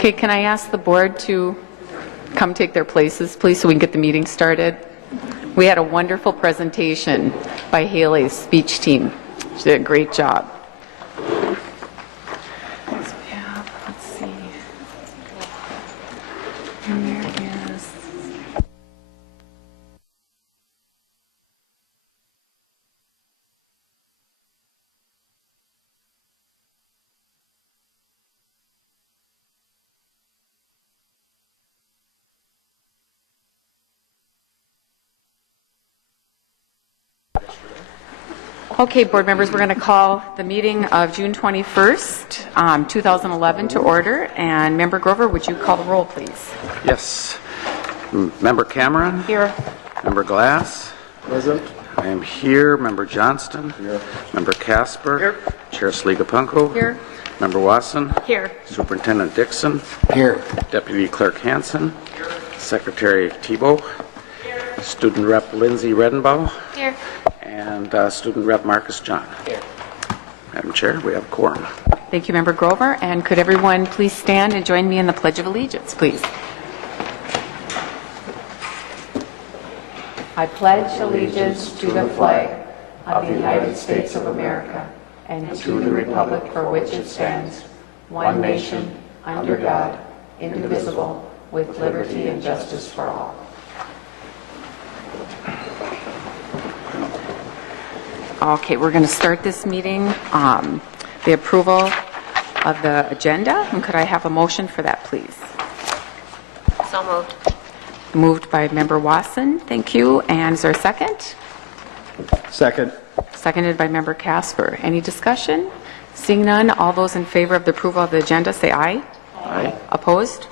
Okay, can I ask the board to come take their places, please, so we can get the meeting started? We had a wonderful presentation by Haley's speech team. She did a great job. So we have, let's see. And there is. Okay, board members, we're going to call the meeting of June 21st, 2011 to order. And Member Grover, would you call the roll, please? Yes. Member Cameron? Here. Member Glass? Present. I am here. Member Johnston? Here. Member Casper? Here. Chair Sligapunko? Here. Member Wasson? Here. Superintendent Dixon? Here. Deputy Clerk Hansen? Secretary Thibault? Student Rep Lindsay Redenbaugh? Here. And Student Rep Marcus John? Here. Madam Chair, we have quorum. Thank you, Member Grover. And could everyone please stand and join me in the Pledge of Allegiance, please? I pledge allegiance to the flag of the United States of America and to the republic for which it stands, one nation, under God, indivisible, with liberty and justice for all. Okay, we're going to start this meeting. The approval of the agenda. And could I have a motion for that, please? So moved. Moved by Member Wasson. Thank you. And is there a second? Second. Seconded by Member Casper. Any discussion? Seeing none, all those in favor of the approval of the agenda say aye. Aye. Opposed?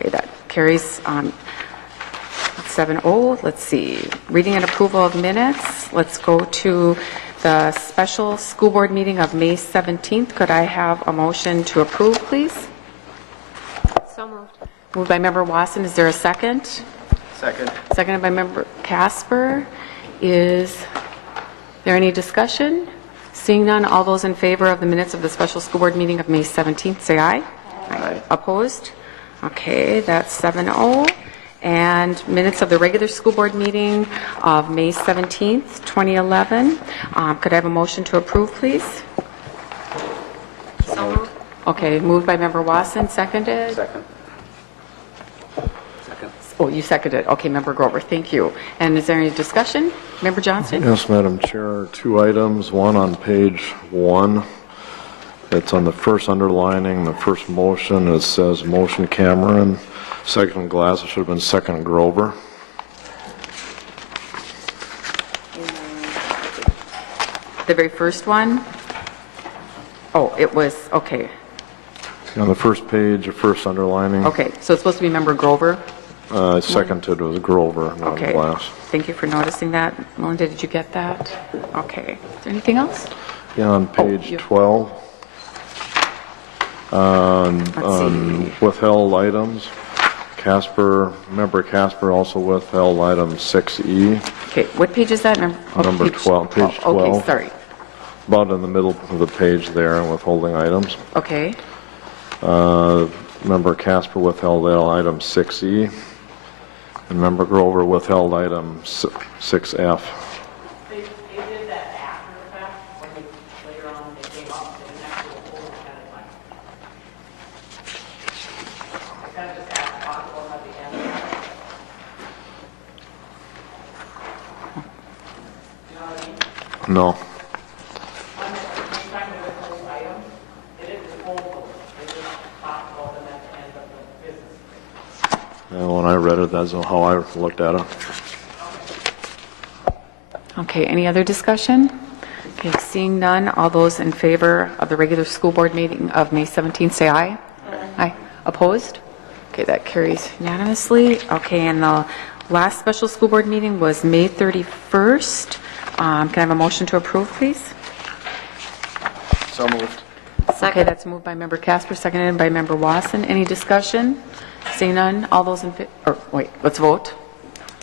Okay, that carries 7-0. Let's see. Reading and approval of minutes. Let's go to the special school board meeting of May 17th. Could I have a motion to approve, please? So moved. Moved by Member Wasson. Is there a second? Second. Seconded by Member Casper. Is there any discussion? Seeing none, all those in favor of the minutes of the special school board meeting of May 17th, say aye. Aye. Opposed? Okay, that's 7-0. And minutes of the regular school board meeting of May 17th, 2011. Could I have a motion to approve, please? So moved. Okay, moved by Member Wasson, seconded? Second. Second. Oh, you seconded. Okay, Member Grover, thank you. And is there any discussion? Member Johnston? Yes, Madam Chair. Two items, one on page 1. It's on the first underlining, the first motion. It says motion Cameron. Second Glass, it should have been second Grover. The very first one? Oh, it was, okay. On the first page, the first underlining. Okay, so it's supposed to be Member Grover? Seconded was Grover, not Okay. Glass. Thank you for noticing that. Melinda, did you get that? Okay. Is there anything else? Yeah, on page you- 12. Let's On see. withheld items, Member Casper also withheld item 6E, Okay, what page is that? Number 12, page 12. Okay, sorry. about in the middle of the page there, withholding items. Okay, Member Casper withheld item 6E, and Member Grover withheld item 6F. They did that after the fact, when they, later on they came up, they didn't actually hold it ahead of time. They kind of just asked to talk about at the end. You know what I mean? No. When anytime they withhold items, they didn't withhold them, they just talked about them at the end of the business. And when I read it, that's how I looked at it. okay, any other discussion? Okay, seeing none, all those in favor of the regular school board meeting of May 17th, say aye. Aye. Opposed? Okay, that carries unanimously. Okay, and the last special school board meeting was May 31st. Can I have a motion to approve, please? So moved. Okay, that's moved by Member Casper, seconded by Member Wasson. Any discussion? Seeing none, all those in let's vote.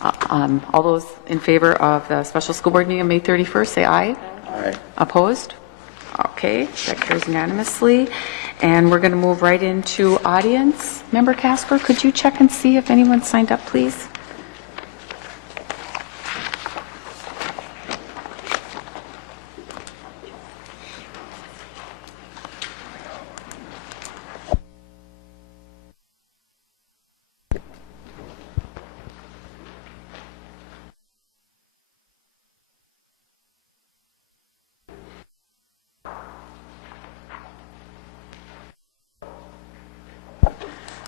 All those in favor of the special school board meeting on May 31st, say aye. Aye. Opposed? Okay, that carries unanimously. And we're going to move right into audience. Member Casper, could you check and see if anyone signed up, please?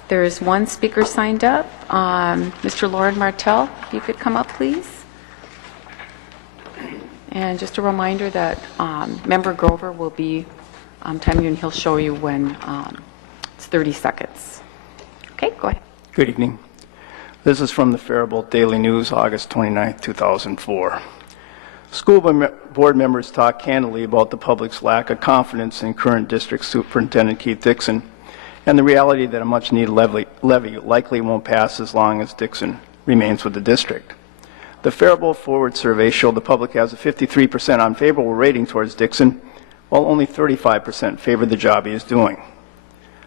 There is one speaker signed up. Mr. Lauren Martell, if you could come up, please. And just a reminder that Member Grover will be timing you, and he'll show you when it's 30 seconds. Okay, go ahead. Good evening. This is from the Faribault Daily News, August 29, 2004. School board members talk candidly about the public's lack of confidence in current district superintendent Keith Dixon and the reality that a much-needed levy likely won't pass as long as Dixon remains with the district. The Faribault Forward Survey showed the public has a 53% unfavorable rating towards Dixon, while only 35% favor the job he is doing.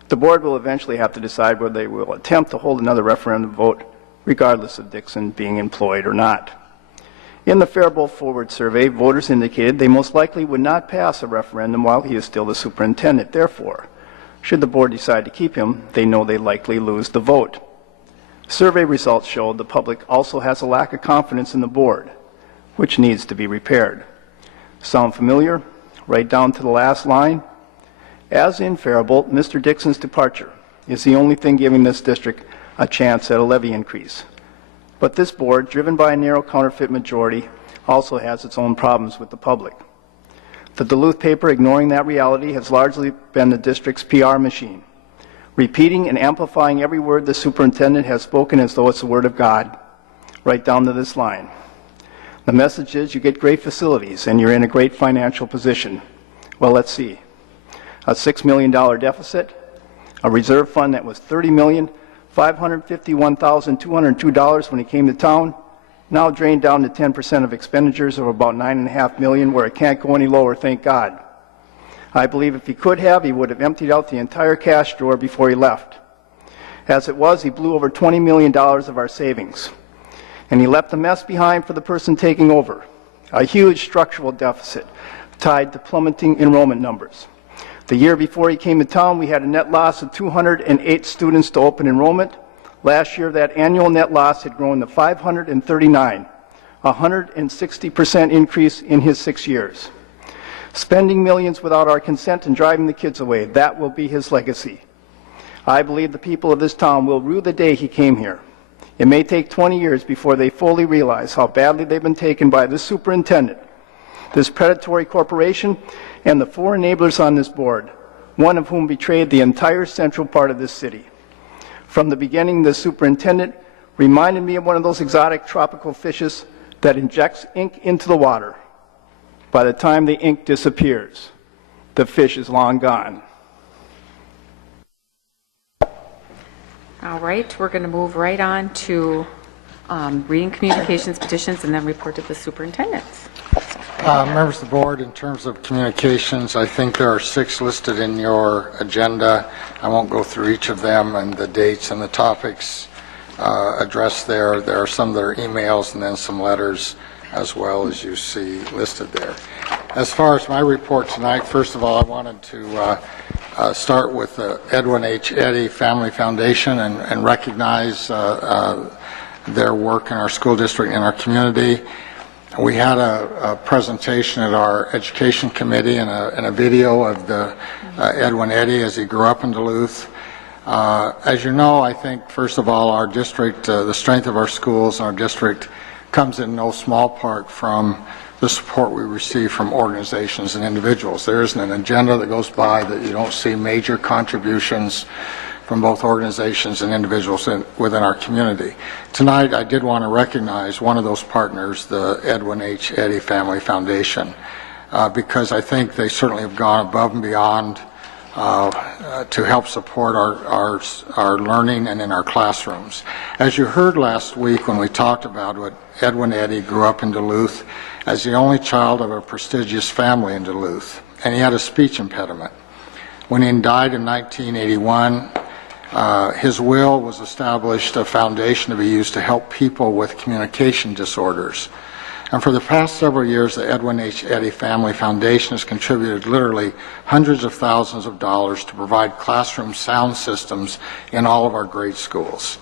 The board will eventually have to decide whether they will attempt to hold another referendum vote, regardless of Dixon being employed or not. In the Faribault Forward Survey, voters indicated they most likely would not pass a referendum while he is still the superintendent. Therefore, should the board decide to keep him, they know they likely lose the vote. Survey results showed the public also has a lack of confidence in the board, which needs to be repaired. Sound familiar? Right down to the last line. As in Faribault, Mr. Dixon's departure is the only thing giving this district a chance at a levy increase. But this board, driven by a narrow counterfeit majority, also has its own problems with the public. The Duluth paper, ignoring that reality, has largely been the district's PR machine, repeating and amplifying every word the superintendent has spoken as though it's the word of God, right down to this line. The message is you get great facilities and you're in a great financial position. Well, let's see. A $6 million deficit, a reserve fund that was $30,551,202 when he came to town, now drained down to 10% of expenditures of about $9.5 million, where it can't go any lower, thank God. I believe if he could have, he would have emptied out the entire cash drawer before he left. As it was, he blew over $20 million of our savings. And he left a mess behind for the person taking over, a huge structural deficit tied to plummeting enrollment numbers. The year before he came to town, we had a net loss of 208 students to open enrollment. Last year, that annual net loss had grown to 539, a 160% increase in his 6 years. Spending millions without our consent and driving the kids away, that will be his legacy. I believe the people of this town will rue the day he came here. It may take 20 years before they fully realize how badly they've been taken by this superintendent, this predatory corporation, and the four enablers on this board, one of whom betrayed the entire central part of this city. From the beginning, the superintendent reminded me of one of those exotic tropical fishes that injects ink into the water. By the time the ink disappears, the fish is long gone. All right, we're going to move right on to reading communications, petitions, and then report to the superintendent. Members of the board, in terms of communications, I think there are 6 listed in your agenda. I won't go through each of them, and the dates and the topics addressed there. There are some that are emails and then some letters as well, as you see listed there. As far as my report tonight, first of all, I wanted to start with the Edwin H. Eddy Family Foundation and recognize their work in our school district and our community. We had a presentation at our education committee and a video of the Edwin Eddy as he grew up in Duluth. As you know, I think, first of all, our district, the strength of our schools and our district comes in no small part from the support we receive from organizations and individuals. There isn't an agenda that goes by that you don't see major contributions from both organizations and individuals within our community. Tonight, I did want to recognize one of those partners, the Edwin H. Eddy Family Foundation, because I think they certainly have gone above and beyond to help support our learning and in our classrooms. As you heard last week when we talked about what Edwin Eddy grew up in Duluth as the only child of a prestigious family in Duluth. and he had a speech impediment. When he died in 1981, his will was established a foundation to be used to help people with communication disorders. And for the past several years, the Edwin H. Eddy Family Foundation has contributed literally hundreds of thousands of dollars to provide classroom sound systems in all of our grade schools.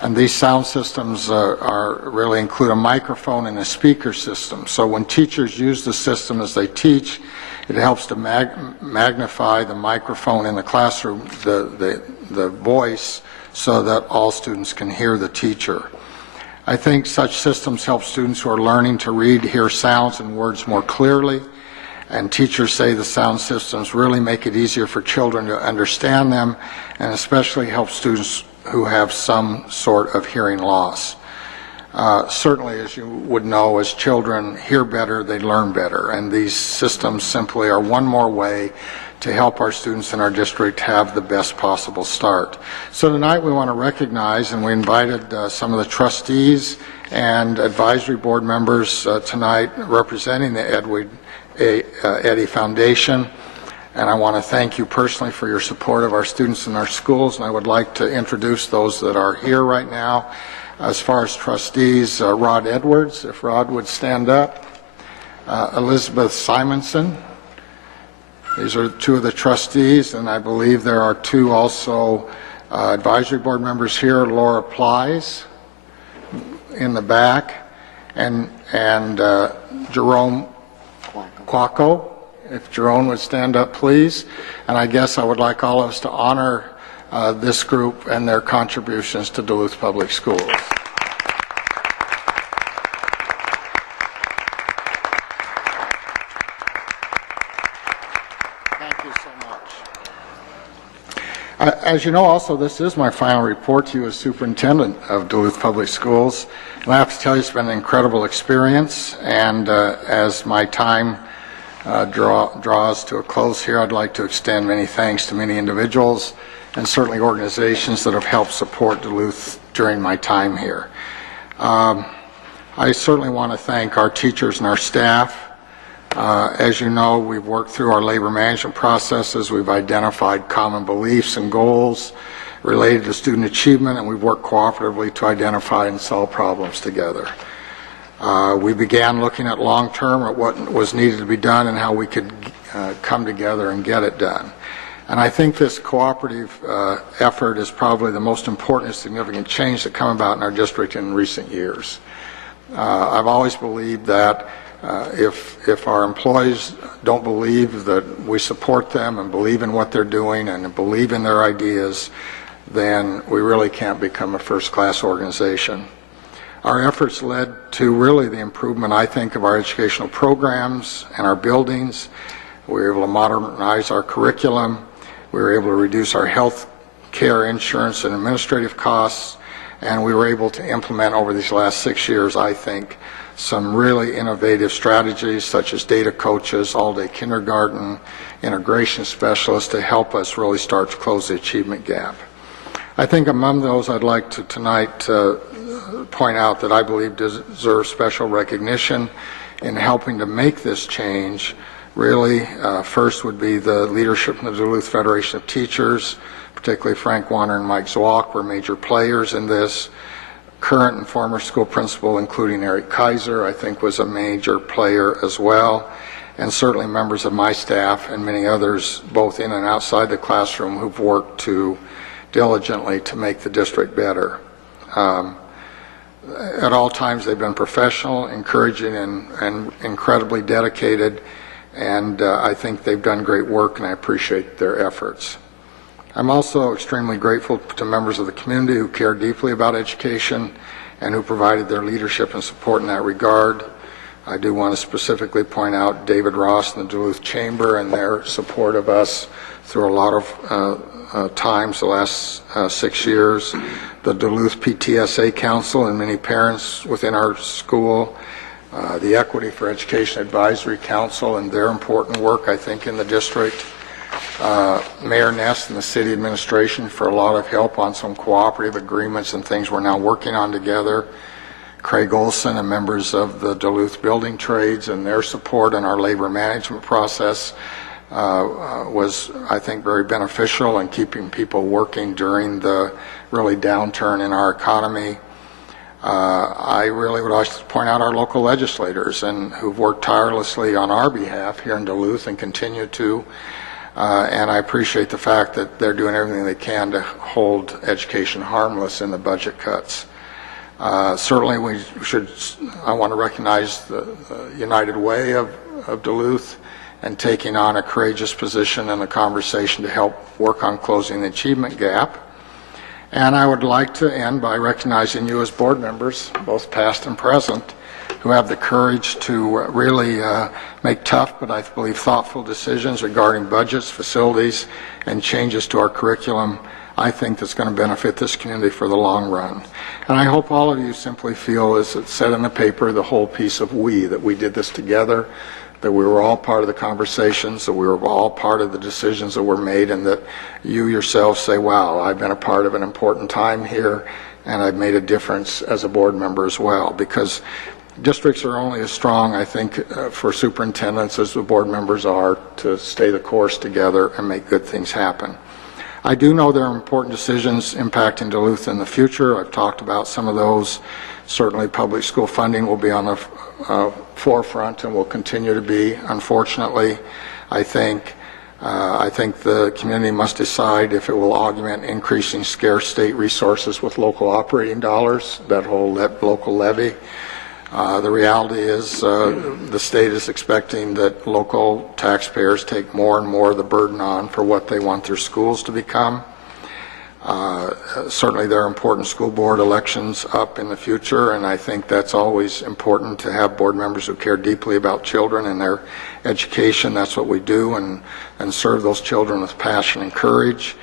And these sound systems really include a microphone and a speaker system. So when teachers use the system as they teach, it helps to magnify the microphone in the classroom, the voice, so that all students can hear the teacher. I think such systems help students who are learning to read, hear sounds and words more clearly, and teachers say the sound systems really make it easier for children to understand them, and especially help students who have some sort of hearing loss. Certainly, as you would know, as children hear better, they learn better, and these systems simply are one more way to help our students in our district have the best possible start. So tonight we want to recognize, and we invited some of the trustees and advisory board members tonight representing the Edwin Eddy Foundation. And I want to thank you personally for your support of our students in our schools, and I would like to introduce those that are here right now. As far as trustees, Rod Edwards, if Rod would stand up, Elizabeth Simonson. These are two of the trustees, and I believe there are two also advisory board members here. Laura Plies in the back, and Jerome Quaco. If Jerome would stand up, please. And I guess I would like all of us to honor this group and their contributions to Duluth Public Schools. Thank you so much. As you know, also, this is my final report to you as superintendent of Duluth Public Schools. And I have to tell you, it's been an incredible experience. And as my time draws to a close here, I'd like to extend many thanks to many individuals and certainly organizations that have helped support Duluth during my time here. I certainly want to thank our teachers and our staff. As you know, we've worked through our labor management processes. We've identified common beliefs and goals related to student achievement, and we've worked cooperatively to identify and solve problems together. We began looking at long-term at what was needed to be done and how we could come together and get it done. And I think this cooperative effort is probably the most important and significant change that come about in our district in recent years. I've always believed that if our employees don't believe that we support them and believe in what they're doing and believe in their ideas, then we really can't become a first-class organization. Our efforts led to really the improvement, I think, of our educational programs and our buildings. We were able to modernize our curriculum. We were able to reduce our health care, insurance, and administrative costs. And we were able to implement over these last 6 years, I think, some really innovative strategies such as data coaches, all-day kindergarten, integration specialists to help us really start to close the achievement gap. I think among those I'd like to tonight point out that I believe deserve special recognition in helping to make this change. Really, first would be the leadership in the Duluth Federation of Teachers, particularly Frank Warner and Mike Zwok were major players in this. Current and former school principal, including Eric Kaiser, I think was a major player as well. And certainly members of my staff and many others, both in and outside the classroom, who've worked diligently to make the district better. At all times they've been professional, encouraging, and incredibly dedicated, and I think they've done great work, and I appreciate their efforts. I'm also extremely grateful to members of the community who care deeply about education and who provided their leadership and support in that regard. I do want to specifically point out David Ross and the Duluth Chamber and their support of us through a lot of times the last 6 years. The Duluth PTSA Council and many parents within our school, the Equity for Education Advisory Council and their important work, I think, in the district. Mayor Ness and the city administration for a lot of help on some cooperative agreements and things we're now working on together. Craig Olson and members of the Duluth Building Trades and their support in our labor management process. was, I think, very beneficial in keeping people working during the really downturn in our economy. I really would like to point out our local legislators and who've worked tirelessly on our behalf here in Duluth and continue to. And I appreciate the fact that they're doing everything they can to hold education harmless in the budget cuts. Certainly I want to recognize the United Way of Duluth and taking on a courageous position in the conversation to help work on closing the achievement gap. And I would like to end by recognizing you as board members, both past and present, who have the courage to really make tough, but I believe thoughtful decisions regarding budgets, facilities, and changes to our curriculum. I think that's going to benefit this community for the long run. And I hope all of you simply feel, as it said in the paper, the whole piece of we, that we did this together, that we were all part of the conversations, that we were all part of the decisions that were made, and that you yourself say, wow, I've been a part of an important time here, and I've made a difference as a board member as well. Because districts are only as strong, I think, for superintendents as the board members are to stay the course together and make good things happen. I do know there are important decisions impacting Duluth in the future. I've talked about some of those. Certainly public school funding will be on the forefront and will continue to be, unfortunately. I think the community must decide if it will augment increasing scarce state resources with local operating dollars, that whole local levy. The reality is the state is expecting that local taxpayers take more and more of the burden on for what they want their schools to become. Certainly there are important school board elections up in the future, and I think that's always important to have board members who care deeply about children and their education. That's what we do, and serve those children with passion and courage.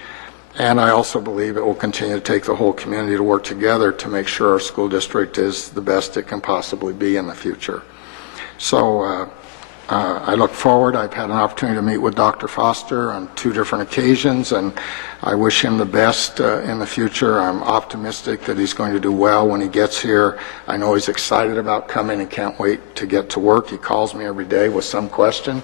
And I also believe it will continue to take the whole community to work together to make sure our school district is the best it can possibly be in the future. So I look forward. I've had an opportunity to meet with Dr. Foster on 2 different occasions, and I wish him the best in the future. I'm optimistic that he's going to do well when he gets here. I know he's excited about coming and can't wait to get to work. He calls me every day with some question,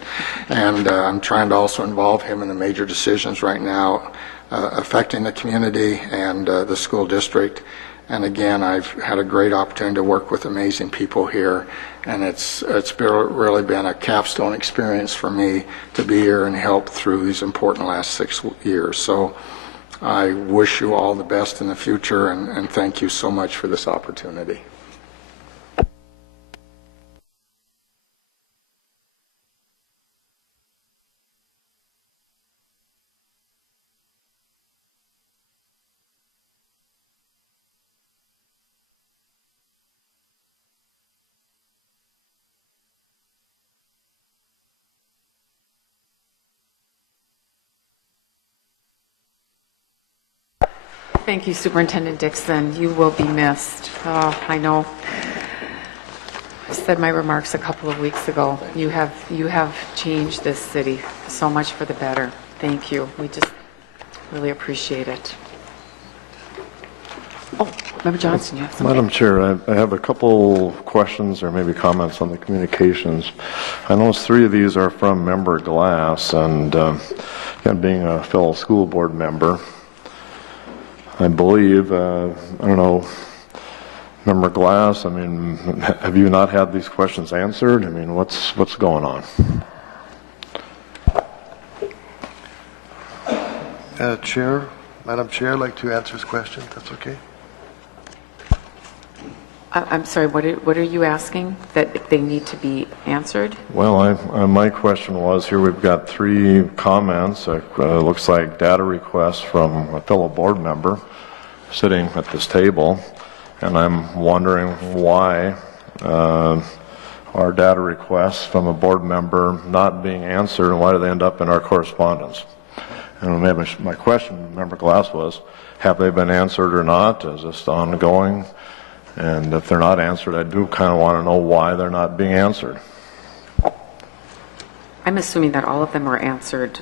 and I'm trying to also involve him in the major decisions right now affecting the community and the school district. And again, I've had a great opportunity to work with amazing people here, and it's really been a capstone experience for me to be here and help through these important last 6 years. So I wish you all the best in the future, and thank you so much for this opportunity. Thank you, Superintendent Dixon. You will be missed. Oh, I know. I said my remarks a couple of weeks ago. You have changed this city so much for the better. Thank you. We just really appreciate it. Oh, Member Johnson, you have something? Madam Chair, I have a couple questions or maybe comments on the communications. I noticed 3 of these are from Member Glass, and again, being a fellow school board member, I believe, I don't know, Member Glass, I mean, have you not had these questions answered? I mean, what's going on? Madam Chair, I'd like to answer his question, if that's okay. I'm sorry, what are you asking? That they need to be answered? Well, my question was, here we've got 3 comments. Looks like data requests from a fellow board member sitting at this table, and I'm wondering why our data requests from a board member not being answered, and why do they end up in our correspondence? And maybe my question, Member Glass, was, have they been answered or not? Is this ongoing? And if they're not answered, I do kind of want to know why they're not being answered. I'm assuming that all of them are answered.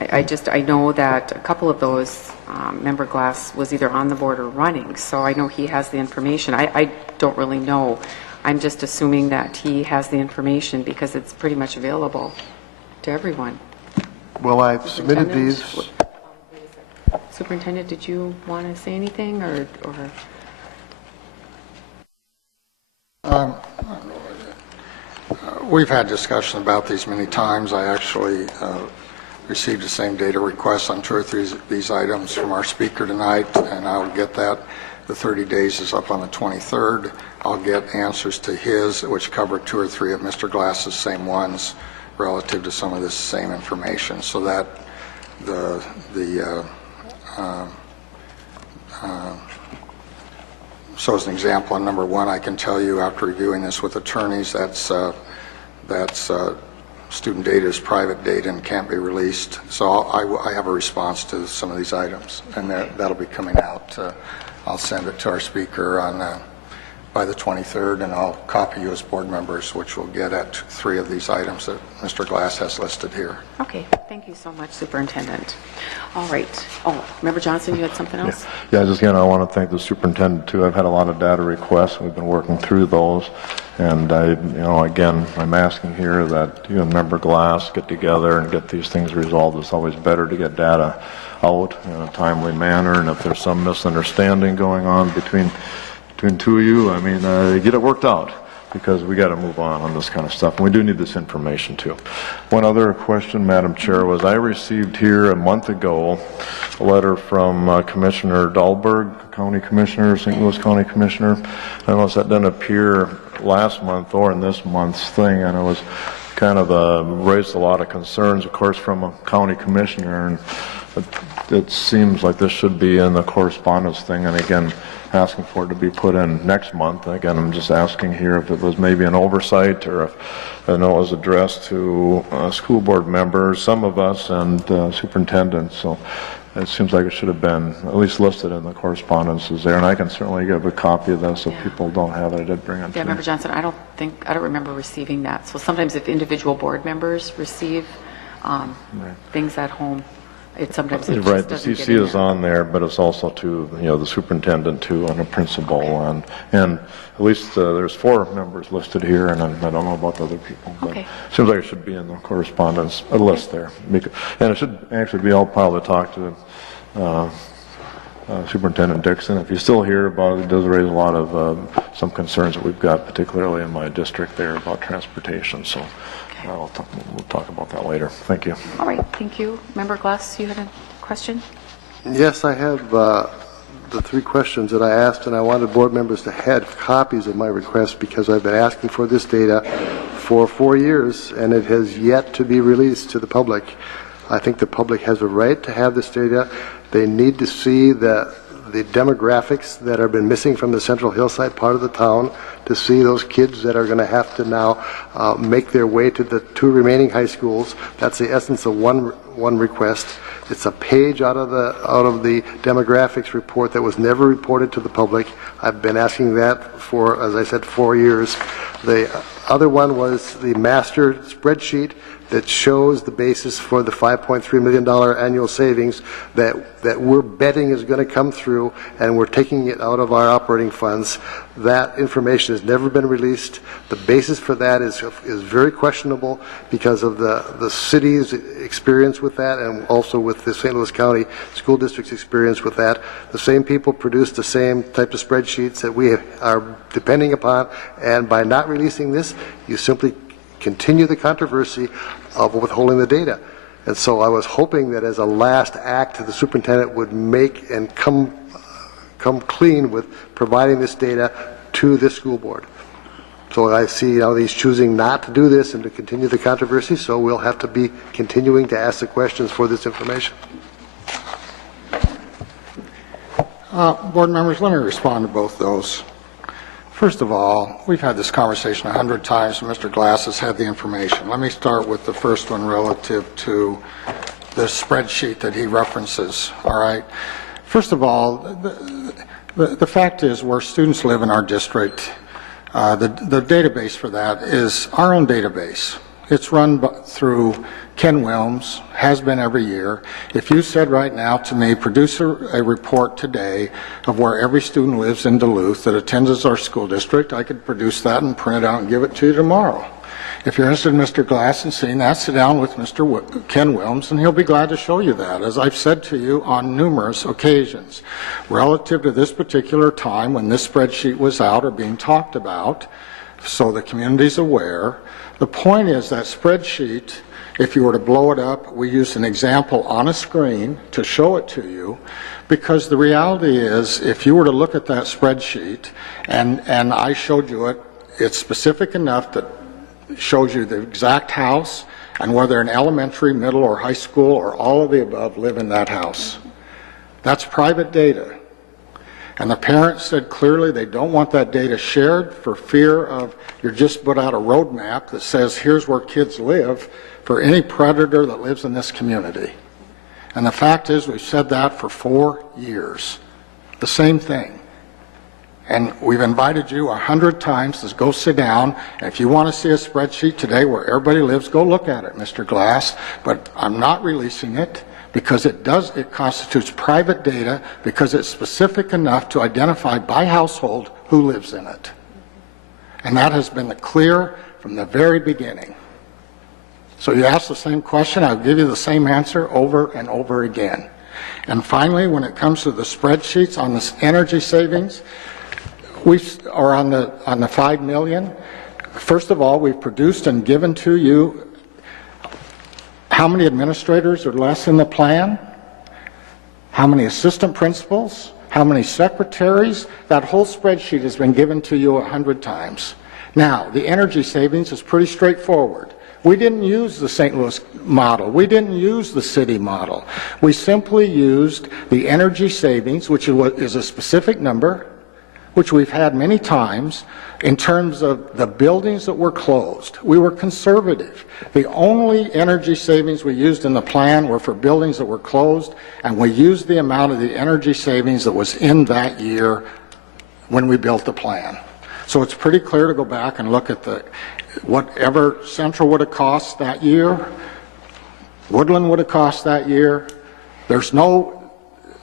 I know that a couple of those, Member Glass was either on the board or running, so I know he has the information. I don't really know I'm just assuming that he has the information because it's pretty much available to everyone. Well, I've submitted these. Superintendent, did you want to say anything, or? We've had discussion about these many times. I actually received the same data request on 2 or 3 of these items from our speaker tonight, and I'll get that. The 30 days is up on the 23rd. I'll get answers to his, which cover 2 or 3 of Mr. Glass's same ones relative to some of this same information, so that so as an example, on number 1, I can tell you after reviewing this with attorneys, that's student data is private data and can't be released. So I have a response to some of these items, and that'll be coming out. I'll send it to our speaker on by the 23rd, and I'll copy you as board members, which will get at 3 of these items that Mr. Glass has listed here. Okay, thank you so much, Superintendent. All right. Oh, Member Johnson, you had something else? Yeah, just again, I want to thank the superintendent too. I've had a lot of data requests. We've been working through those, and again, I'm asking here that you and Member Glass get together and get these things resolved. It's always better to get data out in a timely manner, and if there's some misunderstanding going on between 2 of you, get it worked out, because we got to move on this kind of stuff, and we do need this information too. One other question, Madam Chair, was I received here a month ago a letter from Commissioner Dahlberg, County Commissioner, St. Louis County Commissioner. I noticed that didn't appear last month or in this month's thing, and it was kind of raised a lot of concerns, of course, from a county commissioner, and it seems like this should be in the correspondence thing, and again, asking for it to be put in next month. Again, I'm just asking here if it was maybe an oversight, or if I know it was addressed to school board members, some of us, and superintendents. So it seems like it should have been at least listed in the correspondences there, and I can certainly give a copy of this if people don't have it. I did bring it. Yeah, Member Johnson, I don't remember receiving that. So sometimes if individual board members receive things at home, it sometimes it right. just The doesn't CC get in is there. on there, but it's also to the superintendent too, and a principal, and at least there's 4 members listed here, and I don't know about the other people. But Okay. it seems like it should be in the correspondence, a list there, and it should actually be all piled to talk to Superintendent Dixon. If he's still here about it, does raise a lot of some concerns that we've got, particularly in my district there about transportation. So. We'll talk about that later. Thank you. All right, thank you. Member Glass, you had a question? Yes, I have the 3 questions that I asked, and I wanted board members to have copies of my request because I've been asking for this data for 4 years, and it has yet to be released to the public. I think the public has a right to have this data. They need to see the demographics that have been missing from the Central Hillside part of the town, to see those kids that are going to have to now make their way to the 2 remaining high schools. That's the essence of one request. It's a page out of the demographics report that was never reported to the public. I've been asking that for, as I said, 4 years. The other one was the master spreadsheet that shows the basis for the $5.3 million annual savings that we're betting is going to come through, and we're taking it out of our operating funds. That information has never been released. The basis for that is very questionable because of the city's experience with that, and also with the St. Louis County School District's experience with that. The same people produce the same type of spreadsheets that we are depending upon, and by not releasing this, you simply continue the controversy of withholding the data. And so I was hoping that as a last act, the superintendent would make and come clean with providing this data to this school board. So I see he's choosing not to do this and to continue the controversy, so we'll have to be continuing to ask the questions for this information. Board members, let me respond to both those. First of all, we've had this conversation 100 times, and Mr. Glass has had the information. Let me start with the first one relative to the spreadsheet that he references, all right? First of all, the fact is where students live in our district, the database for that is our own database. It's run through Ken Wilms, has been every year. If you said right now to me, produce a report today of where every student lives in Duluth that attends our school district, I could produce that and print it out and give it to you tomorrow. If you're interested in Mr. Glass and seeing that, sit down with Mr. Ken Wilms, and he'll be glad to show you that, as I've said to you on numerous occasions. Relative to this particular time when this spreadsheet was out or being talked about, so the community's aware, the point is that spreadsheet, if you were to blow it up, we used an example on a screen to show it to you, because the reality is, if you were to look at that spreadsheet, and I showed you it, it's specific enough that shows you the exact house and whether an elementary, middle, or high school or all of the above live in that house. That's private data. And the parents said clearly they don't want that data shared for fear of you're just put out a roadmap that says here's where kids live for any predator that lives in this community. And the fact is we've said that for 4 years. The same thing. And we've invited you 100 times to go sit down. And if you want to see a spreadsheet today where everybody lives, go look at it, Mr. Glass. But I'm not releasing it because it constitutes private data because it's specific enough to identify by household who lives in it. And that has been clear from the very beginning. So you ask the same question, I'll give you the same answer over and over again. And finally, when it comes to the spreadsheets on this energy savings, we are on the 5 million. First of all, we've produced and given to you how many administrators are less in the plan, how many assistant principals, how many secretaries. That whole spreadsheet has been given to you 100 times. Now, the energy savings is pretty straightforward. We didn't use the St. Louis model. We didn't use the city model. We simply used the energy savings, which is a specific number, which we've had many times, in terms of the buildings that were closed. We were conservative. The only energy savings we used in the plan were for buildings that were closed, and we used the amount of the energy savings that was in that year when we built the plan. So it's pretty clear to go back and look at whatever Central would have cost that year, Woodland would have cost that year. There's no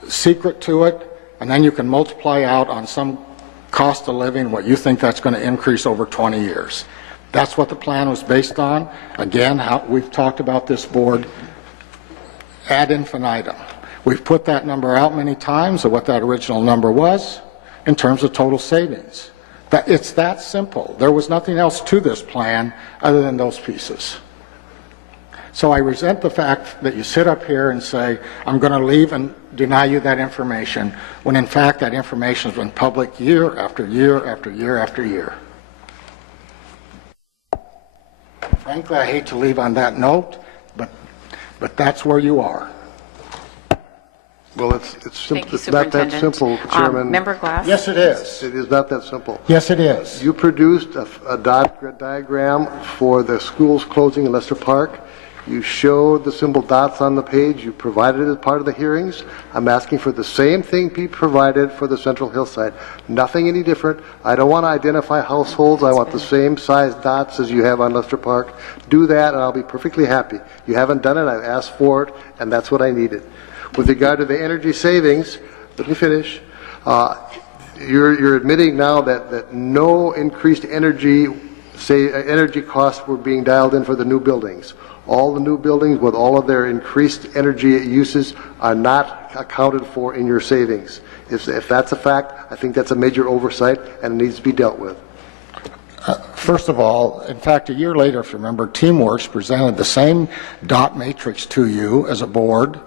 secret to it, and then you can multiply out on some cost of living what you think that's going to increase over 20 years. That's what the plan was based on. Again, we've talked about this board ad infinitum. We've put that number out many times of what that original number was in terms of total savings. It's that simple. There was nothing else to this plan other than those pieces. So I resent the fact that you sit up here and say, I'm going to leave and deny you that information, when in fact that information has been public year after year after year after year. Frankly, I hate to leave on that note, but that's where you are. Well, it's Thank you, it's not that Superintendent. simple, Chairman. Member Glass? Yes, it is. It is not that simple. Yes, it is. You produced a diagram for the schools closing in Lester Park. You showed the symbol dots on the page. You provided it as part of the hearings. I'm asking for the same thing be provided for the Central Hillside. Nothing any different. I don't want to identify households. I want the same size dots as you have on Lester Park. Do that and I'll be perfectly happy. You haven't done it. I've asked for it and that's what I needed. With regard to the energy savings, let me finish. You're admitting now that no increased energy costs were being dialed in for the new buildings. All the new buildings with all of their increased energy uses are not accounted for in your savings. If that's a fact, I think that's a major oversight and it needs to be dealt with. First of all, in fact, a year later, if you remember, TeamWorks presented the same dot matrix to you as a board,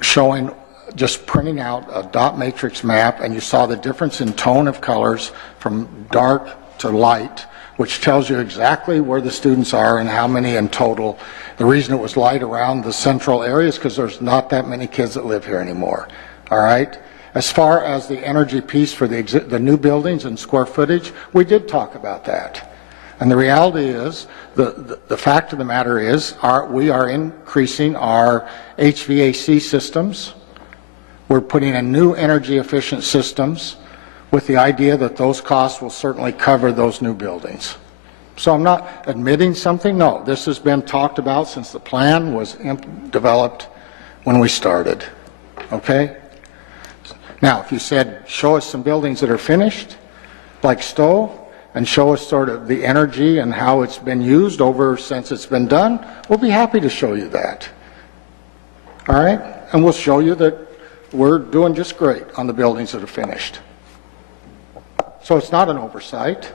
showing, just printing out a dot matrix map, and you saw the difference in tone of colors from dark to light, which tells you exactly where the students are and how many in total. The reason it was light around the central area is because there's not that many kids that live here anymore. All right? As far as the energy piece for the new buildings and square footage, we did talk about that. And the reality is, the fact of the matter is, we are increasing our HVAC systems. We're putting in new energy efficient systems with the idea that those costs will certainly cover those new buildings. So I'm not admitting something, no. This has been talked about since the plan was developed when we started, okay? Now, if you said, show us some buildings that are finished, like Stowe, and show us sort of the energy and how it's been used over since it's been done, we'll be happy to show you that. All right? And we'll show you that we're doing just great on the buildings that are finished. So it's not an oversight.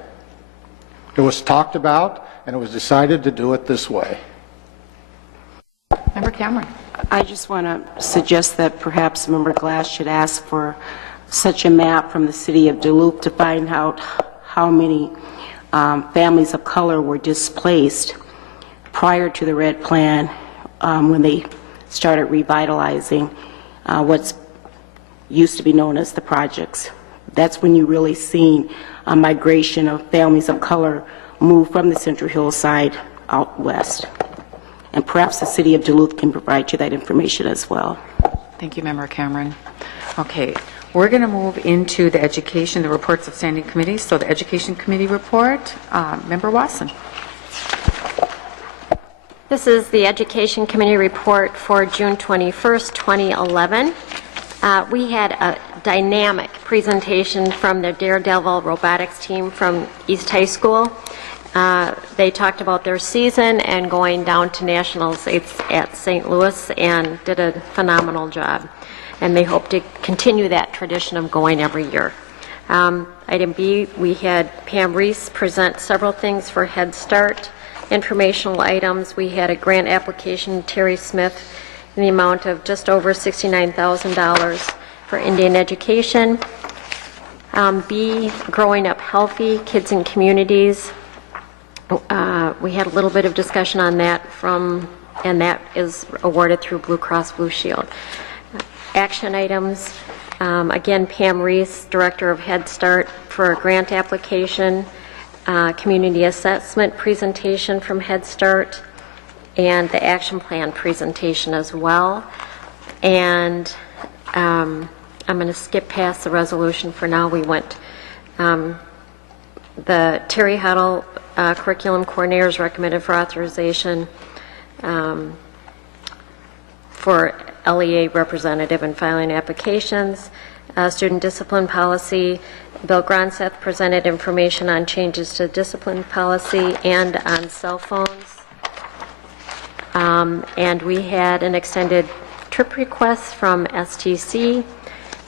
It was talked about, and it was decided to do it this way. Member Cameron. I just want to suggest that perhaps Member Glass should ask for such a map from the city of Duluth to find out how many families of color were displaced prior to the red plan when they started revitalizing what's used to be known as the projects. That's when you really seen a migration of families of color move from the Central Hillside out west. And perhaps the city of Duluth can provide you that information as well. Thank you, Member Cameron. Okay, we're going to move into the education, the reports of standing committees. So the Education Committee report, Member Wasson. This is the Education Committee report for June 21st, 2011. We had a dynamic presentation from the Daredevil robotics team from East High School. They talked about their season and going down to nationals at St. Louis and did a phenomenal job. And they hope to continue that tradition of going every year. Item B, we had Pam Reese present several things for Head Start. Informational items, we had a grant application, Terry Smith, in the amount of just over $69,000 for Indian education. B, Growing Up Healthy, Kids and Communities. We had a little bit of discussion on that and that is awarded through Blue Cross Blue Shield. Action items, again, Pam Reese, Director of Head Start, for a grant application, community assessment presentation from Head Start, and the action plan presentation as well. And I'm going to skip past the resolution for now. We went, the Terry Huddle curriculum coordinators recommended for authorization for LEA representative and filing applications. Student discipline policy, Bill Gronseth presented information on changes to discipline policy and on cell phones. And we had an extended trip request from STC.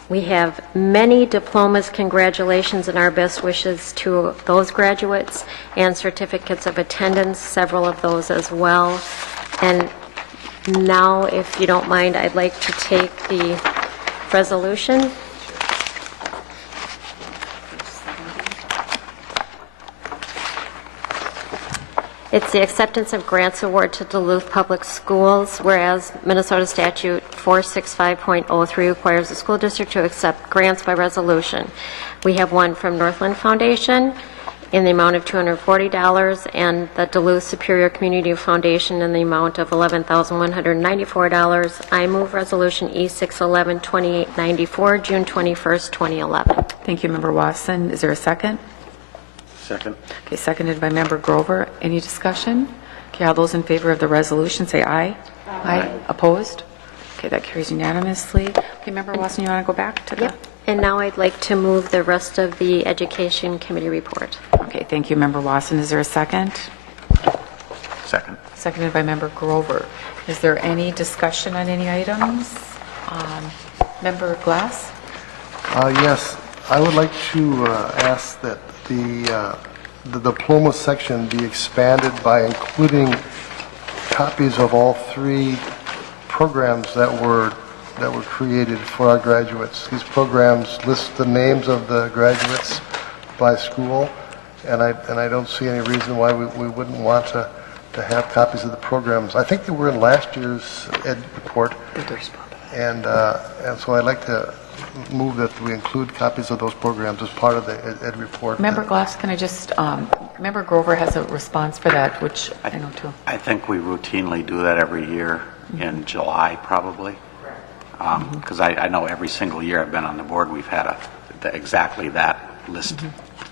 We have many diplomas, congratulations, and our best wishes to those graduates, and certificates of attendance, several of those as well. And now, if you don't mind, I'd like to take the resolution. It's the acceptance of grants award to Duluth Public Schools, whereas Minnesota Statute 465.03 requires the school district to accept grants by resolution. We have one from Northland Foundation in the amount of $240 and the Duluth Superior Community Foundation in the amount of $11,194. I move resolution E611-2894, June 21st, 2011. Thank you, Member Wasson. Is there a second? Second. Okay, seconded by Member Grover. Any discussion? Okay, all those in favor of the resolution say aye. Aye. Opposed? Okay, that carries unanimously. Okay, Member Wasson, you want to go back to the... Yep. And now I'd like to move the rest of the Education Committee report. Okay, thank you, Member Wasson. Is there a second? Second. Seconded by Member Grover. Is there any discussion on any items? Member Glass? Yes, I would like to ask that the diploma section be expanded by including copies of all three programs that were created for our graduates. These programs list the names of the graduates by school, and I don't see any reason why we wouldn't want to have copies of the programs. I think they were in last year's ed report, and so I'd like to move that we include copies of those programs as part of the ed report. Member Glass, can I just, Member Grover has a response for that, which I know too. I think we routinely do that every year in July, probably. Because I know every single year I've been on the board, we've had exactly that list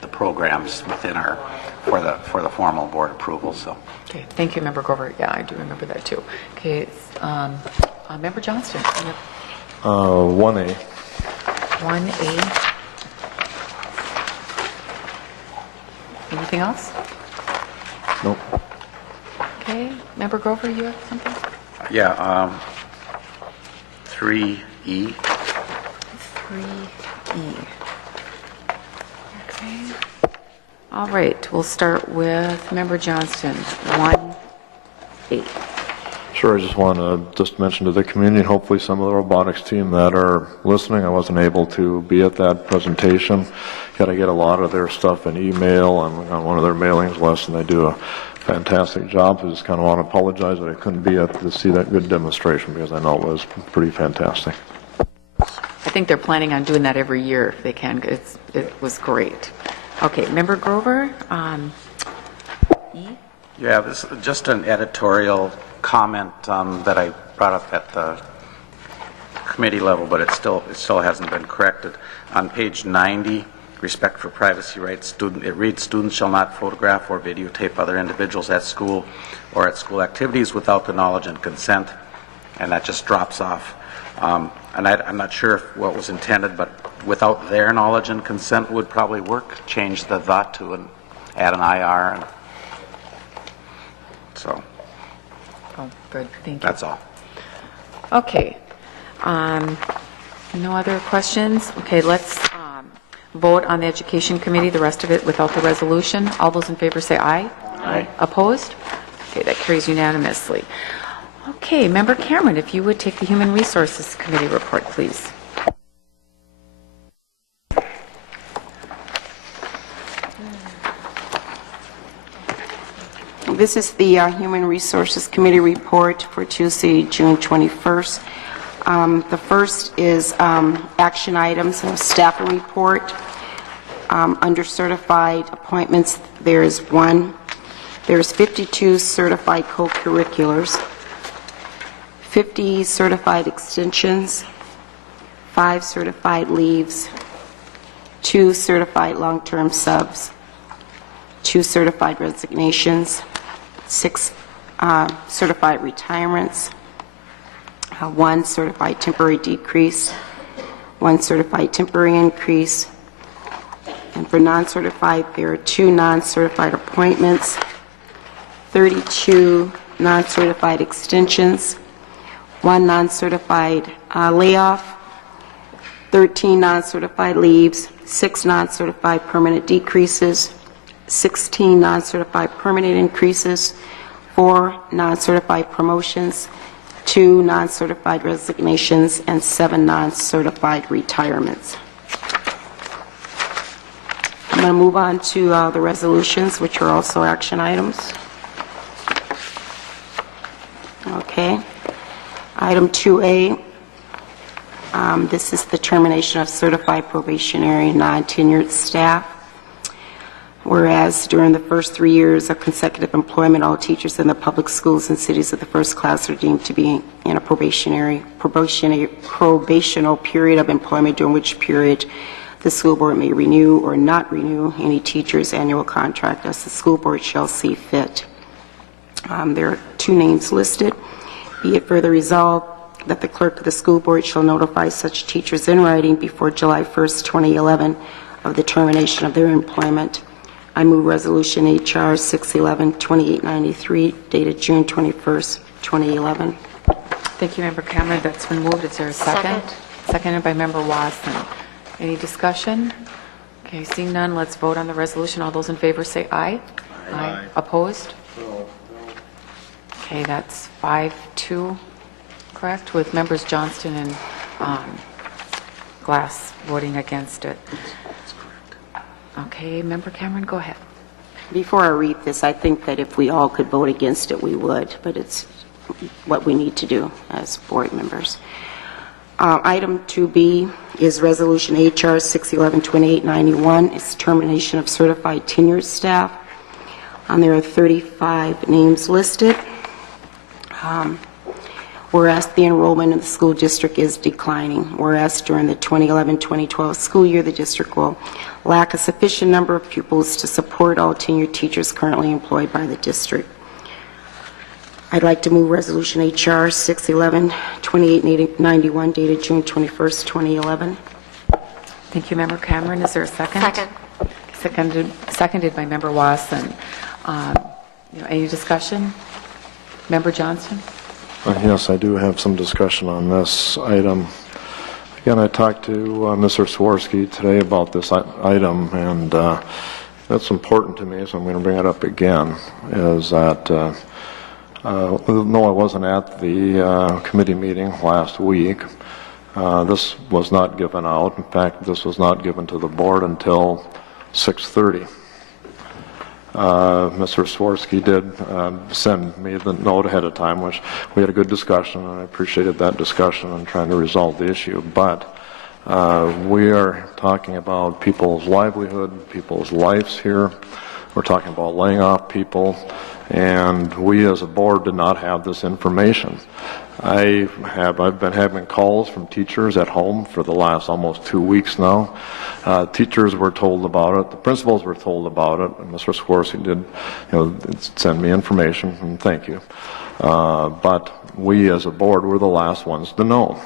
the programs within our, for the formal board approval, so. Okay, thank you, Member Grover. Yeah, I do remember that too. Okay, Member Johnston. 1A. 1A. Anything else? Nope. Okay, Member Grover, you have something? Yeah, 3E. 3E. Okay. All right, we'll start with Member Johnston, 1A. Sure, I just want to mention to the community, hopefully some of the robotics team that are listening, I wasn't able to be at that presentation. Got to get a lot of their stuff in email. I'm on one of their mailings list, and they do a fantastic job. I just kind of want to apologize that I couldn't be at to see that good demonstration because I know it was pretty fantastic. I think they're planning on doing that every year if they can. It was great. Okay, Member Grover, E. Yeah, this is just an editorial comment that I brought up at the committee level, but it still hasn't been corrected. On page 90, respect for privacy rights, it reads, students shall not photograph or videotape other individuals at school or at school activities without the knowledge and consent, and that just drops off. And I'm not sure what was intended, but without their knowledge and consent would probably work. Change the "that" to add an IR. And so Oh, good, thank you. that's all. Okay. No other questions? Okay, let's vote on the Education Committee, the rest of it without the resolution. All those in favor say aye. Aye. Opposed? Okay, that carries unanimously. Okay, Member Cameron, if you would take the Human Resources Committee report, please. This is the Human Resources Committee report for Tuesday, June 21st. The first is action items and a staffing report. Under certified appointments, there's 52 certified co-curriculars, 50 certified extensions, 5 certified leaves, 2 certified long-term subs, 2 certified resignations, 6 certified retirements, 1 certified temporary decrease, 1 certified temporary increase, and for non-certified, there are 2 non-certified appointments, 32 non-certified extensions, 1 non-certified layoff, 13 non-certified leaves, 6 non-certified permanent decreases, 16 non-certified permanent increases, 4 non-certified promotions, 2 non-certified resignations, and 7 non-certified retirements. I'm going to move on to the resolutions, which are also action items. Okay. Item 2A, this is the termination of certified probationary non-tenured staff. Whereas during the first 3 years of consecutive employment, all teachers in the public schools and cities of the first class are deemed to be in a probational period of employment, during which period the school board may renew or not renew any teacher's annual contract as the school board shall see fit. There are 2 names listed. Be it further resolved that the clerk of the school board shall notify such teachers in writing before July 1st, 2011 of the termination of their employment. I move Resolution H.R. 611-2893, dated June 21st, 2011. Thank you, Member Cameron. That's been moved. Is there a second? Seconded by Member Wasson. Any discussion? Okay, seeing none, let's vote on the resolution. All those in favor say aye. Aye. Opposed? No. Okay, that's 5-2, correct, with Members Johnston and Glass voting against it. Okay, Member Cameron, go ahead. Before I read this, I think that if we all could vote against it, we would, but it's what we need to do as board members. Item 2B is Resolution H.R. 611-2891. It's termination of certified tenured staff. There are 35 names listed. whereas the enrollment in the school district is declining, whereas during the 2011-2012 school year, the district will lack a sufficient number of pupils to support all tenured teachers currently employed by the district. I'd like to move Resolution HR 611-2891 dated June 21st, 2011. Thank you, Member Cameron. Is there a second? Second. Seconded by Member Wasson. Any discussion? Member Johnston? Yes, I do have some discussion on this item. Again, I talked to Mr. Swirsky today about this item, and that's important to me, so I'm going to bring it up again, is that no, I wasn't at the committee meeting last week. This was not given out. In fact, this was not given to the board until 6:30. Mr. Swirsky did send me the note ahead of time, which we had a good discussion, and I appreciated that discussion and trying to resolve the issue. But we are talking about people's livelihood, people's lives here. We're talking about laying off people, and we as a board did not have this information. I've been having calls from teachers at home for the last almost 2 weeks now. Teachers were told about it. The principals were told about it. And Mr. Swirsky did, send me information, and thank you. But we as a board were the last ones to know.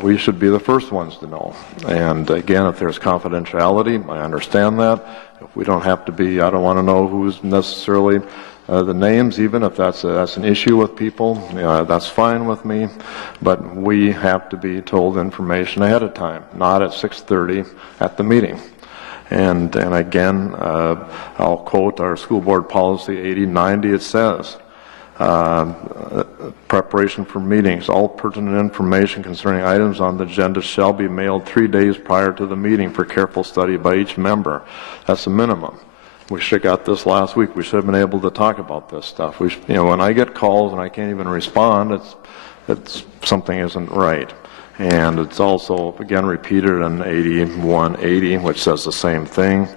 We should be the first ones to know. And again, if there's confidentiality, I understand that. If we don't have to be, I don't want to know who's necessarily the names, even if that's an issue with people, that's fine with me. But we have to be told information ahead of time, not at 6:30 at the meeting. And again, I'll quote our school board policy 8090. It says, preparation for meetings. All pertinent information concerning items on the agenda shall be mailed 3 days prior to the meeting for careful study by each member. That's the minimum. We should have got this last week. We should have been able to talk about this stuff. When I get calls and I can't even respond, it's something isn't right. And it's also, again, repeated in 8180, which says the same thing.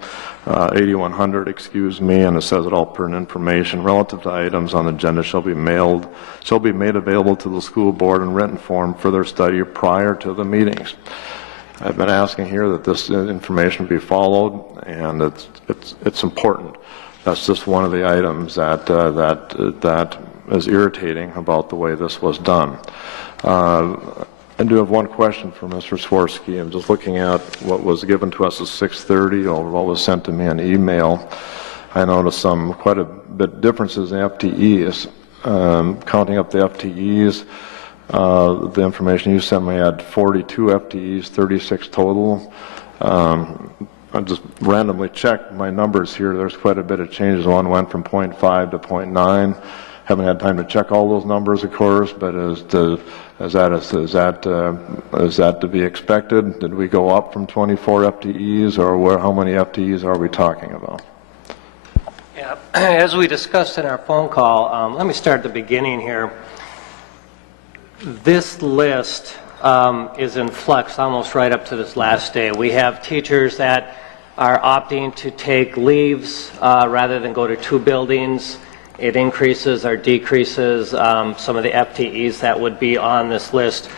8100, excuse me, and it says that all pertinent information relative to items on the agenda shall be made available to the school board in written form for their study prior to the meetings. I've been asking here that this information be followed, and it's important. That's just one of the items that is irritating about the way this was done. I do have one question for Mr. Swirsky. I'm just looking at what was given to us at 6:30 or what was sent to me in email. I noticed quite a bit differences in FTEs. Counting up the FTEs, the information you sent me had 42 FTEs, 36 total. I just randomly checked my numbers here. There's quite a bit of changes. One went from 0.5 to 0.9. Haven't had time to check all those numbers, of course, but is that to be expected? Did we go up from 24 FTEs, or how many FTEs are we talking about? Yeah, as we discussed in our phone call, let me start at the beginning here. This list is in flux almost right up to this last day. We have teachers that are opting to take leaves rather than go to 2 buildings. It increases or decreases some of the FTEs that would be on this list.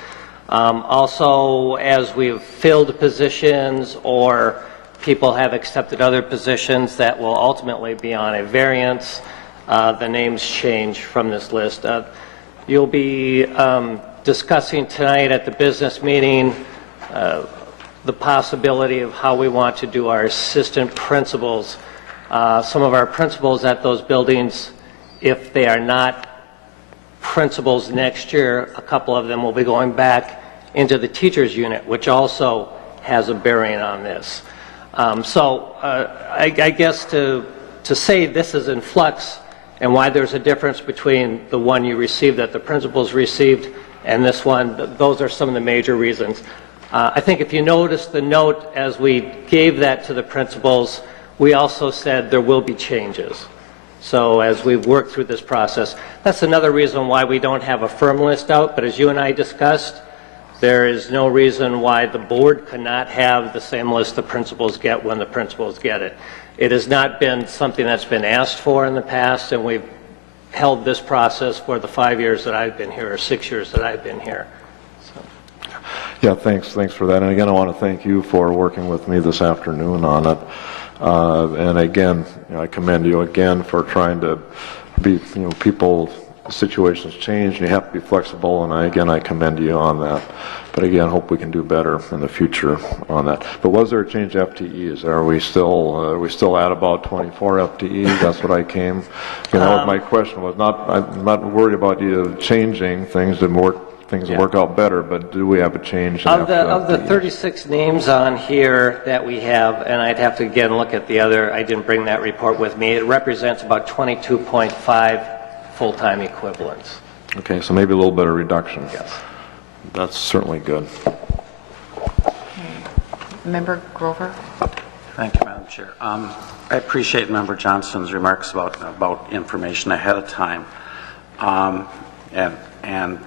Also, as we've filled positions or people have accepted other positions that will ultimately be on a variance, the names change from this list. You'll be discussing tonight at the business meeting the possibility of how we want to do our assistant principals. Some of our principals at those buildings, if they are not principals next year, a couple of them will be going back into the teachers unit, which also has a bearing on this. I guess to say this is in flux and why there's a difference between the one you received that the principals received and this one, those are some of the major reasons. I think if you notice the note as we gave that to the principals, we also said there will be changes. So as we work through this process, that's another reason why we don't have a firm list out, but as you and I discussed, there is no reason why the board cannot have the same list the principals get when the principals get it. It has not been something that's been asked for in the past, and we've held this process for the 5 years that I've been here, or 6 years that I've been here. Yeah, thanks for that. And again, I want to thank you for working with me this afternoon on it. And again, I commend you again for trying to be, people, situations change, and you have to be flexible, and I commend you on that. But again, hope we can do better in the future on that. But was there a change to FTEs? Are we still at about 24 FTEs? That's what I came. My question was I'm not worried about you changing things to work out better, but do we have a change in Of the FTEs? 36 names on here that we have, and I'd have to again look at the other, I didn't bring that report with me, it represents about 22.5 full-time equivalents. Okay, so maybe a little bit of reduction. Yes. That's certainly good. Member Grover? Thank you, Madam Chair. I appreciate Member Johnston's remarks about information ahead of time, and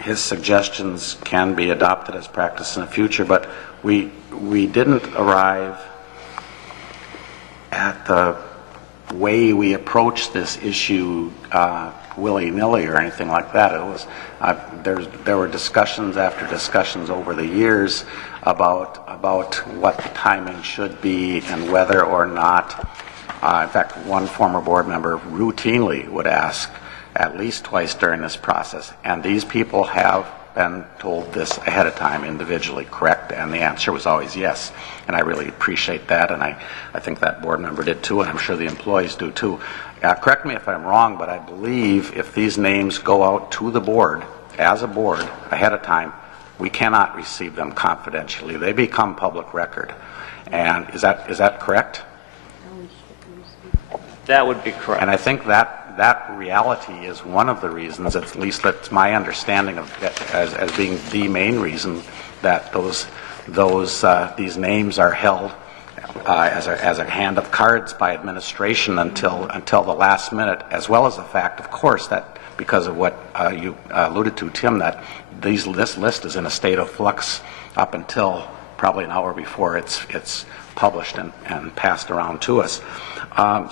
his suggestions can be adopted as practice in the future, but we didn't arrive at the way we approach this issue willy-nilly or anything like that. It was there were discussions after discussions over the years about what the timing should be and whether or not. In fact, one former board member routinely would ask at least twice during this process, and these people have been told this ahead of time individually, correct? And the answer was always yes. And I really appreciate that, and I think that board member did too, and I'm sure the employees do too. Correct me if I'm wrong, but I believe if these names go out to the board, as a board, ahead of time, we cannot receive them confidentially. They become public record. And is that correct? That would be correct. And I think that reality is one of the reasons, at least that's my understanding of it, as being the main reason that these names are held as a hand of cards by administration until the last minute, as well as the fact, of course, that because of what you alluded to, Tim, that this list is in a state of flux up until probably an hour before it's published and passed around to us.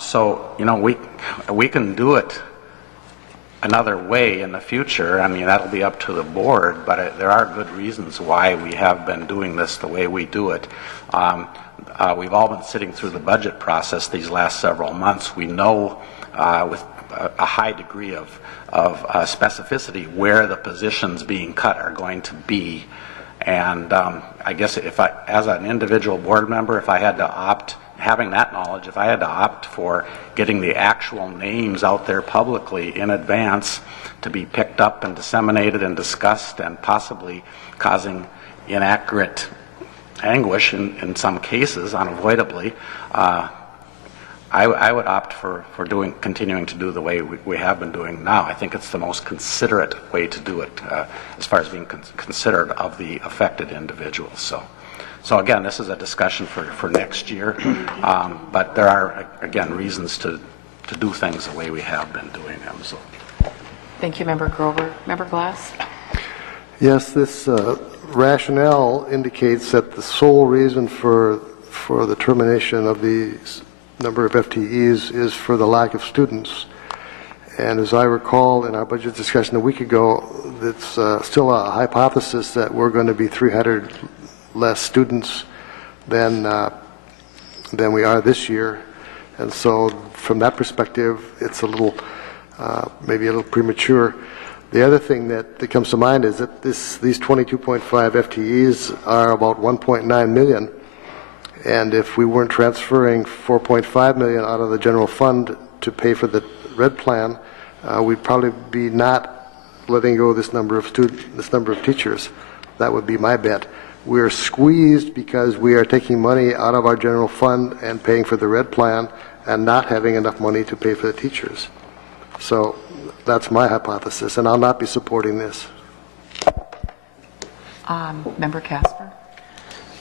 So we can do it another way in the future. I mean, that'll be up to the board, but there are good reasons why we have been doing this the way we do it. We've all been sitting through the budget process these last several months. We know with a high degree of specificity where the positions being cut are going to be. And I guess as an individual board member, if I had to opt, having that knowledge, if I had to opt for getting the actual names out there publicly in advance to be picked up and disseminated and discussed and possibly causing inaccurate anguish in some cases, unavoidably, I would opt for continuing to do the way we have been doing now. I think it's the most considerate way to do it as far as being considerate of the affected individuals. So again, this is a discussion for next year, but there are, again, reasons to do things the way we have been doing them. So. Thank you, Member Grover. Member Glass? Yes, this rationale indicates that the sole reason for the termination of the number of FTEs is for the lack of students. And as I recall in our budget discussion a week ago, it's still a hypothesis that we're going to be 300 less students than we are this year. And so from that perspective, it's a little, maybe a little premature. The other thing that comes to mind is that these 22.5 FTEs are about 1.9 million. And if we weren't transferring 4.5 million out of the general fund to pay for the red plan, we'd probably be not letting go this number of teachers. That would be my bet. We're squeezed because we are taking money out of our general fund and paying for the red plan and not having enough money to pay for the teachers. So that's my hypothesis, and I'll not be supporting this. Member Casper?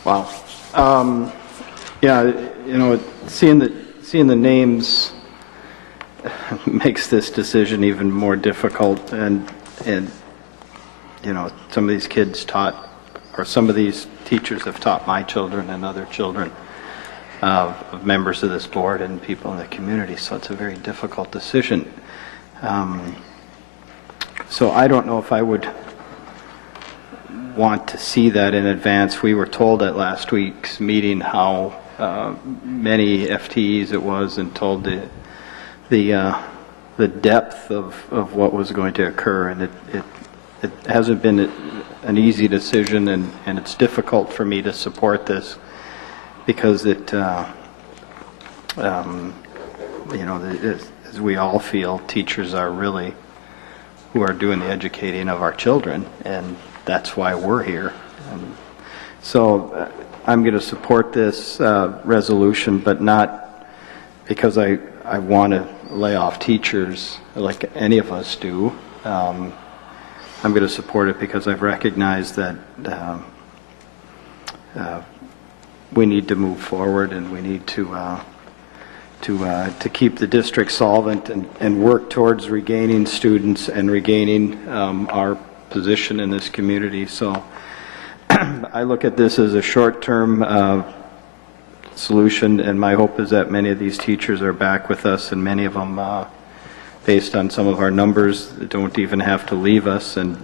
Wow. Yeah, seeing the names makes this decision even more difficult, and some of these kids some of these teachers have taught my children and other children of members of this board and people in the community, so it's a very difficult decision. So I don't know if I would want to see that in advance. We were told at last week's meeting how many FTEs it was, and told the depth of what was going to occur, and it hasn't been an easy decision, and it's difficult for me to support this because it, as we all feel, teachers are really who are doing the educating of our children, and that's why we're here. So I'm going to support this resolution, but not because I want to lay off teachers like any of us do. I'm going to support it because I've recognized that we need to move forward, and we need to keep the district solvent and work towards regaining students and regaining our position in this community. So I look at this as a short-term solution, and my hope is that many of these teachers are back with us, and many of them, based on some of our numbers, don't even have to leave us, and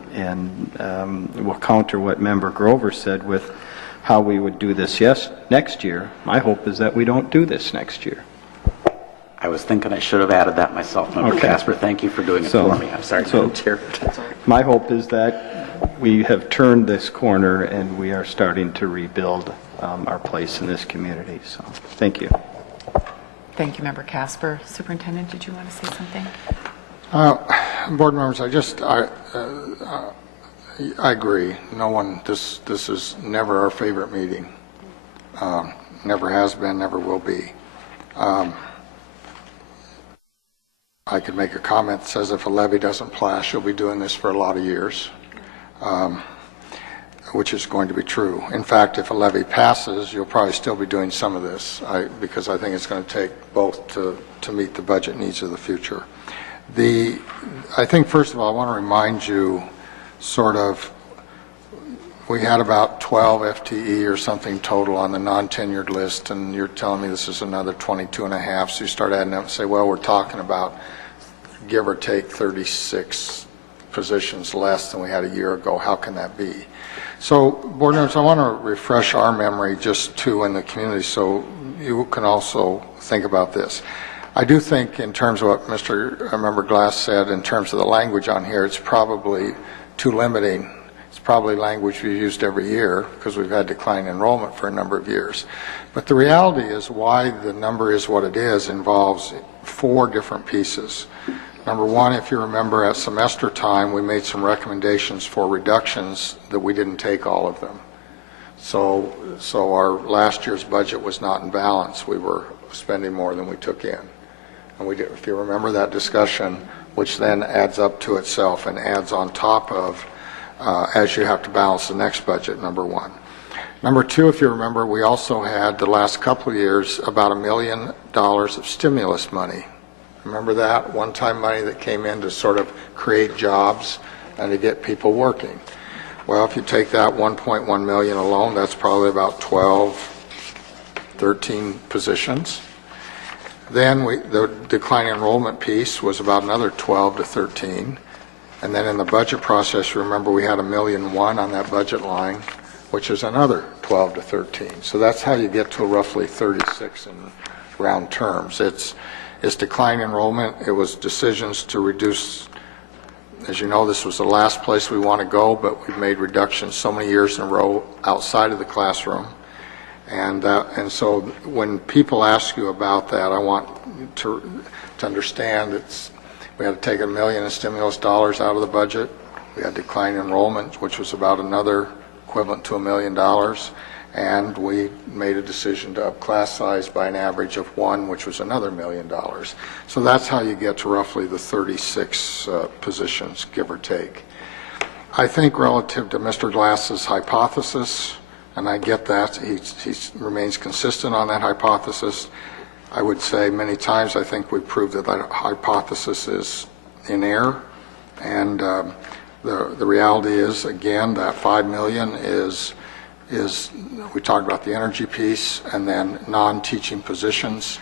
will counter what Member Grover said with how we would do this next year. My hope is that we don't do this next year. I was thinking I should have added that myself, Member Casper. Thank you for doing it for me. I'm sorry, Madam Chair. My hope is that we have turned this corner and we are starting to rebuild our place in this community. So, thank you. Thank you, Member Casper. Superintendent, did you want to say something? Board members, I agree. No one, this is never our favorite meeting. Never has been, never will be. I could make a comment that says if a levy doesn't pass, you'll be doing this for a lot of years, which is going to be true. In fact, if a levy passes, you'll probably still be doing some of this, because I think it's going to take both to meet the budget needs of the future. I think, first of all, I want to remind you, we had about 12 FTE or something total on the non-tenured list, and you're telling me this is another 22 and a half, so you start adding up and say, well, we're talking about give or take 36 positions less than we had a year ago. How can that be? So, board members, I want to refresh our memory just too in the community so you can also think about this. I do think, in terms of what Member Glass said, in terms of the language on here, it's probably too limiting. It's probably language we've used every year because we've had declining enrollment for a number of years. But the reality is why the number is what it is involves 4 different pieces. Number one, if you remember at semester time, we made some recommendations for reductions that we didn't take all of them. So our last year's budget was not in balance. We were spending more than we took in. And we did, if you remember that discussion, which then adds up to itself and adds on top of as you have to balance the next budget, number one. Number two, if you remember, we also had the last couple of years about $1 million of stimulus money. Remember that? One-time money that came in to sort of create jobs and to get people working. Well, if you take that 1.1 million alone, that's probably about 12, 13 positions. Then the decline enrollment piece was about another 12 to 13. And then in the budget process, remember we had $1.1 million on that budget line, which is another 12 to 13. So that's how you get to roughly 36 in round terms. It's decline enrollment. It was decisions to reduce. As you know, this was the last place we want to go, but we've made reductions so many years in a row outside of the classroom. And so when people ask you about that, I want to understand we had to take $1 million in stimulus dollars out of the budget. We had decline enrollment, which was about another equivalent to $1 million. And we made a decision to up class size by an average of 1, which was another $1 million. So that's how you get to roughly the 36 positions, give or take. I think relative to Mr. Glass's hypothesis, and I get that, he remains consistent on that hypothesis. I would say many times I think we proved that that hypothesis is in error. And the reality is, again, that $5 million is we talked about the energy piece and then non-teaching positions.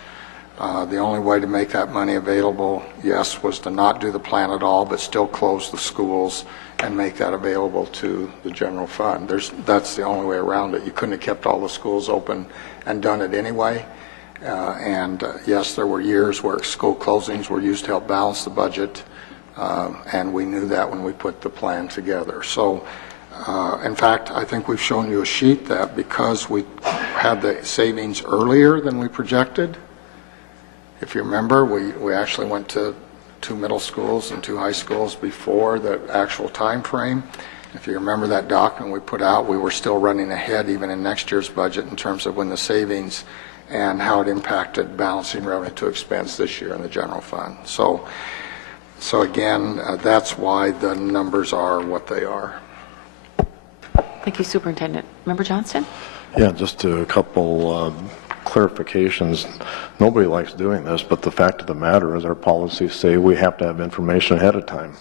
The only way to make that money available, yes, was to not do the plan at all, but still close the schools and make that available to the general fund. That's the only way around it. You couldn't have kept all the schools open and done it anyway. Yes, there were years where school closings were used to help balance the budget, and we knew that when we put the plan together. So, in fact, I think we've shown you a sheet that because we had the savings earlier than we projected, if you remember, we actually went to 2 middle schools and 2 high schools before the actual time frame. If you remember that document we put out, we were still running ahead even in next year's budget in terms of when the savings and how it impacted balancing revenue to expense this year in the general fund. So again, that's why the numbers are what they are. Thank you, Superintendent. Member Johnston? Yeah, just a couple clarifications. Nobody likes doing this, but the fact of the matter is our policies say we have to have information ahead of time.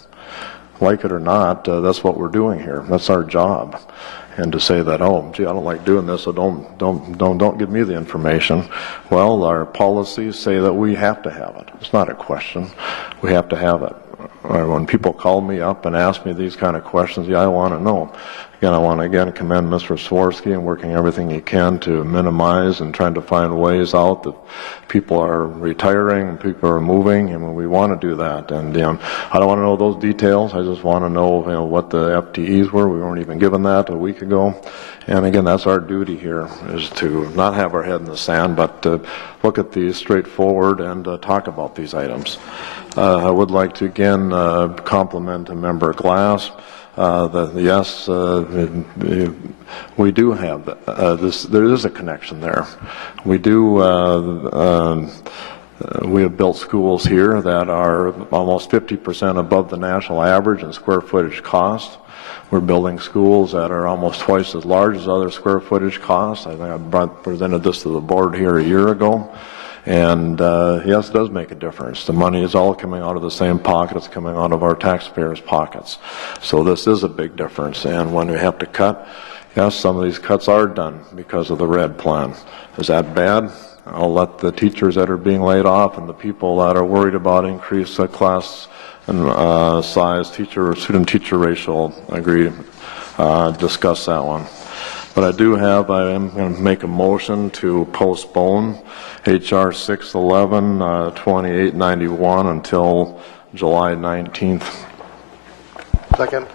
Like it or not, that's what we're doing here. That's our job. And to say that, oh, gee, I don't like doing this, so don't give me the information. Well, our policies say that we have to have it. It's not a question. We have to have it. When people call me up and ask me these kind of questions, yeah, I want to know. Again, I want to commend Mr. Swirsky and working everything he can to minimize and trying to find ways out that people are retiring and people are moving, and we want to do that. And I don't want to know those details. I just want to know, what the FTEs were. We weren't even given that a week ago. And again, that's our duty here, is to not have our head in the sand, but to look at these straightforward and talk about these items. I would like to again compliment Member Glass. Yes, we do have this. There is a connection there. We do. We have built schools here that are almost 50% above the national average in square footage cost. We're building schools that are almost twice as large as other square footage costs. I think I presented this to the board here a year ago. And yes, it does make a difference. The money is all coming out of the same pocket. It's coming out of our taxpayers' pockets. So this is a big difference. And when we have to cut, yes, some of these cuts are done because of the red plan. Is that bad? I'll let the teachers that are being laid off and the people that are worried about increased class and size, student-teacher ratio discuss that one. But I am going to make a motion to postpone H.R. 611, 2891 until July 19th. Second.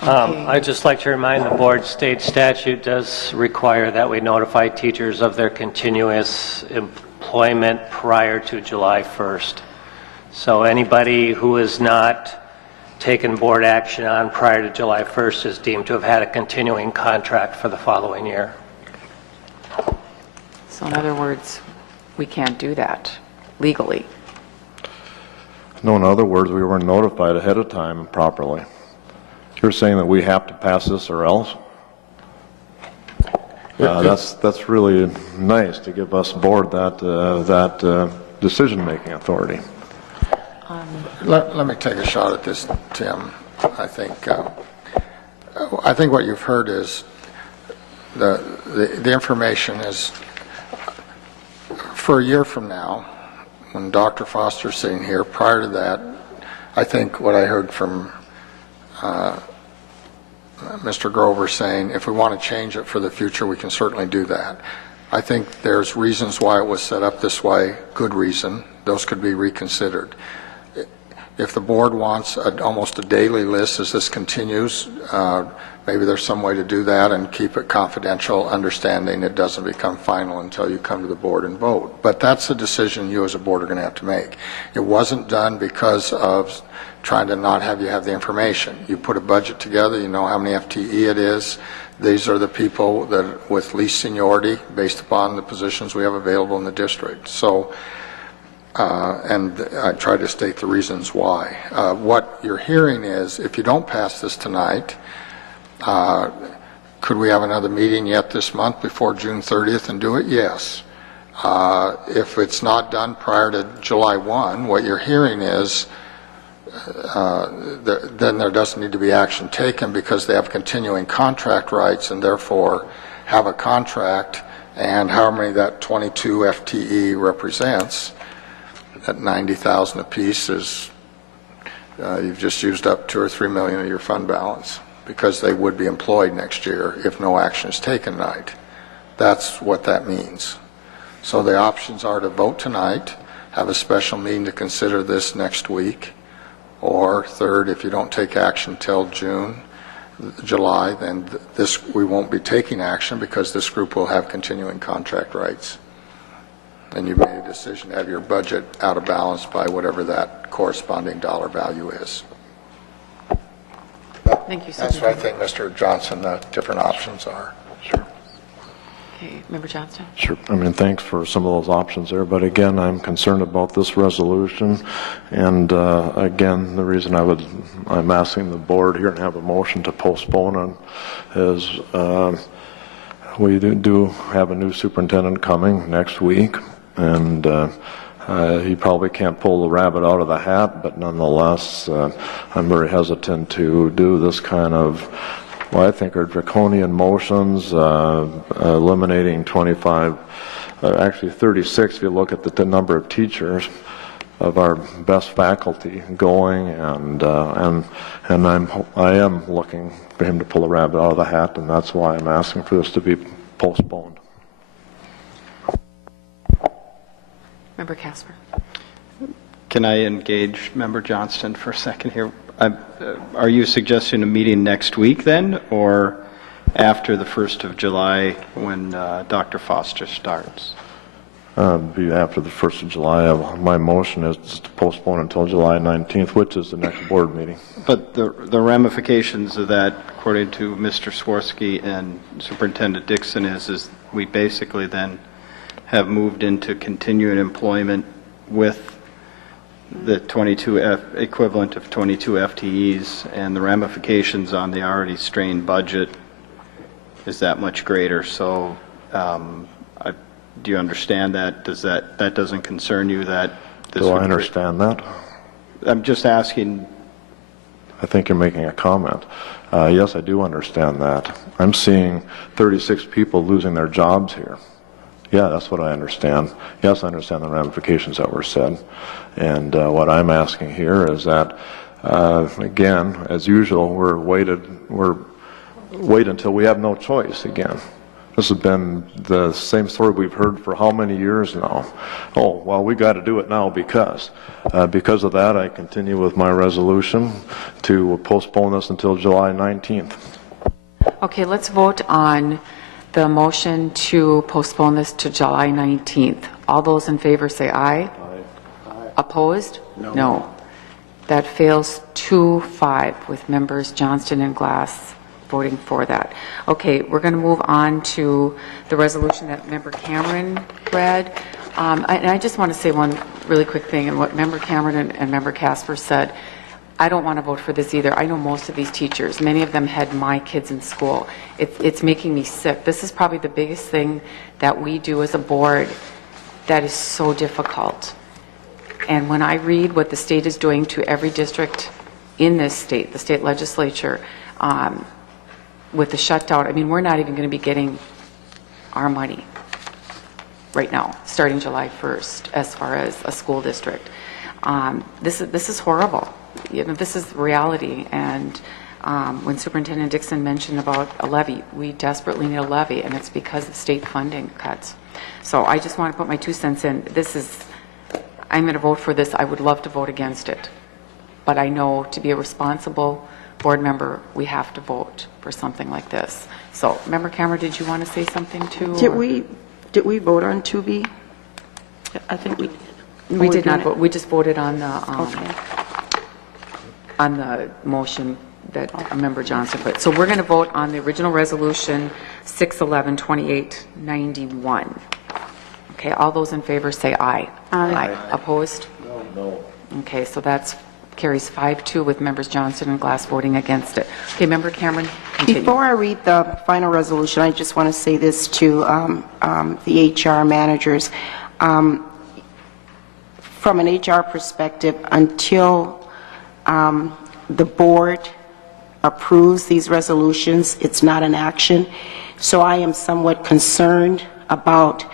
I'd just like to remind the board, state statute does require that we notify teachers of their continuous employment prior to July 1st. So anybody who is not taken board action on prior to July 1st is deemed to have had a continuing contract for the following year. So in other words, we can't do that legally. No, in other words, we weren't notified ahead of time properly. You're saying that we have to pass this or else? That's really nice to give us board that decision-making authority. Let me take a shot at this, Tim. I think what you've heard is the information is for a year from now, when Dr. Foster's sitting here. Prior to that, I think what I heard from Mr. Grover saying, if we want to change it for the future, we can certainly do that. I think there's reasons why it was set up this way, good reason. Those could be reconsidered. If the board wants almost a daily list as this continues, maybe there's some way to do that and keep it confidential, understanding it doesn't become final until you come to the board and vote. But that's a decision you as a board are going to have to make. It wasn't done because of trying to not have you have the information. You put a budget together, you know how many FTE it is. These are the people that with least seniority based upon the positions we have available in the district. So. And I try to state the reasons why. What you're hearing is, if you don't pass this tonight, could we have another meeting yet this month before June 30th and do it? Yes. If it's not done prior to July 1, what you're hearing is then there doesn't need to be action taken because they have continuing contract rights and therefore have a contract and how many that 22 FTE represents. At 90,000 apiece is, you've just used up 2 or 3 million of your fund balance, because they would be employed next year if no action is taken tonight. That's what that means. So the options are to vote tonight, have a special meeting to consider this next week, or third, if you don't take action till July, then we won't be taking action because this group will have continuing contract rights. And you've made a decision to have your budget out of balance by whatever that corresponding dollar value is. Thank you, That's what I Superintendent. think, Mr. Johnson, the different options are. Sure. Okay, Member Johnston? Sure. I mean, thanks for some of those options there, but again, I'm concerned about this resolution, and again, the reason I'm asking the board here and have a motion to postpone it is we do have a new superintendent coming next week, and he probably can't pull the rabbit out of the hat, but nonetheless, I'm very hesitant to do this kind of, well, I think are draconian motions, eliminating 25, actually 36 if you look at the number of teachers of our best faculty going, and I am looking for him to pull the rabbit out of the hat, and that's why I'm asking for this to be postponed. Member Casper? Can I engage Member Johnston for a second here? Are you suggesting a meeting next week then, or after the 1st of July when Dr. Foster starts? Be after the 1st of July. My motion is to postpone until July 19th, which is the next board meeting. But the ramifications of that, according to Mr. Swirsky and Superintendent Dixon, is we basically then have moved into continuing employment with the equivalent of 22 FTEs, and the ramifications on the already strained budget is that much greater. So do you understand that? That doesn't concern you? That this Do I understand that? I'm just asking. I think you're making a comment. Yes, I do understand that. I'm seeing 36 people losing their jobs here. Yeah, that's what I understand. Yes, I understand the ramifications that were said. And what I'm asking here is that, again, as usual, we're wait until we have no choice again. This has been the same story we've heard for how many years now? Oh, well, we got to do it now because of that, I continue with my resolution to postpone this until July 19th. Okay, let's vote on the motion to postpone this to July 19th. All those in favor say aye. Aye. Opposed? No. That fails 2-5 with members Johnston and Glass voting for that. Okay, we're going to move on to the resolution that Member Cameron read. And I just want to say one really quick thing, and what Member Cameron and Member Casper said. I don't want to vote for this either. I know most of these teachers. Many of them had my kids in school. It's making me sick. This is probably the biggest thing that we do as a board that is so difficult. And when I read what the state is doing to every district in this state, the state legislature, with the shutdown, I mean, we're not even going to be getting our money right now, starting July 1st, as far as a school district. This is horrible. You know, this is reality. And when Superintendent Dixon mentioned about a levy, we desperately need a levy, and it's because of state funding cuts. So I just want to put my 2 cents in. I'm going to vote for this. I would love to vote against it. But I know to be a responsible board member, we have to vote for something like this. So, Member Cameron, did you want to say something too? Did we vote on 2B? I think we did. We did not vote. We just voted on the on the motion that Member Johnson put. So we're going to vote on the original resolution 611-2891. Okay, all those in favor say aye. Aye. Opposed? No. Okay, so that's carries 5-2 with members Johnson and Glass voting against it. Okay, Member Cameron, continue. Before I read the final resolution, I just want to say this to the HR managers. From an HR perspective, until the board approves these resolutions, it's not an action. So I am somewhat concerned about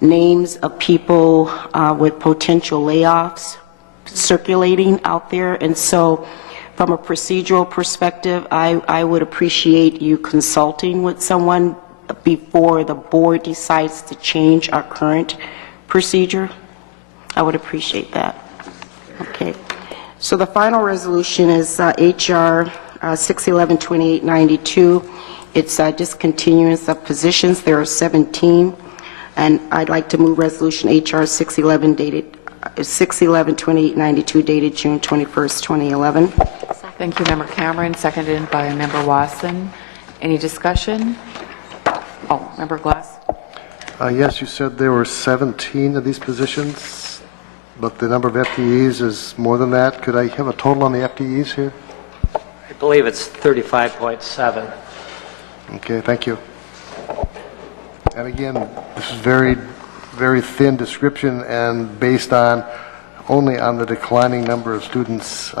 names of people with potential layoffs circulating out there. And so from a procedural perspective, I would appreciate you consulting with someone before the board decides to change our current procedure. I would appreciate that. Okay. So the final resolution is HR 611-2892. It's discontinuance of positions. There are 17. And I'd like to move resolution HR 611-2892 dated June 21st, 2011. Thank you, Member Cameron, seconded by Member Wasson. Any discussion? Oh, Member Glass? Yes, you said there were 17 of these positions, but the number of FTEs is more than that. Could I have a total on the FTEs here? I believe it's 35.7. Okay, thank you. And again, this is very, very thin description and based on only on the declining number of students.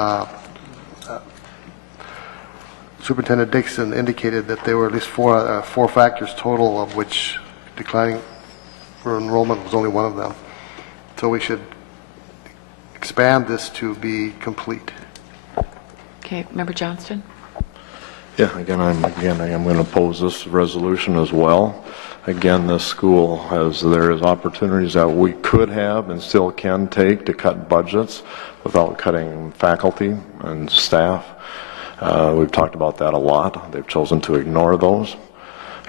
Superintendent Dixon indicated that there were at least four factors total, of which declining for enrollment was only one of them. So we should expand this to be complete. Okay, Member Johnston? Yeah, again, I'm going to oppose this resolution as well. Again, this school there is opportunities that we could have and still can take to cut budgets without cutting faculty and staff. We've talked about that a lot. They've chosen to ignore those.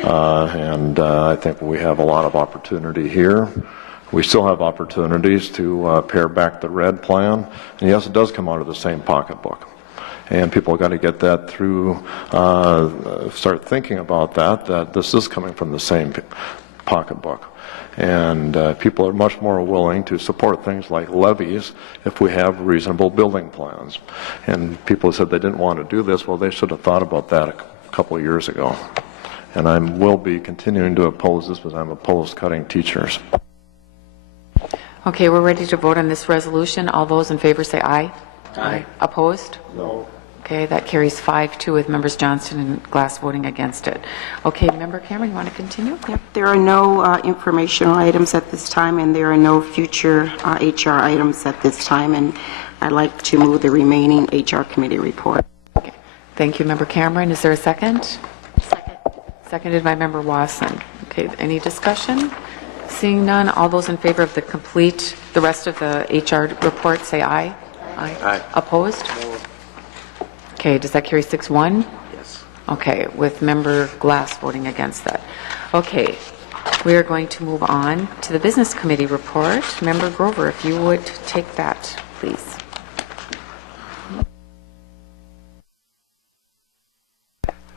I think we have a lot of opportunity here. We still have opportunities to pare back the red plan. And yes, it does come out of the same pocketbook. And people got to get that through, start thinking about that this is coming from the same pocketbook. And people are much more willing to support things like levies if we have reasonable building plans. And people said they didn't want to do this. Well, they should have thought about that a couple of years ago. And I will be continuing to oppose this because I'm opposed cutting teachers. Okay, we're ready to vote on this resolution. All those in favor say aye. Aye. Opposed? No. Okay, that carries 5-2 with Members Johnston and Glass voting against it. Okay, Member Cameron, you want to continue? Yep, there are no informational items at this time, and there are no future HR items at this time, and I'd like to move the remaining HR committee report. Okay. Thank you, Member Cameron. Is there a second? Second. Seconded by Member Wasson. Okay, any discussion? Seeing none, all those in favor of the rest of the HR report say aye. Aye. Aye. Opposed? Okay, does that carry 6-1? Yes. Okay, with Member Glass voting against that. Okay, we are going to move on to the Business Committee report. Member Grover, if you would take that, please.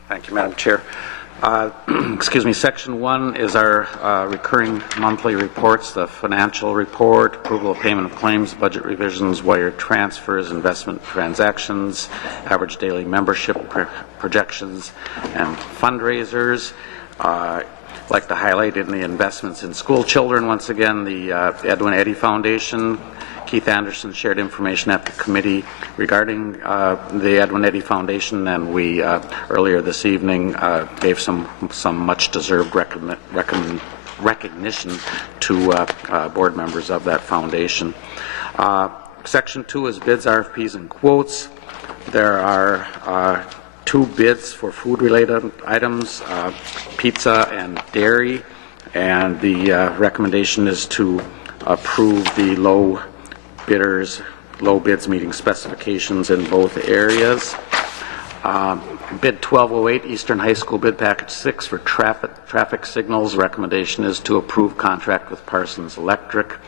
Thank you, Madam Chair. Excuse me, Section 1 is our recurring monthly reports, the financial report, approval of payment of claims, budget revisions, wire transfers, investment transactions, average daily membership projections, and fundraisers. I'd like to highlight in the investments in school children, once again, the Edwin Eddy Foundation. Keith Anderson shared information at the committee regarding the Edwin Eddy Foundation, and we earlier this evening gave some much-deserved recognition to board members of that foundation. Section 2 is bids, RFPs, and quotes. There are 2 bids for food-related items, pizza and dairy, and the recommendation is to approve the low bids meeting specifications in both areas. Bid 1208, Eastern High School Bid Package 6 for traffic signals. Recommendation is to approve contract with Parsons Electric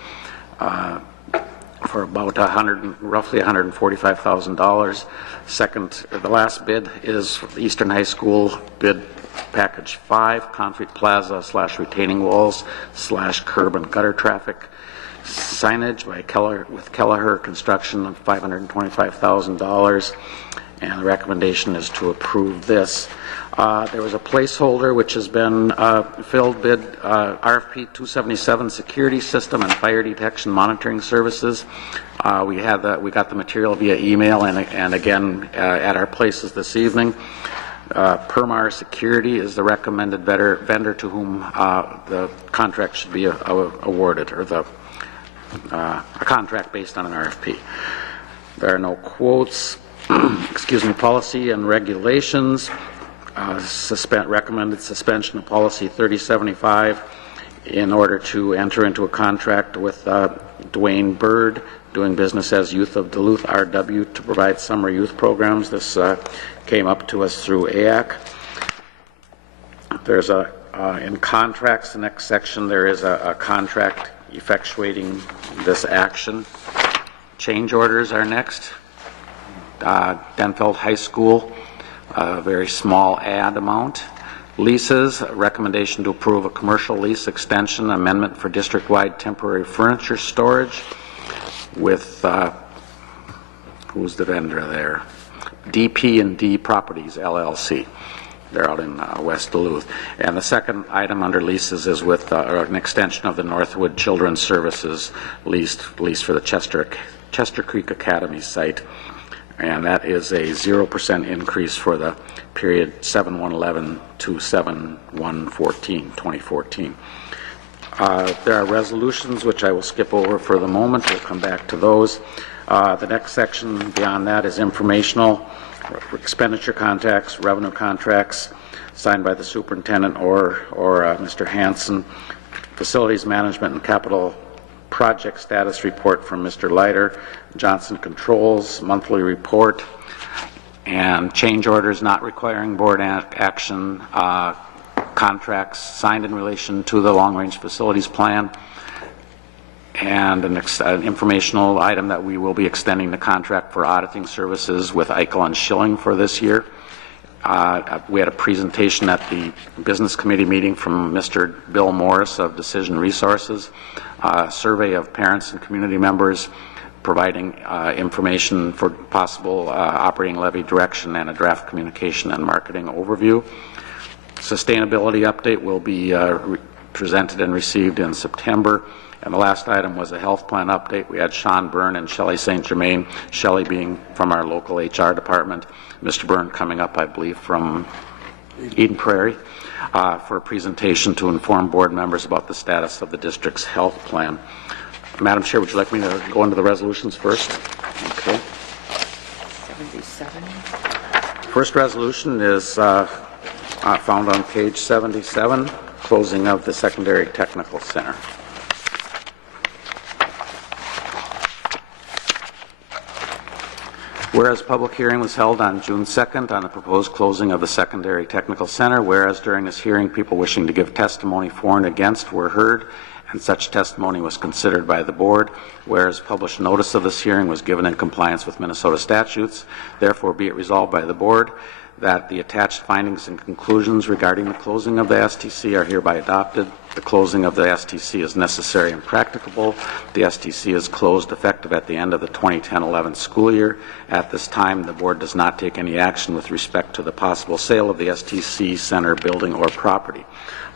for about roughly $145,000. The last bid is Eastern High School Bid Package 5, concrete plaza / retaining walls / curb and gutter traffic signage by Kelleher Construction of $525,000, and the recommendation is to approve this. There was a placeholder which has been filled, bid RFP 277 security system and fire detection monitoring services. We got the material via email and again at our places this evening. Permar Security is the recommended vendor to whom the contract should be awarded, or a contract based on an RFP. There are no quotes. Excuse me. Policy and regulations. Recommended suspension of policy 3075 in order to enter into a contract with Dwayne Bird, doing business as Youth of Duluth, RW, to provide summer youth programs. This came up to us through AAC. There's in contracts, the next section, there is a contract effectuating this action. Change orders are next. Denfeld High School, a very small ad amount. Leases, a recommendation to approve a commercial lease extension amendment for district-wide temporary furniture storage with, who's the vendor there? DP&D Properties, LLC. They're out in West Duluth. And the second item under leases is with an extension of the Northwood Children's Services lease for the Chester Creek Academy site. And that is a 0% increase for the period 7/1/11 to 7/1/14, 2014. There are resolutions which I will skip over for the moment. We'll come back to those. The next section beyond that is informational, expenditure contracts, revenue contracts signed by the superintendent or Mr. Hanson, facilities management and capital project status report from Mr. Leiter, Johnson Controls monthly report, and change orders not requiring board action, contracts signed in relation to the long-range facilities plan, and an informational item that we will be extending the contract for auditing services with Eichel and Schilling for this year. We had a presentation at the business committee meeting from Mr. Bill Morris of Decision Resources, a survey of parents and community members providing information for possible operating levy direction and a draft communication and marketing overview. Sustainability update will be presented and received in September. And the last item was a health plan update. We had Sean Byrne and Shelley St. Germain, Shelley being from our local HR department, Mr. Byrne coming up, I believe, from Eden Prairie, for a presentation to inform board members about the status of the district's health plan. Madam Chair, would you like me to go into the resolutions first? Okay. 77. First resolution is found on page 77, closing of the secondary technical center. Whereas public hearing was held on June 2nd on the proposed closing of the secondary technical center, whereas during this hearing people wishing to give testimony for and against were heard, and such testimony was considered by the board, whereas published notice of this hearing was given in compliance with Minnesota statutes, therefore be it resolved by the board that the attached findings and conclusions regarding the closing of the STC are hereby adopted. The closing of the STC is necessary and practicable. The STC is closed effective at the end of the 2010-11 school year. At this time, the board does not take any action with respect to the possible sale of the STC center building or property.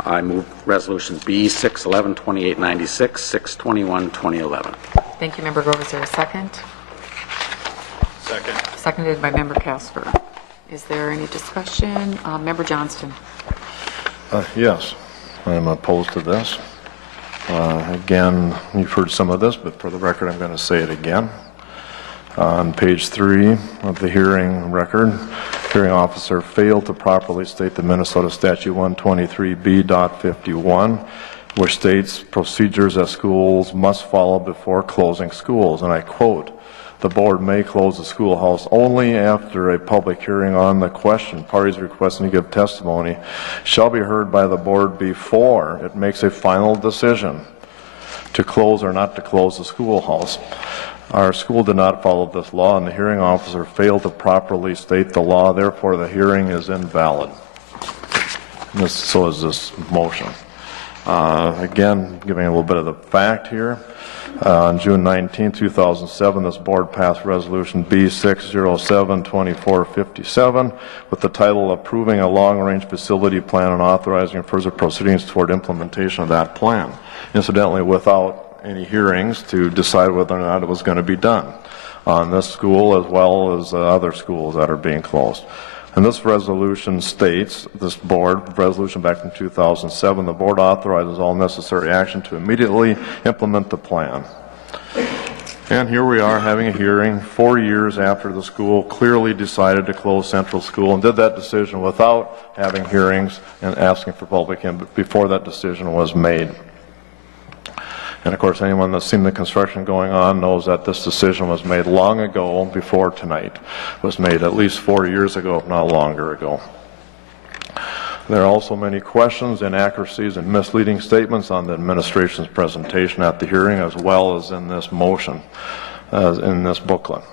I move resolutions B 6/11/2896, 6/21/2011. Thank you, Member Grove. Is there a second? Second. Seconded by Member Casper. Is there any discussion? Member Johnston. Yes, I'm opposed to this. Again, you've heard some of this, but for the record, I'm going to say it again. On page 3 of the hearing record, hearing officer failed to properly state the Minnesota Statute 123B.51, which states procedures that schools must follow before closing schools, and I quote, "The board may close the schoolhouse only after a public hearing on the question. Parties requesting to give testimony shall be heard by the board before it makes a final decision to close or not to close the schoolhouse." Our school did not follow this law, and the hearing officer failed to properly state the law. Therefore, the hearing is invalid. So is this motion. Again, giving a little bit of the fact here. On June 19, 2007, this board passed Resolution B607-2457 with the title Approving a Long-Range Facility Plan and Authorizing Further Proceedings Toward Implementation of that Plan. Incidentally, without any hearings to decide whether or not it was going to be done on this school as well as other schools that are being closed. And this resolution states, this board, resolution back in 2007, the board authorizes all necessary action to immediately implement the plan. And here we are having a hearing 4 years after the school clearly decided to close Central School and did that decision without having hearings and asking for public input before that decision was made. And of course, anyone that's seen the construction going on knows that this decision was made long ago before tonight. It was made at least 4 years ago, if not longer ago. There are also many questions, inaccuracies, and misleading statements on the administration's presentation at the hearing, as well as in this motion, in this booklet.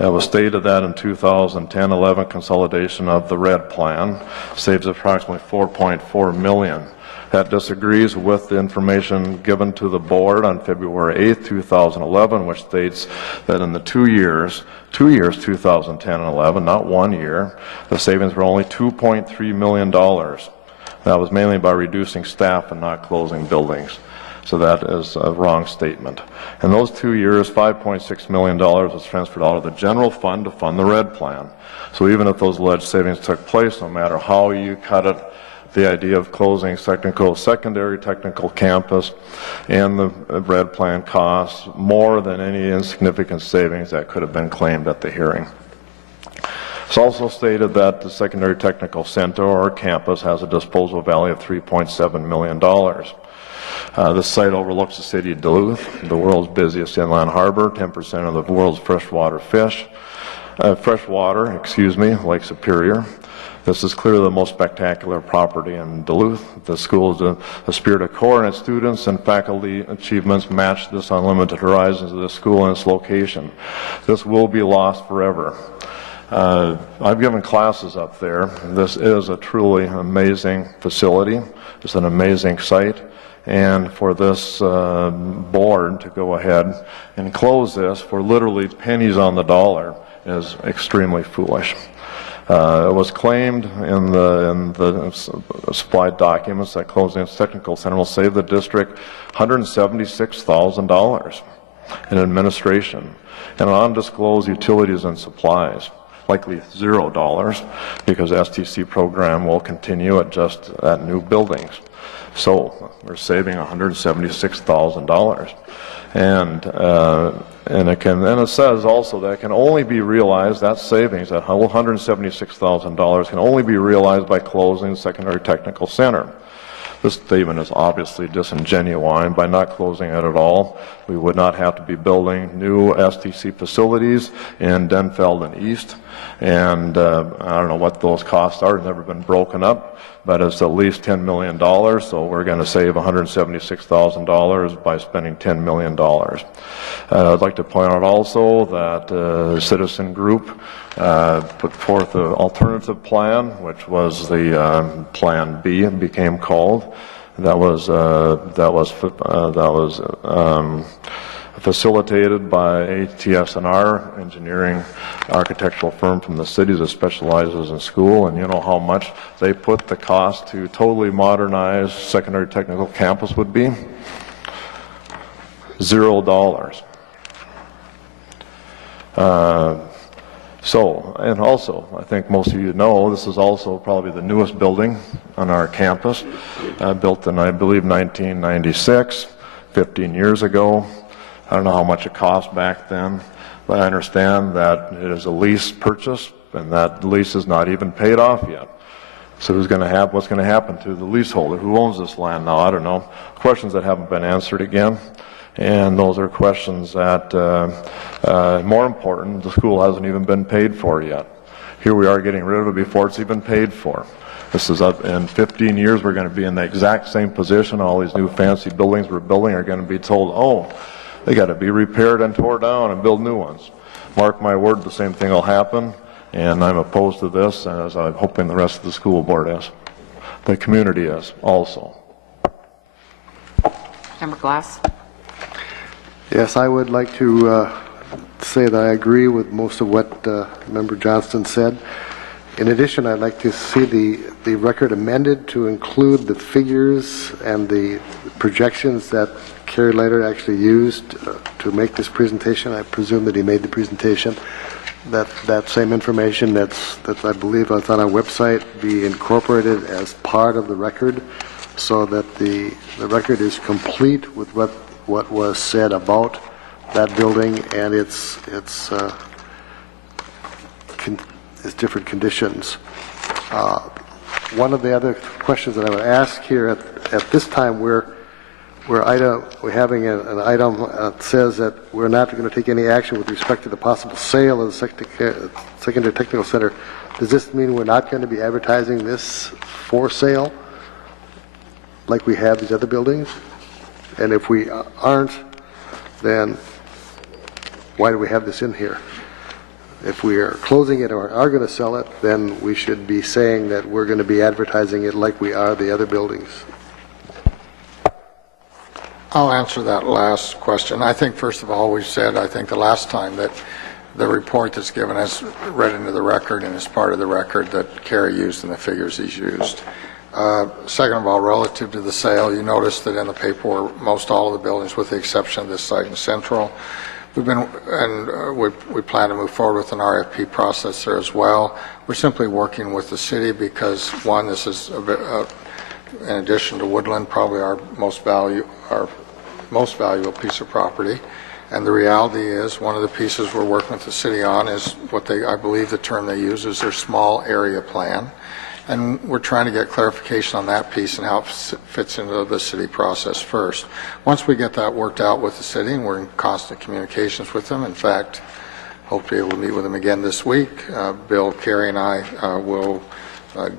It was stated that in 2010-11 consolidation of the red plan saves approximately $4.4 million. That disagrees with the information given to the board on February 8, 2011, which states that in the 2 years, 2010 and 11, not 1 year, the savings were only $2.3 million. That was mainly by reducing staff and not closing buildings. So that is a wrong statement. In those 2 years, $5.6 million was transferred out of the general fund to fund the red plan. So even if those alleged savings took place, no matter how you cut it, the idea of closing secondary technical campus and the red plan costs more than any insignificant savings that could have been claimed at the hearing. It's also stated that the secondary technical center or campus has a disposal value of $3.7 million. This site overlooks the city of Duluth, the world's busiest inland harbor, 10% of the world's freshwater Lake Superior. This is clearly the most spectacular property in Duluth. The school is the spirit of core, and its students and faculty achievements match this unlimited horizons of the school and its location. This will be lost forever. I've given classes up there. This is a truly amazing facility. It's an amazing site. And for this board to go ahead and close this for literally pennies on the dollar is extremely foolish. It was claimed in the supplied documents that closing its technical center will save the district $176,000 in administration and undisclosed utilities and supplies, likely $0 because STC program will continue at new buildings. So we're saving $176,000. And it says also that it can only be realized, that savings, that $176,000 can only be realized by closing the secondary technical center. This statement is obviously disingenuous. By not closing it at all, we would not have to be building new STC facilities in Denfeld and East. And I don't know what those costs are. It's never been broken up, but it's at least $10 million. So we're going to save $176,000 by spending $10 million. I'd like to point out also that a citizen group put forth an alternative plan, which was the Plan B, it became called. That was facilitated by ATS&R, engineering architectural firm from the city that specializes in school, and you know how much they put the cost to totally modernize secondary technical campus would be? $0. And also, I think most of you know, this is also probably the newest building on our campus, built in, I believe, 1996, 15 years ago. I don't know how much it cost back then, but I understand that it is a lease purchase, and that lease is not even paid off yet. So what's going to happen to the leaseholder? Who owns this land now? I don't know. Questions that haven't been answered again. And those are questions that, more important, the school hasn't even been paid for yet. Here we are getting rid of it before it's even paid for. This is up in 15 years, we're going to be in the exact same position. All these new fancy buildings we're building are going to be told, oh, they got to be repaired and tore down and build new ones. Mark my word, the same thing will happen, and I'm opposed to this, as I'm hoping the rest of the school board is. The community is also. Member Glass? Yes, I would like to say that I agree with most of what Member Johnston said. In addition, I'd like to see the record amended to include the figures and the projections that Kerry Leiter actually used to make this presentation. I presume that he made the presentation. that same information that I believe that's on our website be incorporated as part of the record so that the record is complete with what was said about that building and its different conditions. One of the other questions that I would ask here at this time, we're having an item that says that we're not going to take any action with respect to the possible sale of the secondary technical center. Does this mean we're not going to be advertising this for sale like we have these other buildings? And if we aren't, then why do we have this in here? If we are closing it or are going to sell it, then we should be saying that we're going to be advertising it like we are the other buildings. I'll answer that last question. I think, first of all, we said, I think the last time that the report that's given us read into the record and is part of the record that Kerry used and the figures he's used. Second of all, relative to the sale, you notice that in the paperwork, most all of the buildings, with the exception of this site in Central, we plan to move forward with an RFP process there as well. We're simply working with the city because, one, this is in addition to Woodland, probably our most valuable piece of property. And the reality is, one of the pieces we're working with the city on is what I believe the term they use is their small area plan. And we're trying to get clarification on that piece and how it fits into the city process first. Once we get that worked out with the city, and we're in constant communications with them, in fact, hope to be able to meet with them again this week. Bill, Kerry, and I will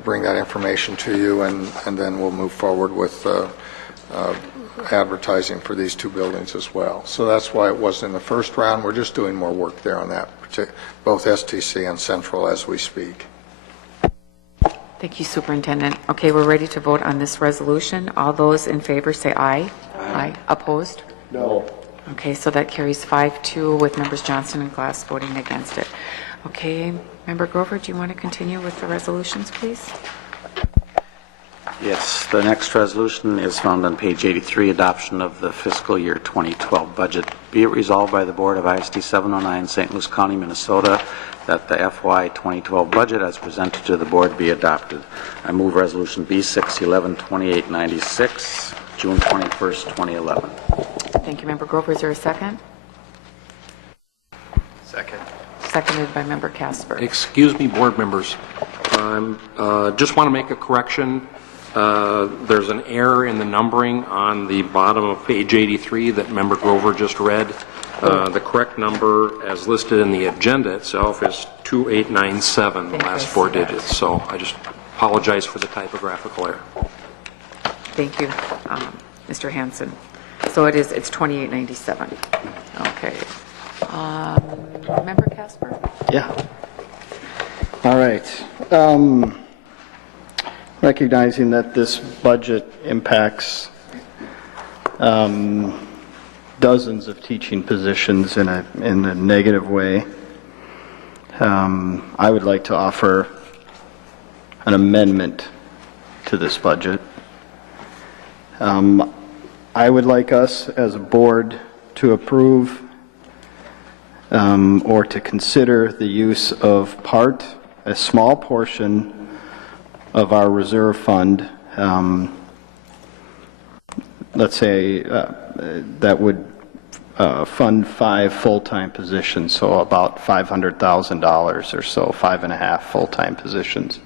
bring that information to you, and then we'll move forward with advertising for these two buildings as well. So that's why it wasn't in the first round. We're just doing more work there on that, both STC and Central as we speak. Thank you, Superintendent. Okay, we're ready to vote on this resolution. All those in favor say aye. Aye. Opposed? No. Okay, so that carries 5-2 with members Johnson and Glass voting against it. Okay, Member Grover, do you want to continue with the resolutions, please? Yes, the next resolution is found on page 83, adoption of the fiscal year 2012 budget. Be it resolved by the Board of ISD 709, St. Louis County, Minnesota, that the FY 2012 budget as presented to the board be adopted. I move resolution B6112896, June 21st, 2011. Thank you, Member Grover. Is there a second? Second. Seconded by Member Casper. Excuse me, board members. Just want to make a correction. There's an error in the numbering on the bottom of page 83 that Member Grover just read. The correct number as listed in the agenda itself is 2897, the last four digits. So I just apologize for the typographical error. Thank you, Mr. Hanson. So it's 2897. Okay. Member Casper? Yeah. All right. Recognizing that this budget impacts dozens of teaching positions in a negative way, I would like to offer an amendment to this budget. I would like us as a board to approve or to consider the use of a small portion of our reserve fund, let's say that would fund 5 full-time positions, so about $500,000 or so, 5.5 full-time positions,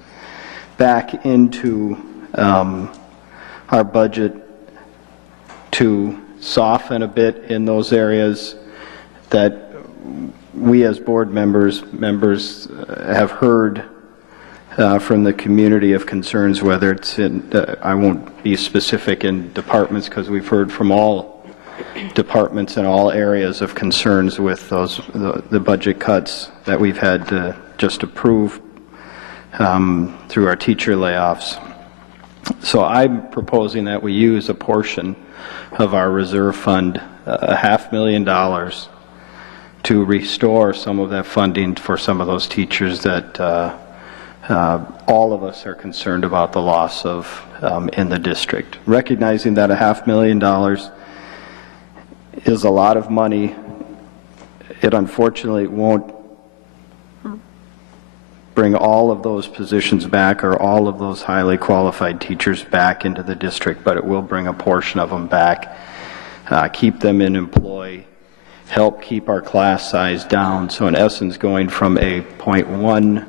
back into our budget to soften a bit in those areas that we as board members have heard from the community of concerns, whether it's in, I won't be specific in departments because we've heard from all departments in all areas of concerns with the budget cuts that we've had to just approve through our teacher layoffs. So I'm proposing that we use a portion of our reserve fund, $500,000, to restore some of that funding for some of those teachers that all of us are concerned about the loss of in the district. Recognizing that $500,000 is a lot of money, it unfortunately won't bring all of those positions back, or all of those highly qualified teachers back into the district, but it will bring a portion of them back, keep them in employ, help keep our class size down. So in essence, going from a 0.1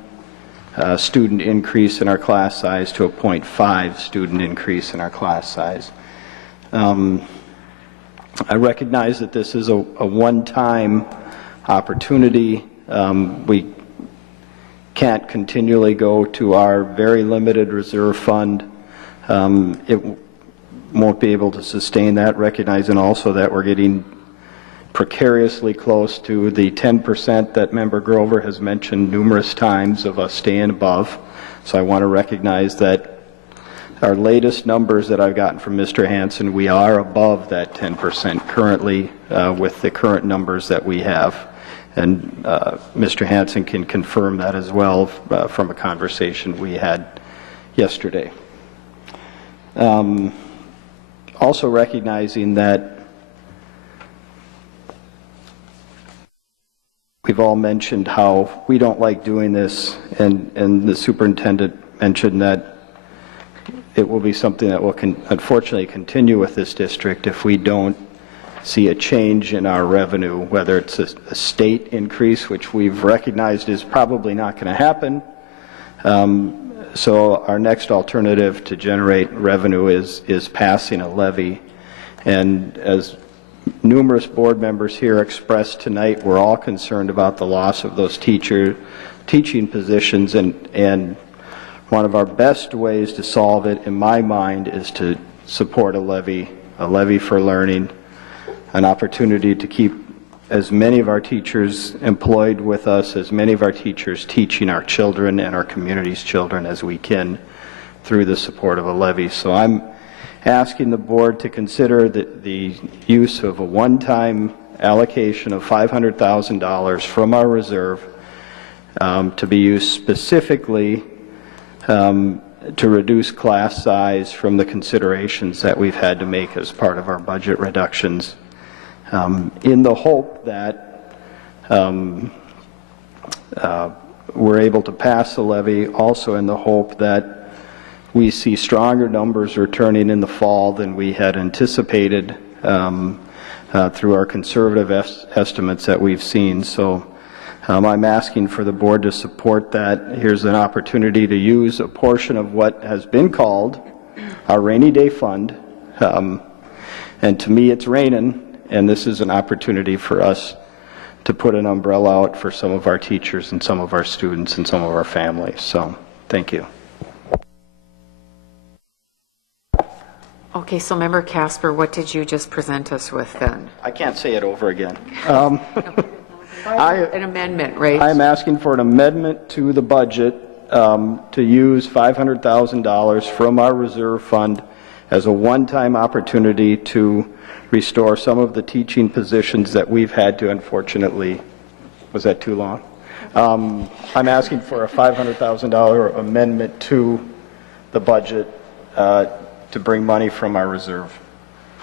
student increase in our class size to a 0.5 student increase in our class size. I recognize that this is a one-time opportunity. We can't continually go to our very limited reserve fund. It won't be able to sustain that, recognizing also that we're getting precariously close to the 10% that Member Grover has mentioned numerous times of us staying above. So I want to recognize that our latest numbers that I've gotten from Mr. Hansen, we are above that 10% currently with the current numbers that we have. And Mr. Hansen can confirm that as well from a conversation we had yesterday. Also recognizing that we've all mentioned how we don't like doing this, and the superintendent mentioned that it will be something that will unfortunately continue with this district if we don't see a change in our revenue, whether it's a state increase, which we've recognized is probably not going to happen. So our next alternative to generate revenue is passing a levy. And as numerous board members here expressed tonight, we're all concerned about the loss of those teaching positions, and one of our best ways to solve it, in my mind, is to support a levy for learning, an opportunity to keep as many of our teachers employed with us, as many of our teachers teaching our children and our community's children as we can through the support of a levy. So I'm asking the board to consider the use of a one-time allocation of $500,000 from our reserve to be used specifically to reduce class size from the considerations that we've had to make as part of our budget reductions, in the hope that we're able to pass the levy, also in the hope that we see stronger numbers returning in the fall than we had anticipated through our conservative estimates that we've seen. So I'm asking for the board to support that. Here's an opportunity to use a portion of what has been called our rainy day fund. And to me, it's raining, and this is an opportunity for us to put an umbrella out for some of our teachers and some of our students and some of our families. So thank you. Okay, so Member Casper, what did you just present us with then? I can't say it over again. An amendment, right? I'm asking for an amendment to the budget to use $500,000 from our reserve fund as a one-time opportunity to restore some of the teaching positions that we've had to, unfortunately. Was that too long? I'm asking for a $500,000 amendment to the budget to bring money from our reserve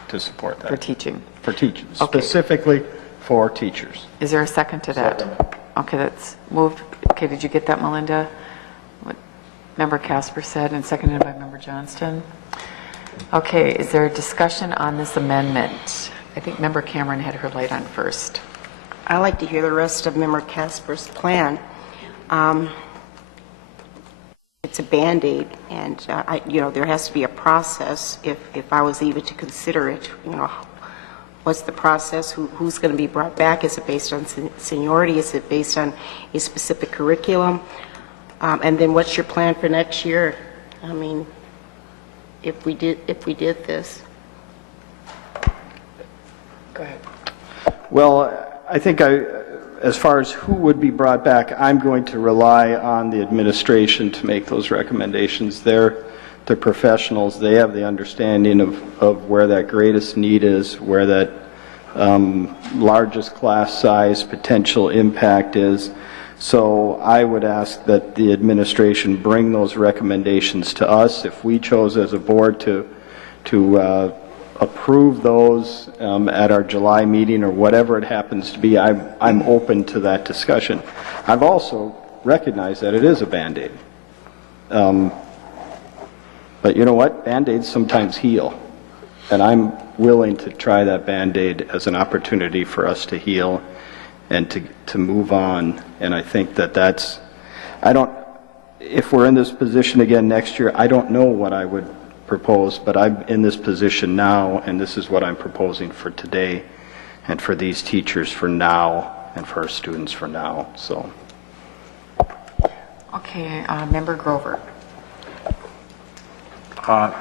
to support that. For teaching. For teaching, Okay. specifically for teachers. Is there a second to that? Second. Okay, that's moved. Okay, did you get that, Melinda? What Member Casper said, and seconded by Member Johnston. Okay, is there a discussion on this amendment? I think Member Cameron had her light on first. I'd like to hear the rest of Member Casper's plan. It's a Band-Aid, and there has to be a process. If I was even to consider it, what's the process? Who's going to be brought back? Is it based on seniority? Is it based on a specific curriculum? And then what's your plan for next year? I mean, if we did this. Go ahead. Well, I think as far as who would be brought back, I'm going to rely on the administration to make those recommendations. They're professionals. They have the understanding of where that greatest need is, where that largest class size potential impact is. So I would ask that the administration bring those recommendations to us. If we chose as a board to approve those at our July meeting or whatever it happens to be, I'm open to that discussion. I've also recognize that it is a Band-Aid. But you know what? Band-Aids sometimes heal. And I'm willing to try that Band-Aid as an opportunity for us to heal and to move on. And I think that's, if we're in this position again next year, I don't know what I would propose, but I'm in this position now, and this is what I'm proposing for today and for these teachers for now and for our students for now, so. Okay, Member Grover.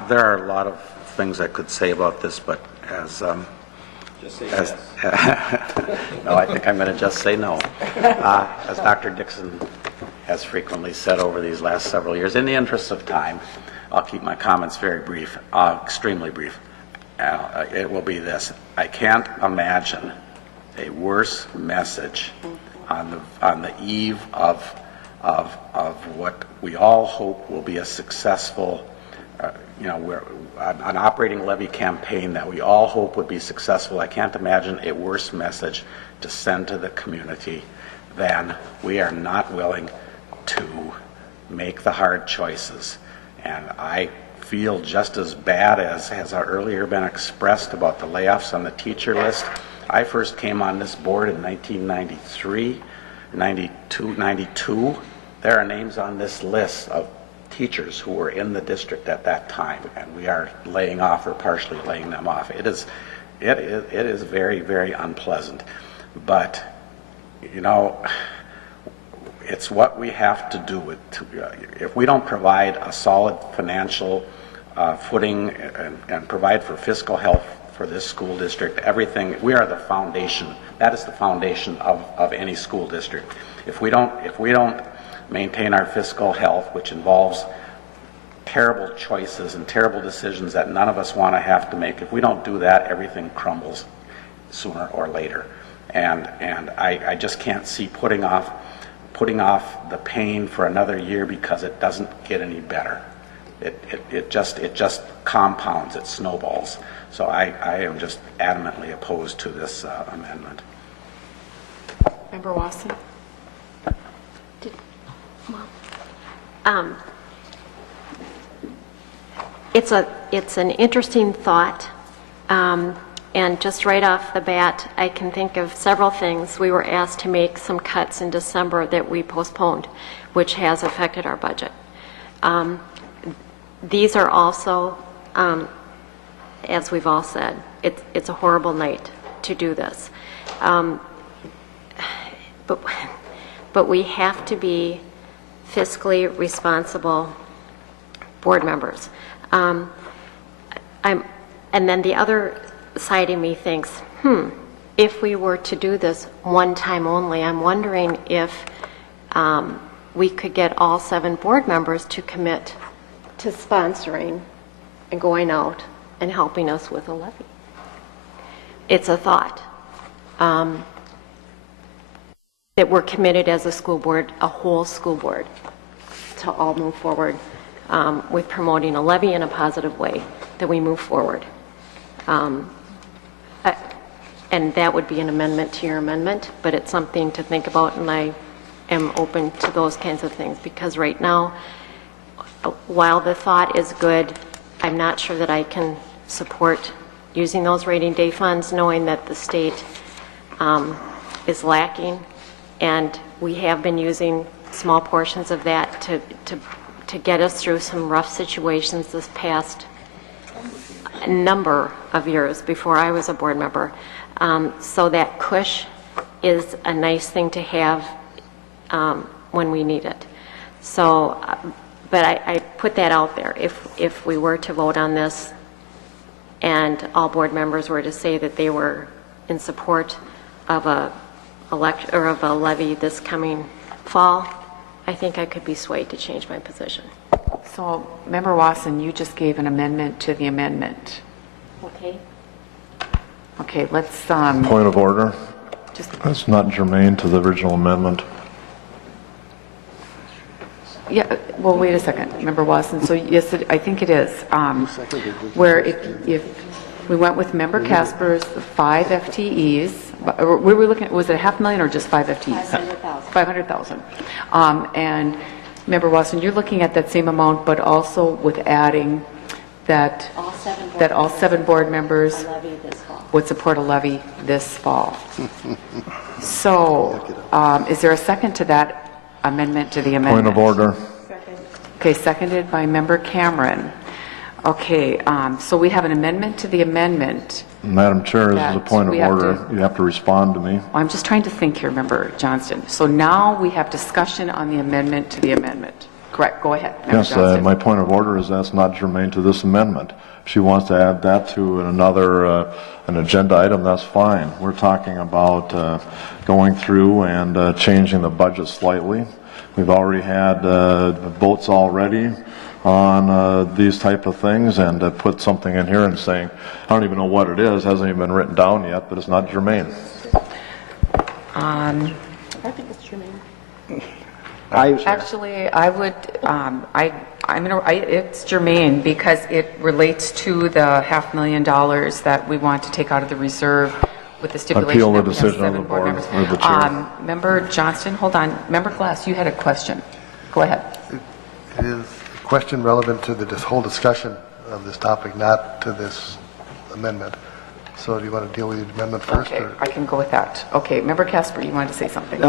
There are a lot of things I could say about this, but as Just say as yes. no, I think I'm going to just say no. As Dr. Dixon has frequently said over these last several years, in the interest of time, I'll keep my comments very brief, extremely brief. It will be this: I can't imagine a worse message on the eve of what we all hope will be a successful, an operating levy campaign that we all hope would be successful. I can't imagine a worse message to send to the community than we are not willing to make the hard choices. And I feel just as bad as has earlier been expressed about the layoffs on the teacher list. I first came on this board in 1993, 92. There are names on this list of teachers who were in the district at that time, and we are laying off or partially laying them off. It is very, very unpleasant. But, it's what we have to do. If we don't provide a solid financial footing and provide for fiscal health for this school district, we are the foundation. That is the foundation of any school district. If we don't maintain our fiscal health, which involves terrible choices and terrible decisions that none of us want to have to make, if we don't do that, everything crumbles sooner or later. And I just can't see putting off the pain for another year because it doesn't get any better. It just compounds, it snowballs. So I am just adamantly opposed to this amendment. Member Watson? It's an interesting thought, and just right off the bat, I can think of several things. We were asked to make some cuts in December that we postponed, which has affected our budget. These are also, as we've all said, it's a horrible night to do this. But we have to be fiscally responsible board members. And then the other side of me thinks, if we were to do this one time only, I'm wondering if we could get all 7 board members to commit to sponsoring and going out and helping us with a levy. It's a thought. That we're committed as a school board, a whole school board, to all move forward with promoting a levy in a positive way, that we move forward. And that would be an amendment to your amendment, but it's something to think about, and I am open to those kinds of things, because right now, while the thought is good, I'm not sure that I can support using those rainy day funds, knowing that the state is lacking, and we have been using small portions of that to get us through some rough situations this past number of years before I was a board member. So that cush is a nice thing to have when we need it. So, but I put that out there. If we were to vote on this and all board members were to say that they were in support of a levy this coming fall, I think I could be swayed to change my position. So, Member Watson, you just gave an amendment to the amendment. Okay. Okay, let's... Point of order. That's not germane to the original amendment. Yeah, well, wait a second, Member Watson. So, yes, I think it is. Where if We went with Member Casper's 5 FTEs. We were looking, was it $500,000 or just 5 FTEs? 500,000. 500,000. And Member Watson, you're looking at that same amount, but also with adding that all 7 board members would support a levy this fall. So, is there a second to that amendment to the amendment? Point of order. Okay, seconded by Member Cameron. Okay, so we have an amendment to the amendment. Madam Chair, this is a That point of we have order. to- You have to respond to me. I'm just trying to think here, Member Johnston. So now we have discussion on the amendment to the amendment. Correct, go ahead, Member Yes, Johnston. my point of order is that's not germane to this amendment. If she wants to add that to another, an agenda item, that's fine. We're talking about going through and changing the budget slightly. We've already had votes already on these type of things, and to put something in here and saying, I don't even know what it is, hasn't even been written down yet, but it's not germane. I think it's germane. Actually, I would, it's germane because it relates to the $500,000 that we want to take out of the reserve with the stipulation Appeal the that we have decision of 7 the board board members. or the chair. Member Johnston, hold on. Member Glass, you had a question. Go ahead. It is a question relevant to this whole discussion of this topic, not to this amendment. So do you want to deal with the amendment first? Okay, Or? I can go with that. Okay, Member Casper, you wanted to say something?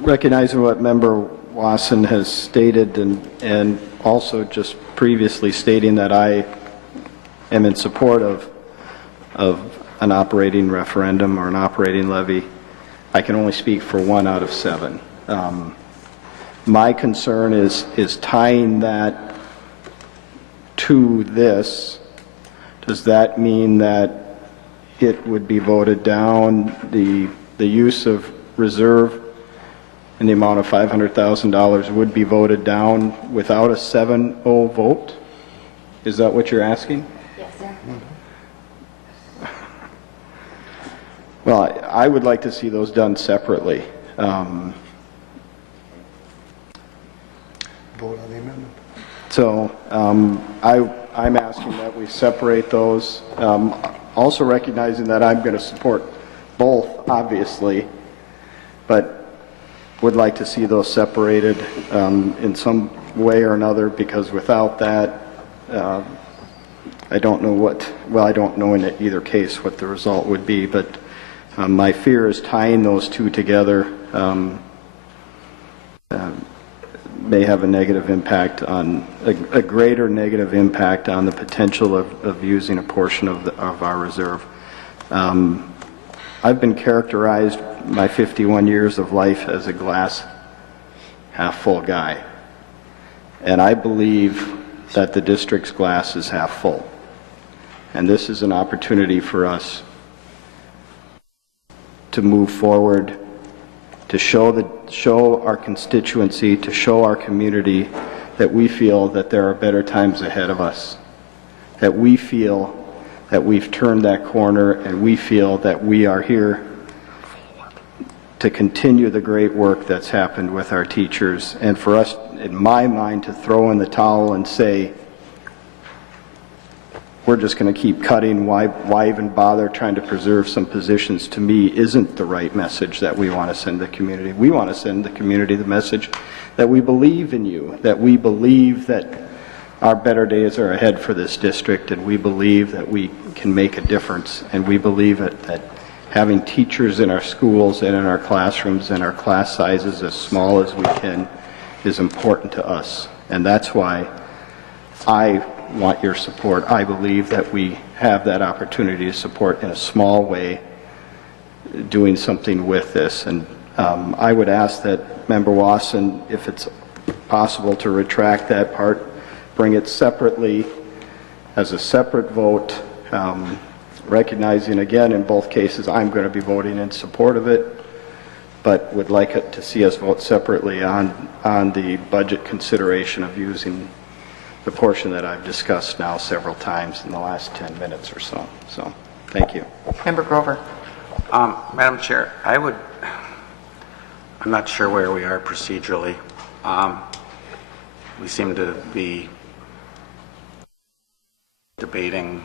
Recognizing what Member Wasson has stated and also just previously stating that I am in support of an operating referendum or an operating levy, I can only speak for 1 out of 7. My concern is tying that to this. Does that mean that it would be voted down, the use of reserve in the amount of $500,000 would be voted down without a 7-0 vote? Is that what you're asking? Yes, sir. Well, I would like to see those done separately. Vote on the amendment. So I'm asking that we separate those, also recognizing that I'm going to support both, obviously, but would like to see those separated in some way or another, because without that, I don't know I don't know in either case what the result would be, but my fear is tying those two together may have a negative impact on, a greater negative impact on the potential of using a portion of our reserve. I've been characterized my 51 years of life as a glass half full guy. And I believe that the district's glass is half full. And this is an opportunity for us to move forward, to show our constituency, to show our community that we feel that there are better times ahead of us, that we feel that we've turned that corner, and we feel that we are here to continue the great work that's happened with our teachers, and for us, in my mind, to throw in the towel and say, we're just going to keep cutting, why even bother trying to preserve some positions, to me isn't the right message that we want to send the community. We want to send the community the message that we believe in you, that we believe that our better days are ahead for this district, and we believe that we can make a difference, and we believe that having teachers in our schools and in our classrooms and our class sizes as small as we can is important to us. And that's why I want your support. I believe that we have that opportunity to support in a small way doing something with this. And I would ask that Member Wasson, if it's possible, to retract that part, bring it separately as a separate vote, recognizing again in both cases I'm going to be voting in support of it, but would like it to see us vote separately on the budget consideration of using the portion that I've discussed now several times in the last 10 minutes or so. So, thank you. Member Grover. Madam Chair, I'm not sure where we are procedurally. We seem to be debating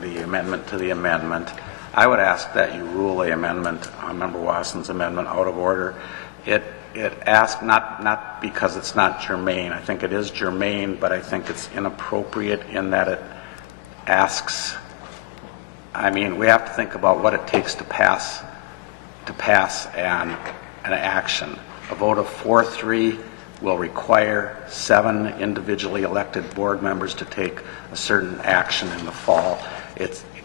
the amendment to the amendment. I would ask that you rule the amendment, Member Wasson's amendment, out of order. It asks, not because it's not germane. I think it is germane, but I think it's inappropriate in that it asks, I mean, we have to think about what it takes to pass an action. A vote of 4-3 will require 7 individually elected board members to take a certain action in the fall.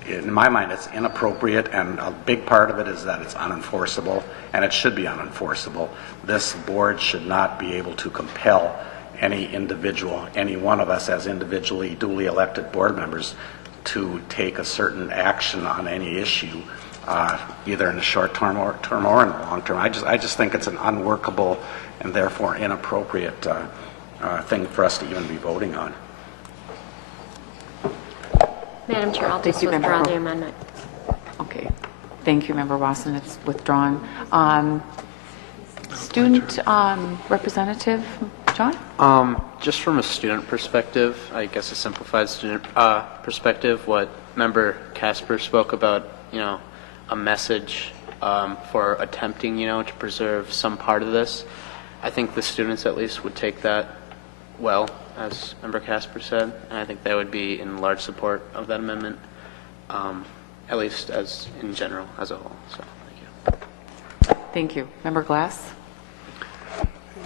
In my mind, it's inappropriate, and a big part of it is that it's unenforceable, and it should be unenforceable. This board should not be able to compel any individual, any one of us as individually duly elected board members, to take a certain action on any issue, either in the short term or in the long term. I just think it's an unworkable and therefore inappropriate thing for us to even be voting on. Madam Chair, I'll just withdraw the amendment. Okay. Thank you, Member Wasson. It's withdrawn. Student representative, John? Just from a student perspective, I guess a simplified student perspective, what Member Casper spoke about, a message for attempting, to preserve some part of this. I think the students at least would take that well, as Member Casper said, and I think they would be in large support of that amendment, at least as in general, as a whole. So, thank you. Thank you. Member Glass?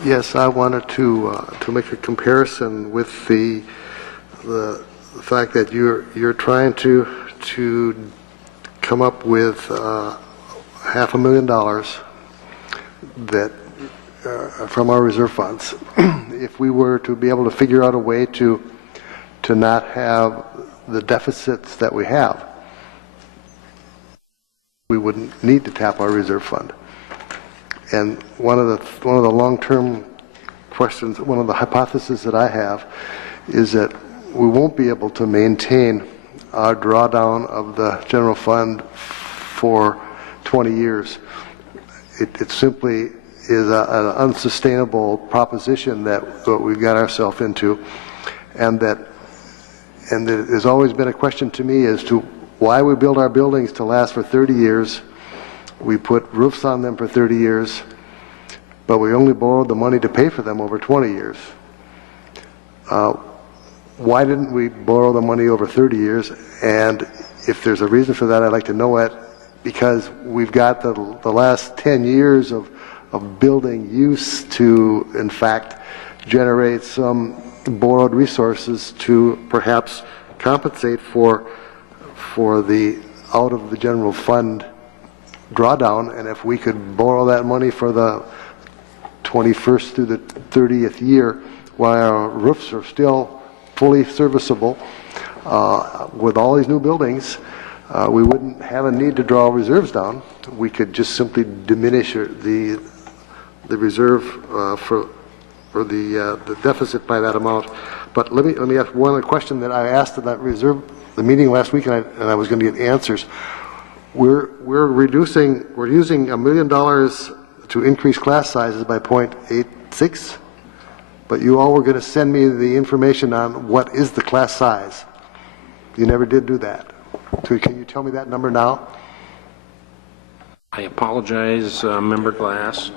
Yes, I wanted to make a comparison with the fact that you're trying to come up with $500,000 that from our reserve funds. If we were to be able to figure out a way to not have the deficits that we have, we wouldn't need to tap our reserve fund. And one of the long-term questions, one of the hypotheses that I have, is that we won't be able to maintain our drawdown of the general fund for 20 years. It simply is an unsustainable proposition that we've got ourselves into, and that there's always been a question to me as to why we build our buildings to last for 30 years. We put roofs on them for 30 years, but we only borrowed the money to pay for them over 20 years. Why didn't we borrow the money over 30 years? And if there's a reason for that, I'd like to know it, because we've got the last 10 years of building use to, in fact, generate some borrowed resources to perhaps compensate for the out of the general fund drawdown. And if we could borrow that money for the 21st through the 30th year, while our roofs are still fully serviceable, with all these new buildings, we wouldn't have a need to draw reserves down. We could just simply diminish the reserve for the deficit by that amount. But let me ask one other question that I asked in that reserve, the meeting last week, and I was going to get answers. We're using $1 million to increase class sizes by 0.86, but you all were going to send me the information on what is the class size. You never did do that. So can you tell me that number now? I apologize, Member Glass.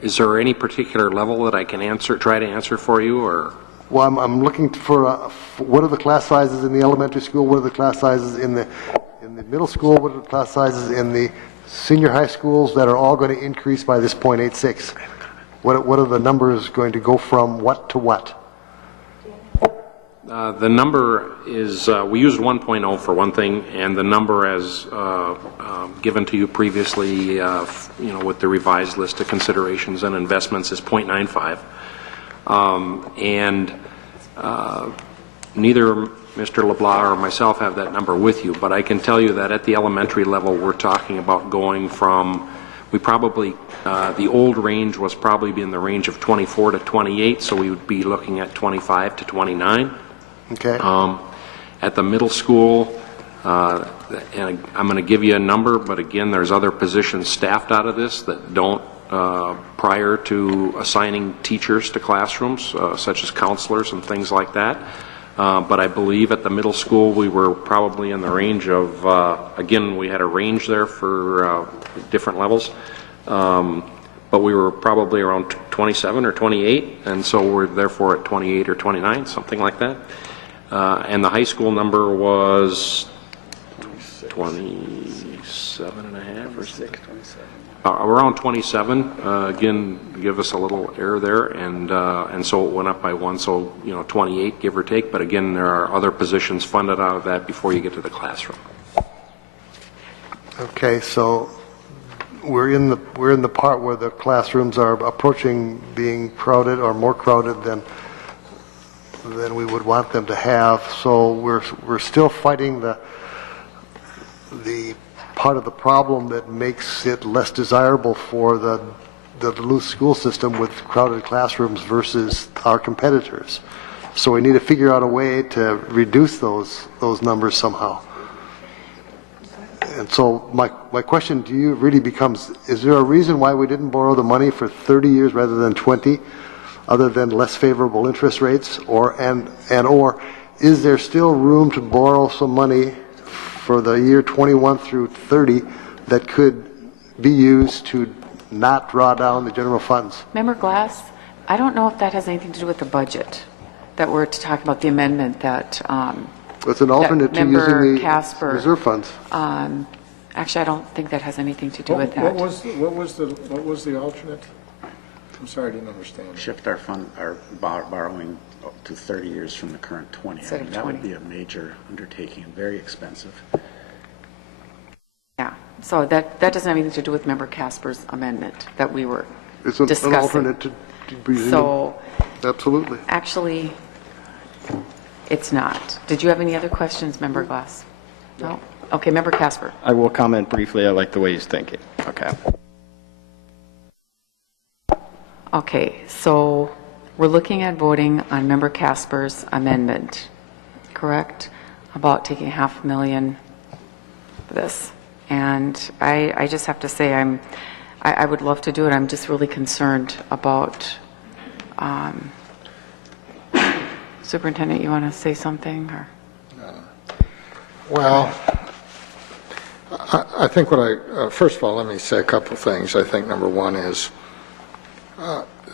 Is there any particular level that I can try to answer for you, or? Well, I'm looking for what are the class sizes in the elementary school? What are the class sizes in the middle school? What are the class sizes in the senior high schools that are all going to increase by this 0.86? What are the numbers going to go from what to what? The number is, we used 1.0 for one thing, and the number as given to you previously, with the revised list of considerations and investments is 0.95. And neither Mr. LeBlanc or myself have that number with you, but I can tell you that at the elementary level, we're talking about going from, the old range was probably in the range of 24 to 28, so we would be looking at 25 to 29. Okay. At the middle school, and I'm going to give you a number, but again, there's other positions staffed out of this that don't prior to assigning teachers to classrooms, such as counselors and things like that. But I believe at the middle school, we were probably in the range of, again, we had a range there for different levels. But we were probably around 27 or 28, and so we're therefore at 28 or 29, something like that. And the high school number was 27 and a half or something. Around 27. Again, give us a little error there, and so it went up by one, so 28, give or take. But again, there are other positions funded out of that before you get to the classroom. Okay, so we're in the part where the classrooms are approaching being crowded or more crowded than we would want them to have. So we're still fighting the part of the problem that makes it less desirable for the Duluth school system with crowded classrooms versus our competitors. So we need to figure out a way to reduce those numbers somehow. And so my question to you really becomes, is there a reason why we didn't borrow the money for 30 years rather than 20, other than less favorable interest rates? Or is there still room to borrow some money for the year 21 through 30 that could be used to not draw down the general funds? Member Glass, I don't know if that has anything to do with the budget, that we're to talk about the amendment that It's an alternate to using the Casper, reserve funds. Actually, I don't think that has anything to do with that. What was the alternate? I'm sorry, I didn't understand. Shift our borrowing to 30 years from the current 20. Instead of That 20. would be a major undertaking and very expensive. Yeah, so that doesn't have anything to do with Member Casper's amendment that we were It's an discussing. alternate to presume. So, absolutely. actually, it's not. Did you have any other questions, Member Glass? No? Okay, Member Casper. I will comment briefly. I like the way he's thinking. Okay. Okay, so we're looking at voting on Member Casper's amendment, correct? About taking $500,000 for this. And I just have to say, I would love to do it. I'm just really concerned about, Superintendent, you want to say something? Or? Well, I think first of all, let me say a couple of things. I think number one is,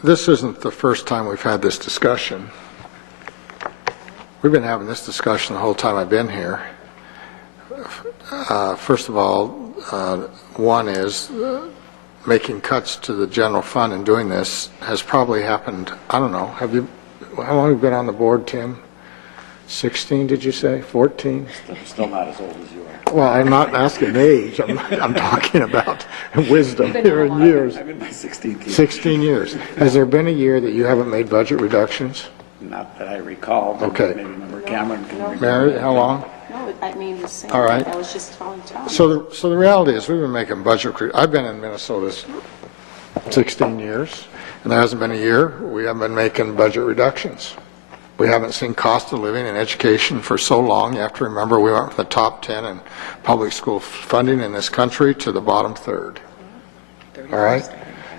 this isn't the first time we've had this discussion. We've been having this discussion the whole time I've been here. First of all, one is making cuts to the general fund and doing this has probably happened, I don't know, how long have you been on the board, Tim? 16, did you say? 14? Still not as old as you are. Well, I'm not asking age. I'm talking about wisdom here in years. I'm in my 16th year. 16 years. Has there been a year that you haven't made budget reductions? Not that I recall, but Okay. maybe Member Cameron can remember. Mary, how long? No, I mean the same. All right. I was just telling Tom. So the reality is we've been making I've been in Minnesota 16 years, and there hasn't been a year we haven't been making budget reductions. We haven't seen cost of living and education for so long. You have to remember we went from the top 10 in public school funding in this country to the bottom third. All right?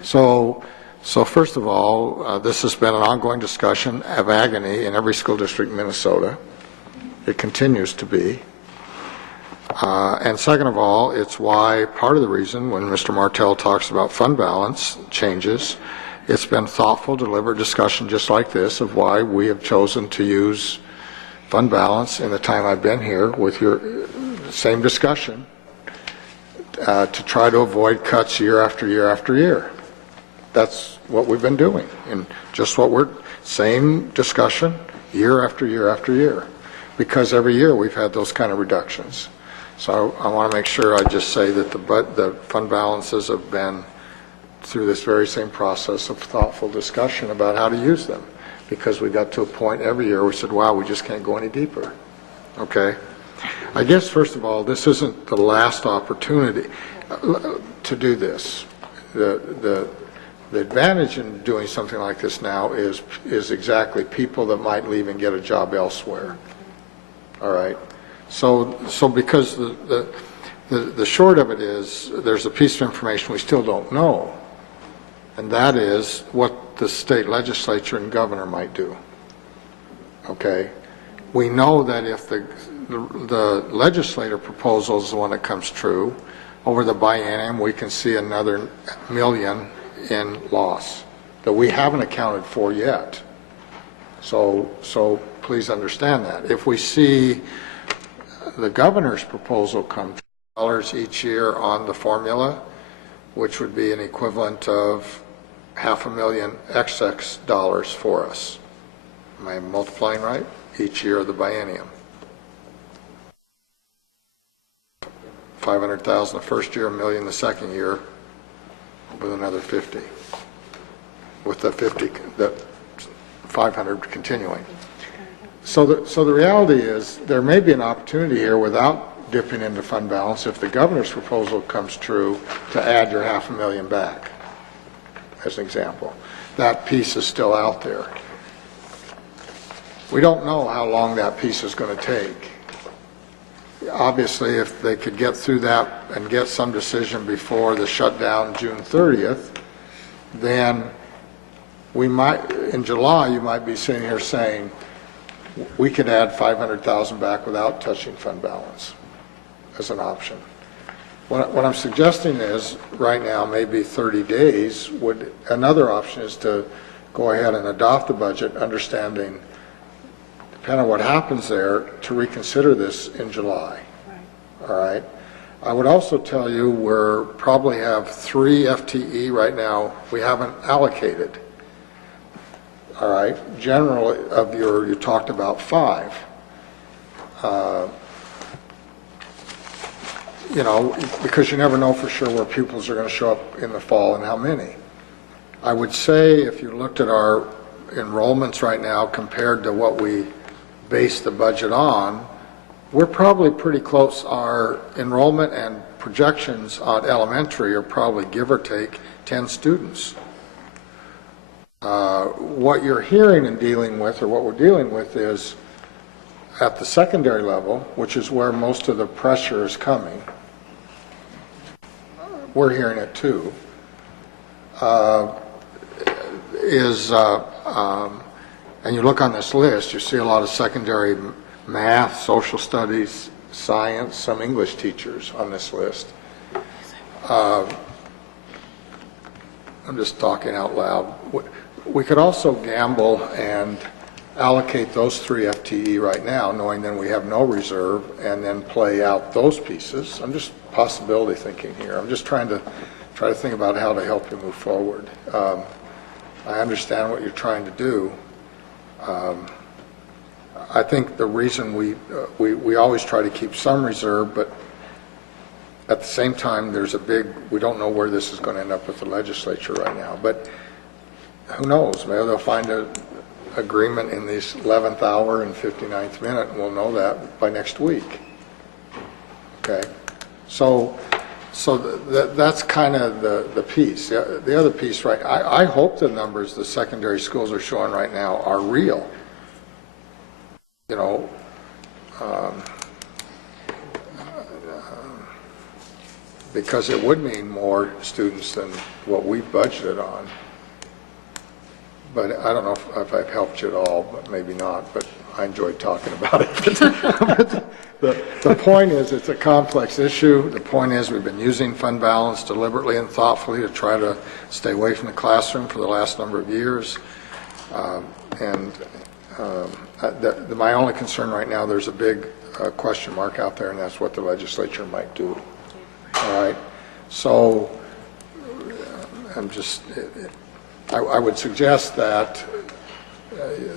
So first of all, this has been an ongoing discussion of agony in every school district in Minnesota. It continues to be. And second of all, it's why part of the reason when Mr. Martell talks about fund balance changes, it's been thoughtful, deliberate discussion just like this of why we have chosen to use fund balance in the time I've been here with your same discussion to try to avoid cuts year after year after year. That's what we've been doing, and just same discussion year after year after year, because every year we've had those kind of reductions. So I want to make sure I just say that the fund balances have been through this very same process of thoughtful discussion about how to use them, because we got to a point every year we said, wow, we just can't go any deeper. Okay? I guess, first of all, this isn't the last opportunity to do this. The advantage in doing something like this now is exactly people that might leave and get a job elsewhere. All right? So because the short of it is there's a piece of information we still don't know. and that is what the state legislature and governor might do. Okay? We know that if the legislative proposal is the one that comes true, over the biennium, we can see another $1 million in loss that we haven't accounted for yet. So please understand that. If we see the governor's proposal come dollars each year on the formula, which would be an equivalent of $500,000 excess dollars for us. Am I multiplying right? Each year of the biennium. 500,000 the first year, $1 million the second year, with another 50. With the 500 continuing. So the reality is there may be an opportunity here without dipping into fund balance if the governor's proposal comes true to add your $500,000 back, as an example. That piece is still out there. We don't know how long that piece is going to take. Obviously, if they could get through that and get some decision before the shutdown June 30th, then we might, in July, you might be sitting here saying, we could add 500,000 back without touching fund balance as an option. What I'm suggesting is, right now, maybe 30 days, another option is to go ahead and adopt the budget, understanding, depending on what happens there, to reconsider this in July. Right. All right? I would also tell you we probably have 3 FTE right now we haven't allocated. All right? Generally, you talked about 5. You know, because you never know for sure where pupils are going to show up in the fall and how many. I would say if you looked at our enrollments right now compared to what we base the budget on, we're probably pretty close. Our enrollment and projections on elementary are probably, give or take, 10 students. What you're hearing and dealing with, or what we're dealing with, is at the secondary level, which is where most of the pressure is coming. We're hearing it too. And you look on this list, you see a lot of secondary math, social studies, science, some English teachers on this list. I'm just talking out loud. We could also gamble and allocate those 3 FTE right now, knowing then we have no reserve, and then play out those pieces. I'm just possibility thinking here. I'm just trying to think about how to help you move forward. I understand what you're trying to do. I think the reason we always try to keep some reserve, but at the same time, we don't know where this is going to end up with the legislature right now. But who knows? Maybe they'll find an agreement in this 11th hour and 59th minute, and we'll know that by next week. Okay? So that's kind of the piece. The other piece, right, I hope the numbers the secondary schools are showing right now are real. You know, because it would mean more students than what we budgeted on. But I don't know if I've helped you at all, but maybe not, but I enjoyed talking about it. The point is, it's a complex issue. The point is, we've been using fund balance deliberately and thoughtfully to try to stay away from the classroom for the last number of years. My only concern right now, there's a big question mark out there, and that's what the legislature might do. All right? So I would suggest that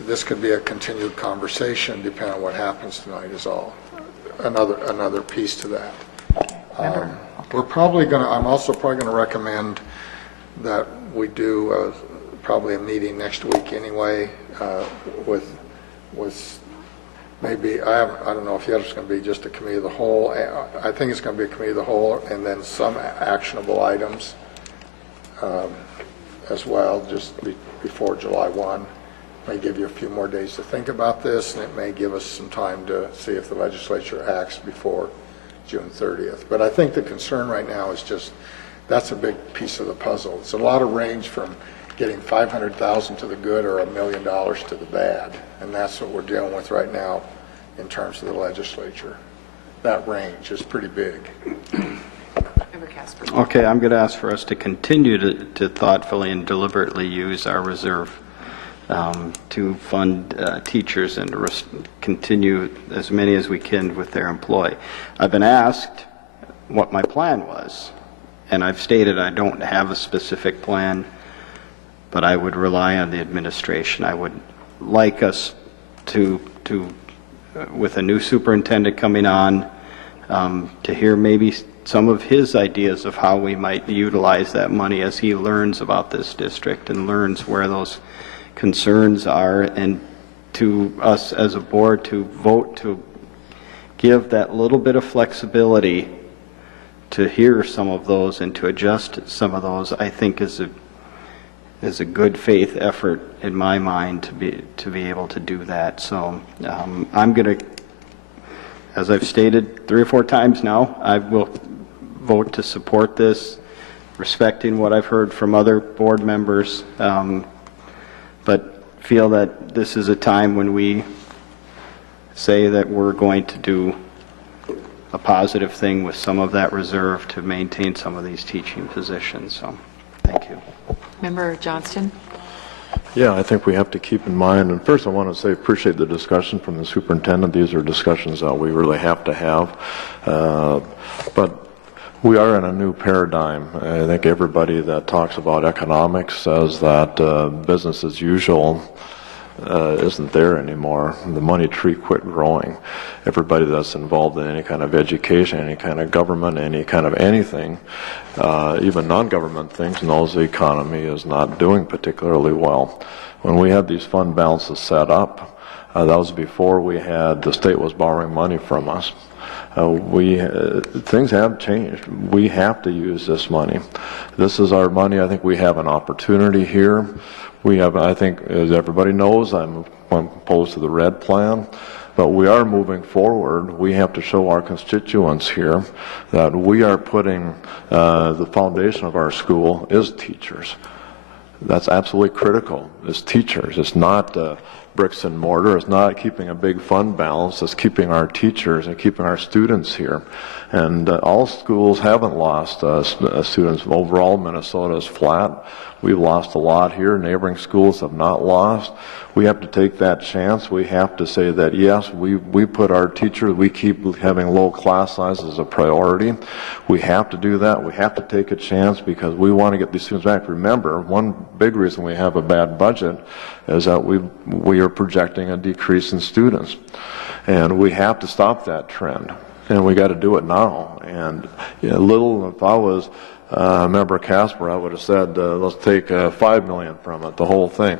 this could be a continued conversation depending on what happens tonight is all. Another piece to that. I'm also probably going to recommend that we do probably a meeting next week anyway with maybe, I don't know if it's going to be just a committee of the whole. I think it's going to be a committee of the whole, and then some actionable items as well, just before July 1. May give you a few more days to think about this, and it may give us some time to see if the legislature acts before June 30th. But I think the concern right now is just That's a big piece of the puzzle. It's a lot of range from getting 500,000 to the good or $1 million to the bad. And that's what we're dealing with right now in terms of the legislature. That range is pretty big. Member Casper. Okay, I'm going to ask for us to continue to thoughtfully and deliberately use our reserve to fund teachers and to continue as many as we can with their employ. I've been asked what my plan was, and I've stated I don't have a specific plan, but I would rely on the administration. I would like us to with a new superintendent coming on, to hear maybe some of his ideas of how we might utilize that money as he learns about this district and learns where those concerns are, and to us as a board to vote to give that little bit of flexibility to hear some of those and to adjust some of those, I think is a good faith effort in my mind to be able to do that. So I'm going to, as I've stated 3 or 4 times now, I will vote to support this, respecting what I've heard from other board members, but feel that this is a time when we say that we're going to do a positive thing with some of that reserve to maintain some of these teaching positions. So, thank you. Member Johnston. Yeah, I think we have to keep in mind, and first I want to say appreciate the discussion from the superintendent. These are discussions that we really have to have. But we are in a new paradigm. I think everybody that talks about economics says that business as usual isn't there anymore. The money tree quit growing. Everybody that's involved in any kind of education, any kind of government, any kind of anything, even non-government things, knows the economy is not doing particularly well. When we had these fund balances set up, that was before we had, the state was borrowing money from us. Things have changed. We have to use this money. This is our money. I think we have an opportunity here. We have, I think, as everybody knows, I'm opposed to the red plan, but we are moving forward. We have to show our constituents here that we are putting the foundation of our school is teachers. That's absolutely critical, is teachers. It's not bricks and mortar. It's not keeping a big fund balance. It's keeping our teachers and keeping our students here. And all schools haven't lost students. Overall, Minnesota is flat. We've lost a lot here. Neighboring schools have not lost. We have to take that chance. We have to say that, yes, we put our teachers, we keep having low class sizes as a priority. We have to do that. We have to take a chance because we want to get these students back. Remember, one big reason we have a bad budget is that we are projecting a decrease in students. And we have to stop that trend. And we got to do it now. And if I was Member Casper, I would have said, let's take $5 million from it, the whole thing.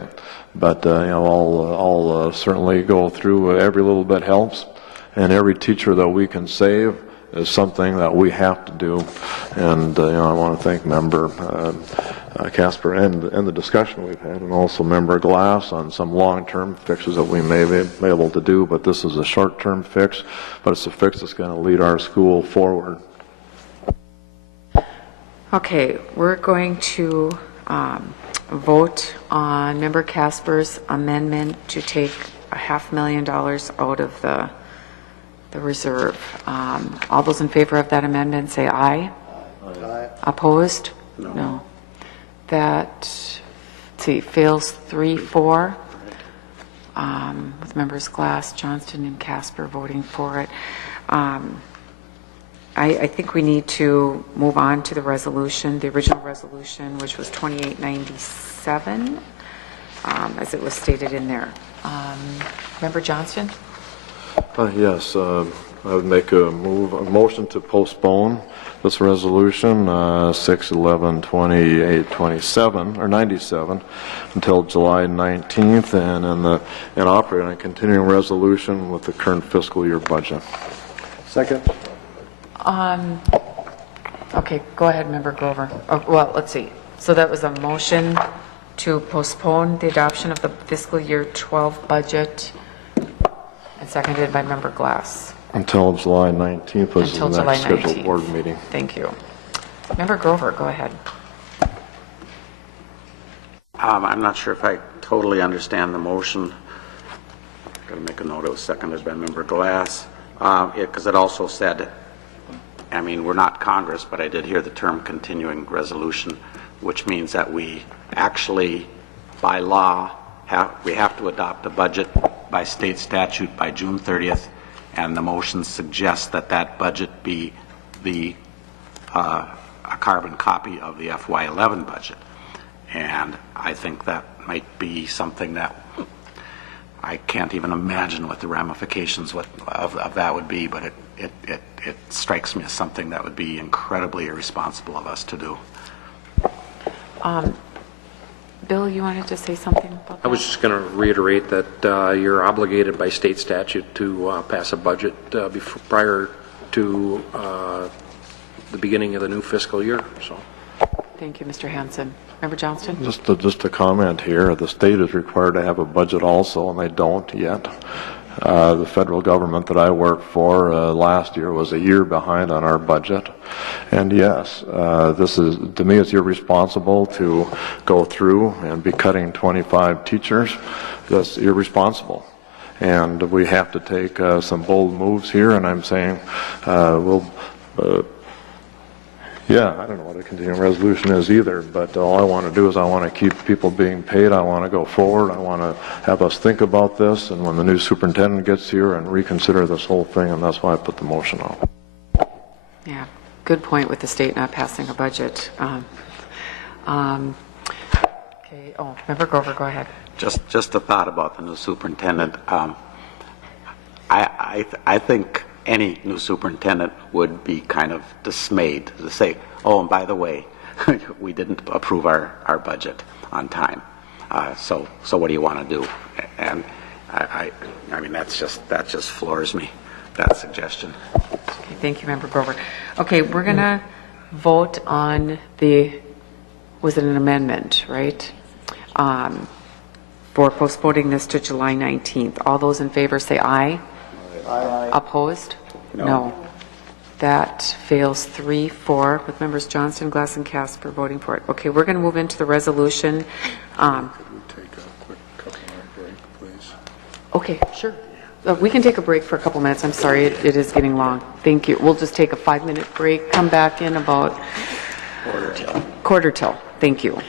But I'll certainly go through. Every little bit helps, and every teacher that we can save is something that we have to do. And I want to thank Member Casper and the discussion we've had, and also Member Glass on some long-term fixes that we may be able to do. But this is a short-term fix, but it's a fix that's going to lead our school forward. Okay, we're going to vote on Member Casper's amendment to take $500,000 out of the reserve. All those in favor of that amendment say aye. Aye. Opposed? No. That, let's see, fails 3-4 with Members Glass, Johnston, and Casper voting for it. I think we need to move on to the resolution, the original resolution, which was 2897, as it was stated in there. Member Johnston? Yes, I would make a motion to postpone this resolution, 6/11/28/27 or 97 until July 19th, and operate on a continuing resolution with the current fiscal year budget. Second. Okay, go ahead, Member Grover. Oh, well, let's see. So that was a motion to postpone the adoption of the fiscal year 12 budget, and seconded by Member Glass. Until July 19th was Until the July next scheduled 19th. board meeting. Thank you. Member Grover, go ahead. I'm not sure if I totally understand the motion. Got to make a note it was seconded by Member Glass. Because it also said, I mean, we're not Congress, but I did hear the term continuing resolution, which means that we actually, by law, we have to adopt a budget by state statute by June 30th, and the motion suggests that that budget be a carbon copy of the FY11 budget. And I think that might be something that I can't even imagine what the ramifications of that would be, but it strikes me as something that would be incredibly irresponsible of us to do. Bill, you wanted to say something about that? I was just going to reiterate that you're obligated by state statute to pass a budget prior to the beginning of the new fiscal year. So, Thank you, Mr. Hanson. Member Johnston? Just a comment here. The state is required to have a budget also, and they don't yet. The federal government that I worked for last year was a year behind on our budget. And yes, this is, to me, it's irresponsible to go through and be cutting 25 teachers. That's irresponsible. And we have to take some bold moves here, and I'm saying yeah, I don't know what a continuing resolution is either, but all I want to do is I want to keep people being paid. I want to go forward. I want to have us think about this, and when the new superintendent gets here and reconsider this whole thing, and that's why I put the motion on. Yeah, good point with the state not passing a budget. Okay, Member Grover, go ahead. Just a thought about the new superintendent. I think any new superintendent would be kind of dismayed to say, oh, and by the way, we didn't approve our budget on time. So what do you want to do? And I mean, that just floors me, that suggestion. Okay, thank you, Member Grover. Okay, we're going to vote on was it an amendment, right? For postponing this to July 19th. All those in favor say aye. Aye. Opposed? No. That fails 3-4 with members Johnston, Glass, and Casper voting for it. Okay, we're going to move into the resolution. Could we take a quick couple-minute break, please? Okay, sure. We can take a break for a couple minutes. I'm sorry, it is getting long. Thank you. We'll just take a 5-minute break, come back in about quarter till. Thank you.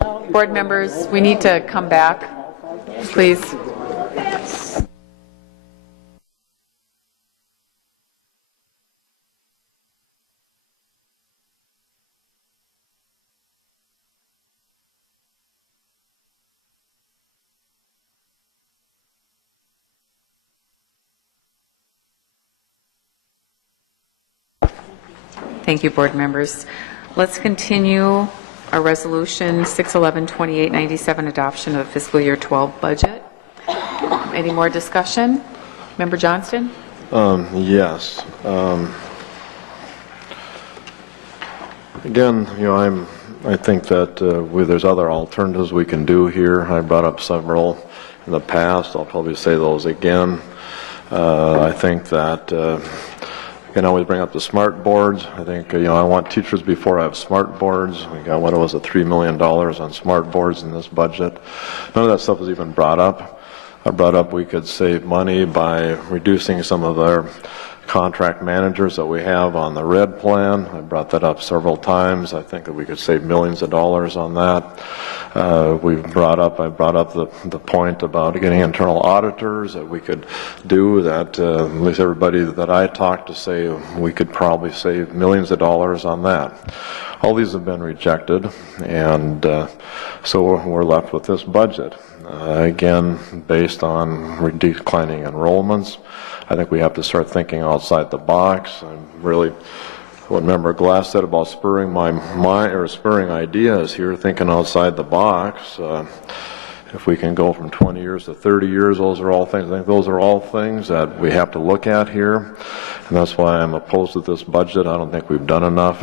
Board members, we need to come back, please. Thank you, board members. Let's continue our resolution 611-2897, adoption of fiscal year 12 budget. Any more discussion? Member Johnston? Yes. Again, I think that there's other alternatives we can do here. I brought up several in the past. I'll probably say those again. I think that you can always bring up the smart boards. I think, I want teachers before I have smart boards. We got, what was it, $3 million on smart boards in this budget. None of that stuff was even brought up. I brought up we could save money by reducing some of our contract managers that we have on the red plan. I brought that up several times. I think that we could save millions of dollars on that. I brought up the point about getting internal auditors that we could do that. At least everybody that I talked to say we could probably save millions of dollars on that. All these have been rejected, and so we're left with this budget. Again, based on declining enrollments, I think we have to start thinking outside the box. What Member Glass said about spurring spurring ideas here, thinking outside the box. If we can go from 20 years to 30 years, those are all things. I think those are all things that we have to look at here, and that's why I'm opposed to this budget. I don't think we've done enough,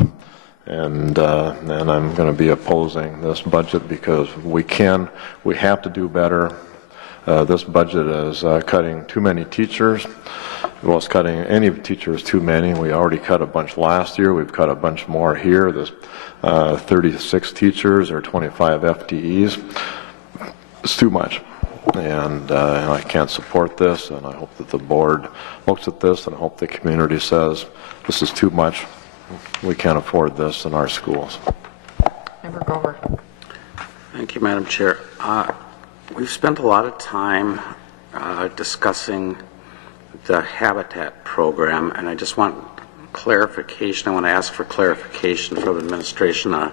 and I'm going to be opposing this budget because we have to do better. This budget is cutting too many teachers. Well, it's cutting any teachers too many. We already cut a bunch last year. We've cut a bunch more here. There's 36 teachers or 25 FTEs. It's too much. And I can't support this, and I hope that the board looks at this, and I hope the community says this is too much. We can't afford this in our schools. Member Grover. Thank you, Madam Chair. We've spent a lot of time discussing the Habitat program, and I just want clarification. I want to ask for clarification from the administration on a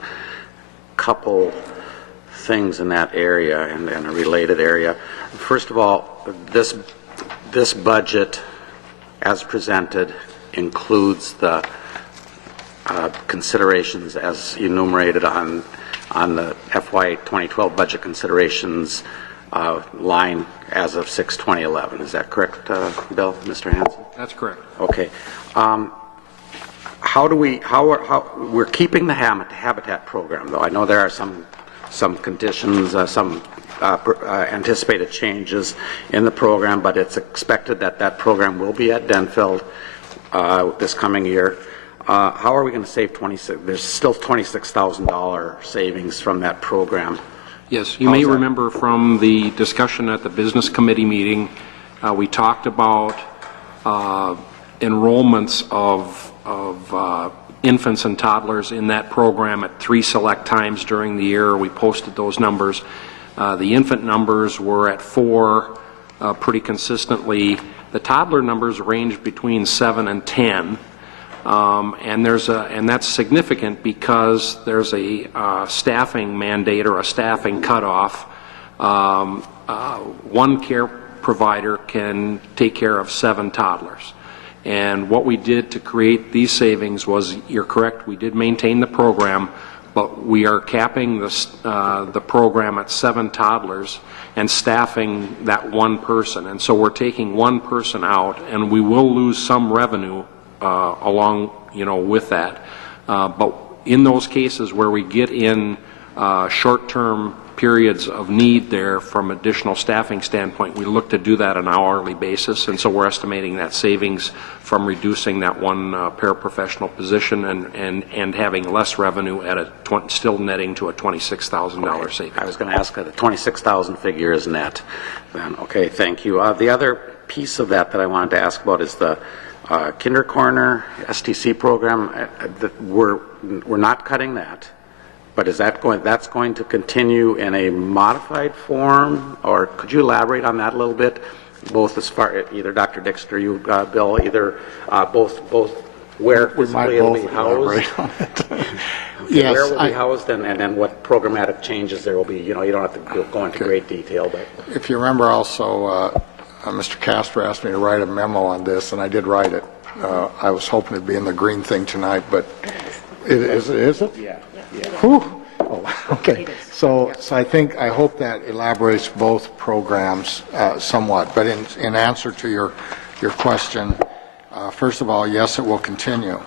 couple things in that area and a related area. First of all, this budget, as presented, includes the considerations as enumerated on the FY 2012 budget considerations line as of 6/2011. Is that correct, Bill, Mr. Hanson? That's correct. Okay. We're keeping the Habitat program, though. I know there are some conditions, some anticipated changes in the program, but it's expected that program will be at Denfeld this coming year. How are we going to save there's still $26,000 savings from that program? Yes, you may remember from the discussion at the business committee meeting, we talked about enrollments of infants and toddlers in that program at 3 select times during the year. We posted those numbers. The infant numbers were at 4 pretty consistently. The toddler numbers ranged between 7 and 10. And that's significant because there's a staffing mandate or a staffing cutoff. One care provider can take care of 7 toddlers. And what we did to create these savings was, you're correct, we did maintain the program, but we are capping the program at 7 toddlers and staffing that one person. And so we're taking one person out, and we will lose some revenue along, with that. But in those cases where we get in short-term periods of need there from additional staffing standpoint, we look to do that on an hourly basis, and so we're estimating that savings from reducing that one paraprofessional position and having less revenue at still netting to a $26,000 savings. I was going to ask the 26,000 figure is net. Then, okay, thank you. The other piece of that I wanted to ask about is the Kinder Corner STC program. We're not cutting that. But is that's going to continue in a modified form, or could you elaborate on that a little bit? Both as far, either Dr. Dixon or you, Bill, either both where physically it'll be housed. Yes, where will be housed, and then what programmatic changes there will be. You don't have to go into great detail, but If you remember also, Mr. Casper asked me to write a memo on this, and I did write it. I was hoping it'd be in the green thing tonight, but is it? yeah. Whew. Oh, okay. So I hope that elaborates both programs somewhat. But in answer to your question, first of all, yes, it will continue.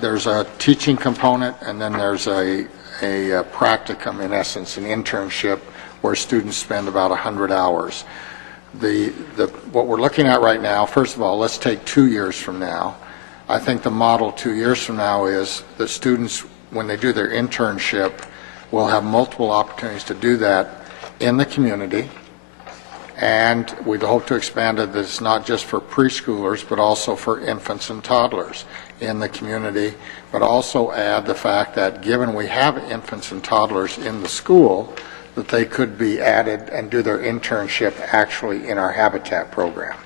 There's a teaching component, and then there's a practicum, in essence, an internship, where students spend about 100 hours. What we're looking at right now, first of all, let's take 2 years from now. I think the model 2 years from now is that students, when they do their internship, will have multiple opportunities to do that in the community. And we'd hope to expand it that it's not just for preschoolers, but also for infants and toddlers in the community, but also add the fact that given we have infants and toddlers in the school, that they could be added and do their internship actually in our Habitat program.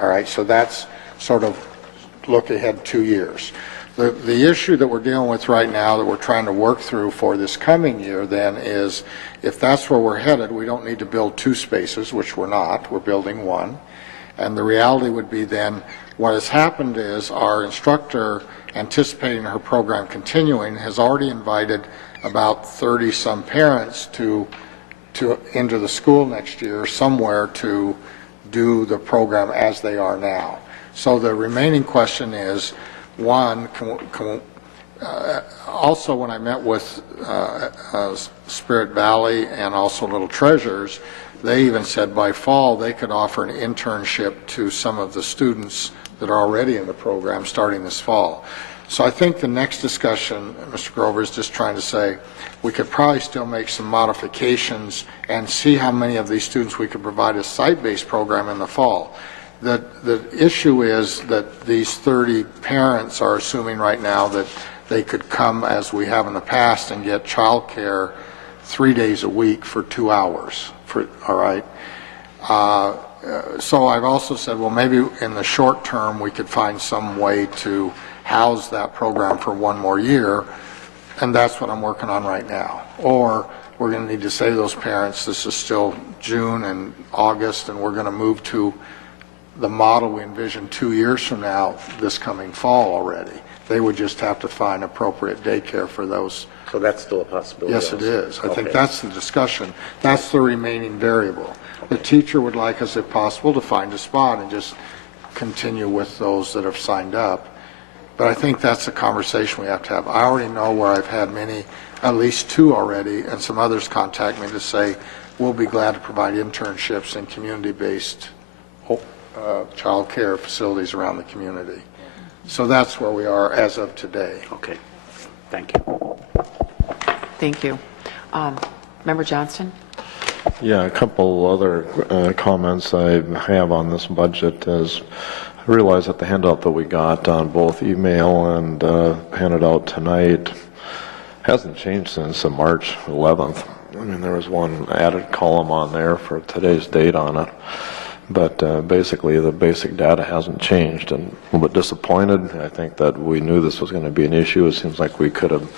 All right, so that's sort of look ahead 2 years. The issue that we're dealing with right now that we're trying to work through for this coming year then is if that's where we're headed, we don't need to build 2 spaces, which we're not. We're building 1. And the reality would be then what has happened is our instructor, anticipating her program continuing, has already invited about 30-some parents to into the school next year somewhere to do the program as they are now. So the remaining question is, one, also when I met with Spirit Valley and also Little Treasures, they even said by fall they could offer an internship to some of the students that are already in the program starting this fall. So I think the next discussion, Mr. Grover, is just trying to say we could probably still make some modifications and see how many of these students we could provide a site-based program in the fall. The issue is that these 30 parents are assuming right now that they could come, as we have in the past, and get child care 3 days a week for 2 hours. All right. So I've also said, well, maybe in the short term we could find some way to house that program for 1 more year, and that's what I'm working on right now. Or we're going to need to say to those parents, this is still June and August, and we're going to move to the model we envision 2 years from now, this coming fall already. They would just have to find appropriate daycare for those. So that's still a possibility. Yes, it is. I think Okay. that's the discussion. That's the remaining variable. The teacher would like us, if possible, to find a spot and just continue with those that have signed up. But I think that's a conversation we have to have. I already know where I've had many, at least 2 already, and some others contact me to say, we'll be glad to provide internships in community-based child care facilities around the community. So that's where we are as of today. Okay. Thank you. Thank you. Member Johnston? Yeah, a couple other comments I have on this budget is I realize that the handout that we got on both email and handed out tonight hasn't changed since March 11th. I mean, there was one added column on there for today's date on it. But basically, the basic data hasn't changed, and a little bit disappointed. I think that we knew this was going to be an issue. It seems like we could have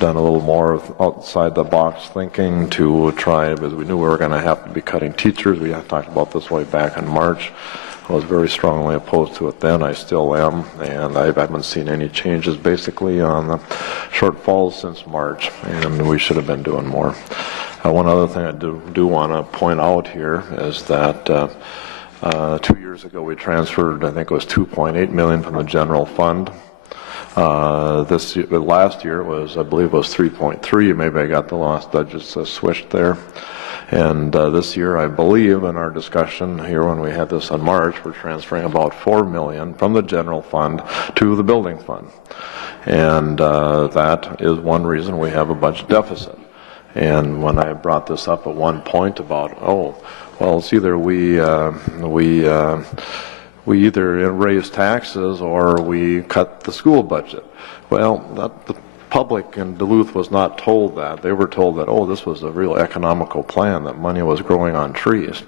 done a little more outside the box thinking to try, because we knew we were going to have to be cutting teachers. We had talked about this way back in March. I was very strongly opposed to it then. I still am, and I haven't seen any changes basically on the shortfalls since March, and we should have been doing more. One other thing I do want to point out here is that 2 years ago we transferred, I think it was $2.8 million from the general fund. Last year was, I believe, it was 3.3. Maybe I got the lost. I just switched there. And this year, I believe, in our discussion here when we had this in March, we're transferring about $4 million from the general fund to the building fund. And that is one reason we have a budget deficit. And when I brought this up at one point about, well, it's either we either raise taxes or we cut the school budget. Well, public in Duluth was not told that. They were told that, oh, this was a real economical plan, that money was growing on trees.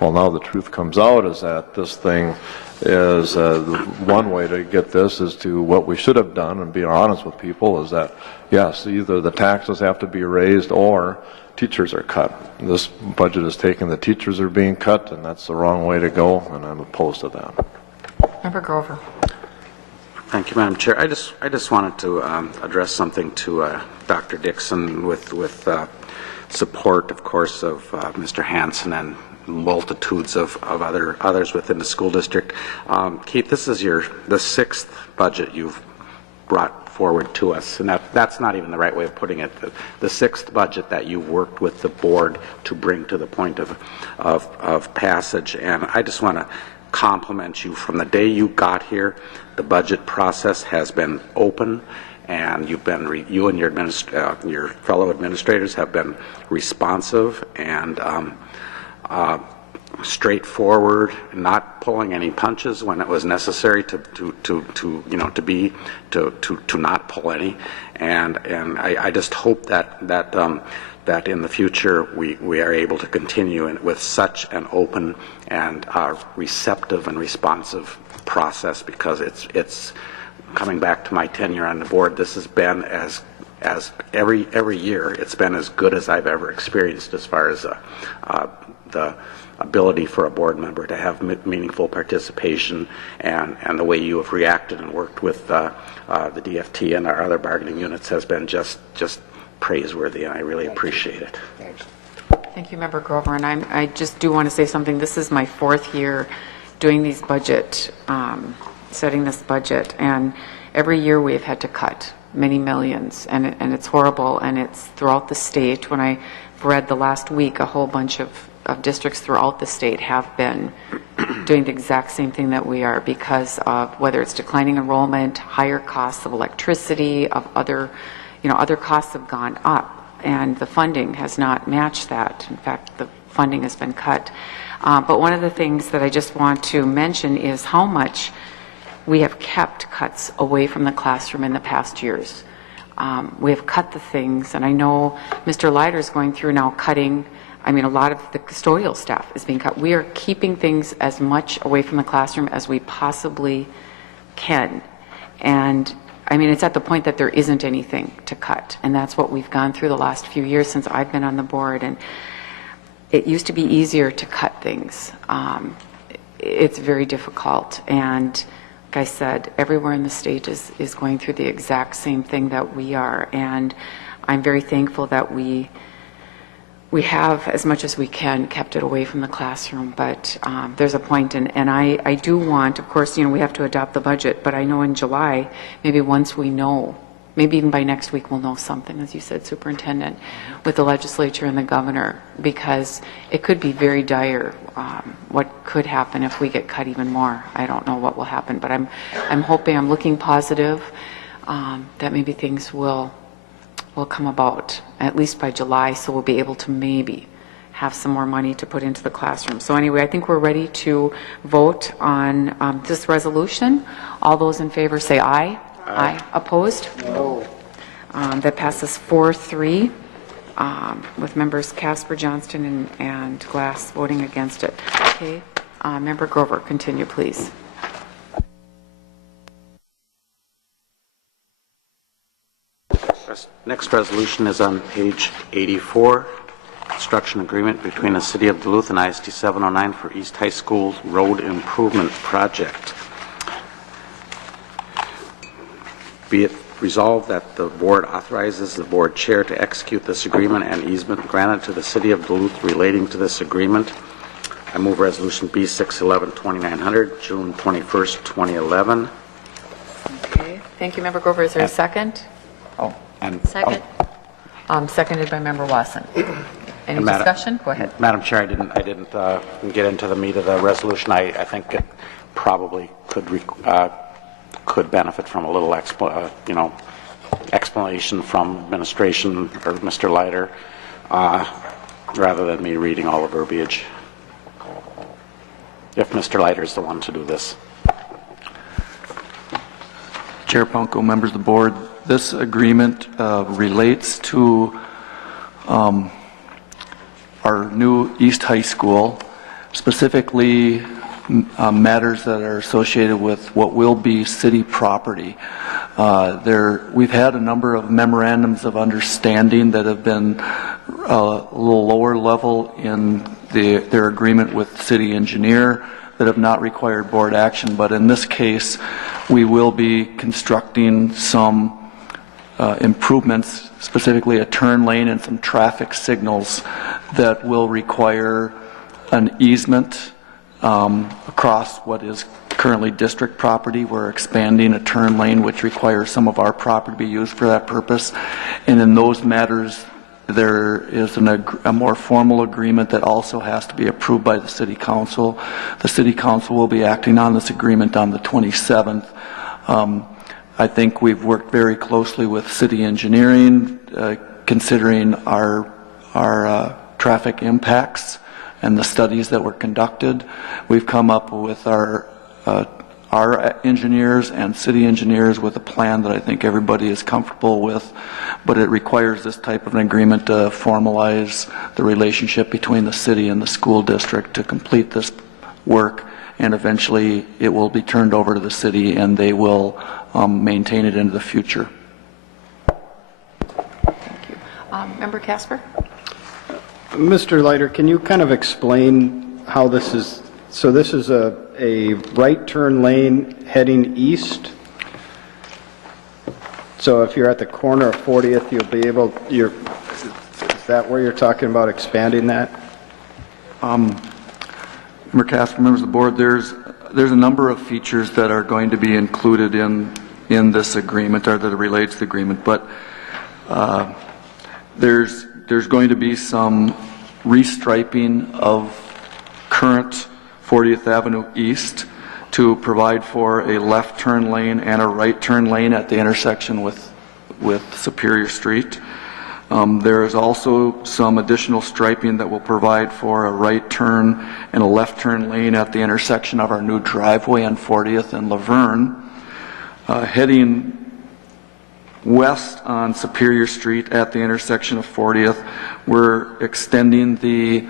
Well, now the truth comes out is that this thing is, one way to get this is to what we should have done, and being honest with people, is that, yes, either the taxes have to be raised or teachers are cut. This budget is taking the teachers are being cut, and that's the wrong way to go, and I'm opposed to that. Member Grover. Thank you, Madam Chair. I just wanted to address something to Dr. Dixon with support, of course, of Mr. Hansen and multitudes of others within the school district. Keith, this is the sixth budget you've brought forward to us, and that's not even the right way of putting it. The sixth budget that you've worked with the board to bring to the point of passage, and I just want to compliment you. From the day you got here, the budget process has been open, and you and your fellow administrators have been responsive and straightforward, not pulling any punches when it was necessary to not pull any, and I just hope that in the future we are able to continue with such an open and receptive and responsive process, because it's coming back to my tenure on the board. This has been as every year it's been as good as I've ever experienced as far as the ability for a board member to have meaningful participation, and the way you have reacted and worked with the DFT and our other bargaining units has been just praiseworthy, and I really appreciate it. Thanks. Thank you, Member Grover. And I just do want to say something. This is my fourth year doing these setting this budget, and every year we've had to cut many millions, and it's horrible, and it's throughout the state. When I read the last week, a whole bunch of districts throughout the state have been doing the exact same thing that we are, because of whether it's declining enrollment, higher costs of electricity, of other costs have gone up, and the funding has not matched that. In fact, the funding has been cut. But one of the things that I just want to mention is how much we have kept cuts away from the classroom in the past years. We have cut the things, and I know Mr. Leiter is going through now cutting. I mean, a lot of the custodial staff is being cut. We are keeping things as much away from the classroom as we possibly can. And I mean, it's at the point that there isn't anything to cut. And that's what we've gone through the last few years since I've been on the board. And it used to be easier to cut things. It's very difficult. And like I said, everywhere in the state is going through the exact same thing that we are. And I'm very thankful that we have, as much as we can, kept it away from the classroom, but there's a point, and I do want, of course, we have to adopt the budget, but I know in July, maybe once we know, maybe even by next week, we'll know something, as you said, Superintendent, with the legislature and the governor, because it could be very dire what could happen if we get cut even more. I don't know what will happen, but I'm hoping, I'm looking positive that maybe things will come about, at least by July, so we'll be able to maybe have some more money to put into the classroom. So anyway, I think we're ready to vote on this resolution. All those in favor say aye. Aye. Opposed? No. That passes 4-3, with members Casper, Johnston, and Glass voting against it. Okay. Member Grover, continue, please. Next resolution is on page 84, construction agreement between the City of Duluth and ISD 709 for East High School Road Improvement Project. Be it resolved that the board authorizes the board chair to execute this agreement and easement granted to the City of Duluth relating to this agreement. I move resolution B611-2900, June 21st, 2011. Okay. Thank you, Member Grover. Is there a second? Oh. And Second. Seconded by Member Wasson. Any discussion? Go ahead. Madam Chair, I didn't get into the meat of the resolution. I think it probably could benefit from a little explanation from administration or Mr. Leiter, rather than me reading all the verbiage. If Mr. Leiter is the one to do this. Chair Punko, members of the board, this agreement relates to our new East High School, specifically matters that are associated with what will be city property. We've had a number of memorandums of understanding that have been a little lower level in their agreement with the city engineer that have not required board action, but in this case, we will be constructing some improvements, specifically a turn lane and some traffic signals that will require an easement across what is currently district property. We're expanding a turn lane which requires some of our property to be used for that purpose. And in those matters, there is a more formal agreement that also has to be approved by the City Council. The City Council will be acting on this agreement on the 27th. I think we've worked very closely with City Engineering, considering our traffic impacts and the studies that were conducted. We've come up with our engineers and city engineers with a plan that I think everybody is comfortable with, but it requires this type of an agreement to formalize the relationship between the city and the school district to complete this work, and eventually it will be turned over to the city and they will maintain it into the future. Thank you. Member Casper? Mr. Leiter, can you kind of explain how this is? So this is a right turn lane heading east. So if you're at the corner of 40th, you'll be able, is that where you're talking about expanding that? Member Casper, members of the board, there's a number of features that are going to be included in this agreement, or that relates to the agreement, but there's going to be some restriping of current 40th Avenue East to provide for a left turn lane and a right turn lane at the intersection with Superior Street. There is also some additional striping that will provide for a right turn and a left turn lane at the intersection of our new driveway on 40th and Laverne. Heading west on Superior Street at the intersection of 40th, we're extending the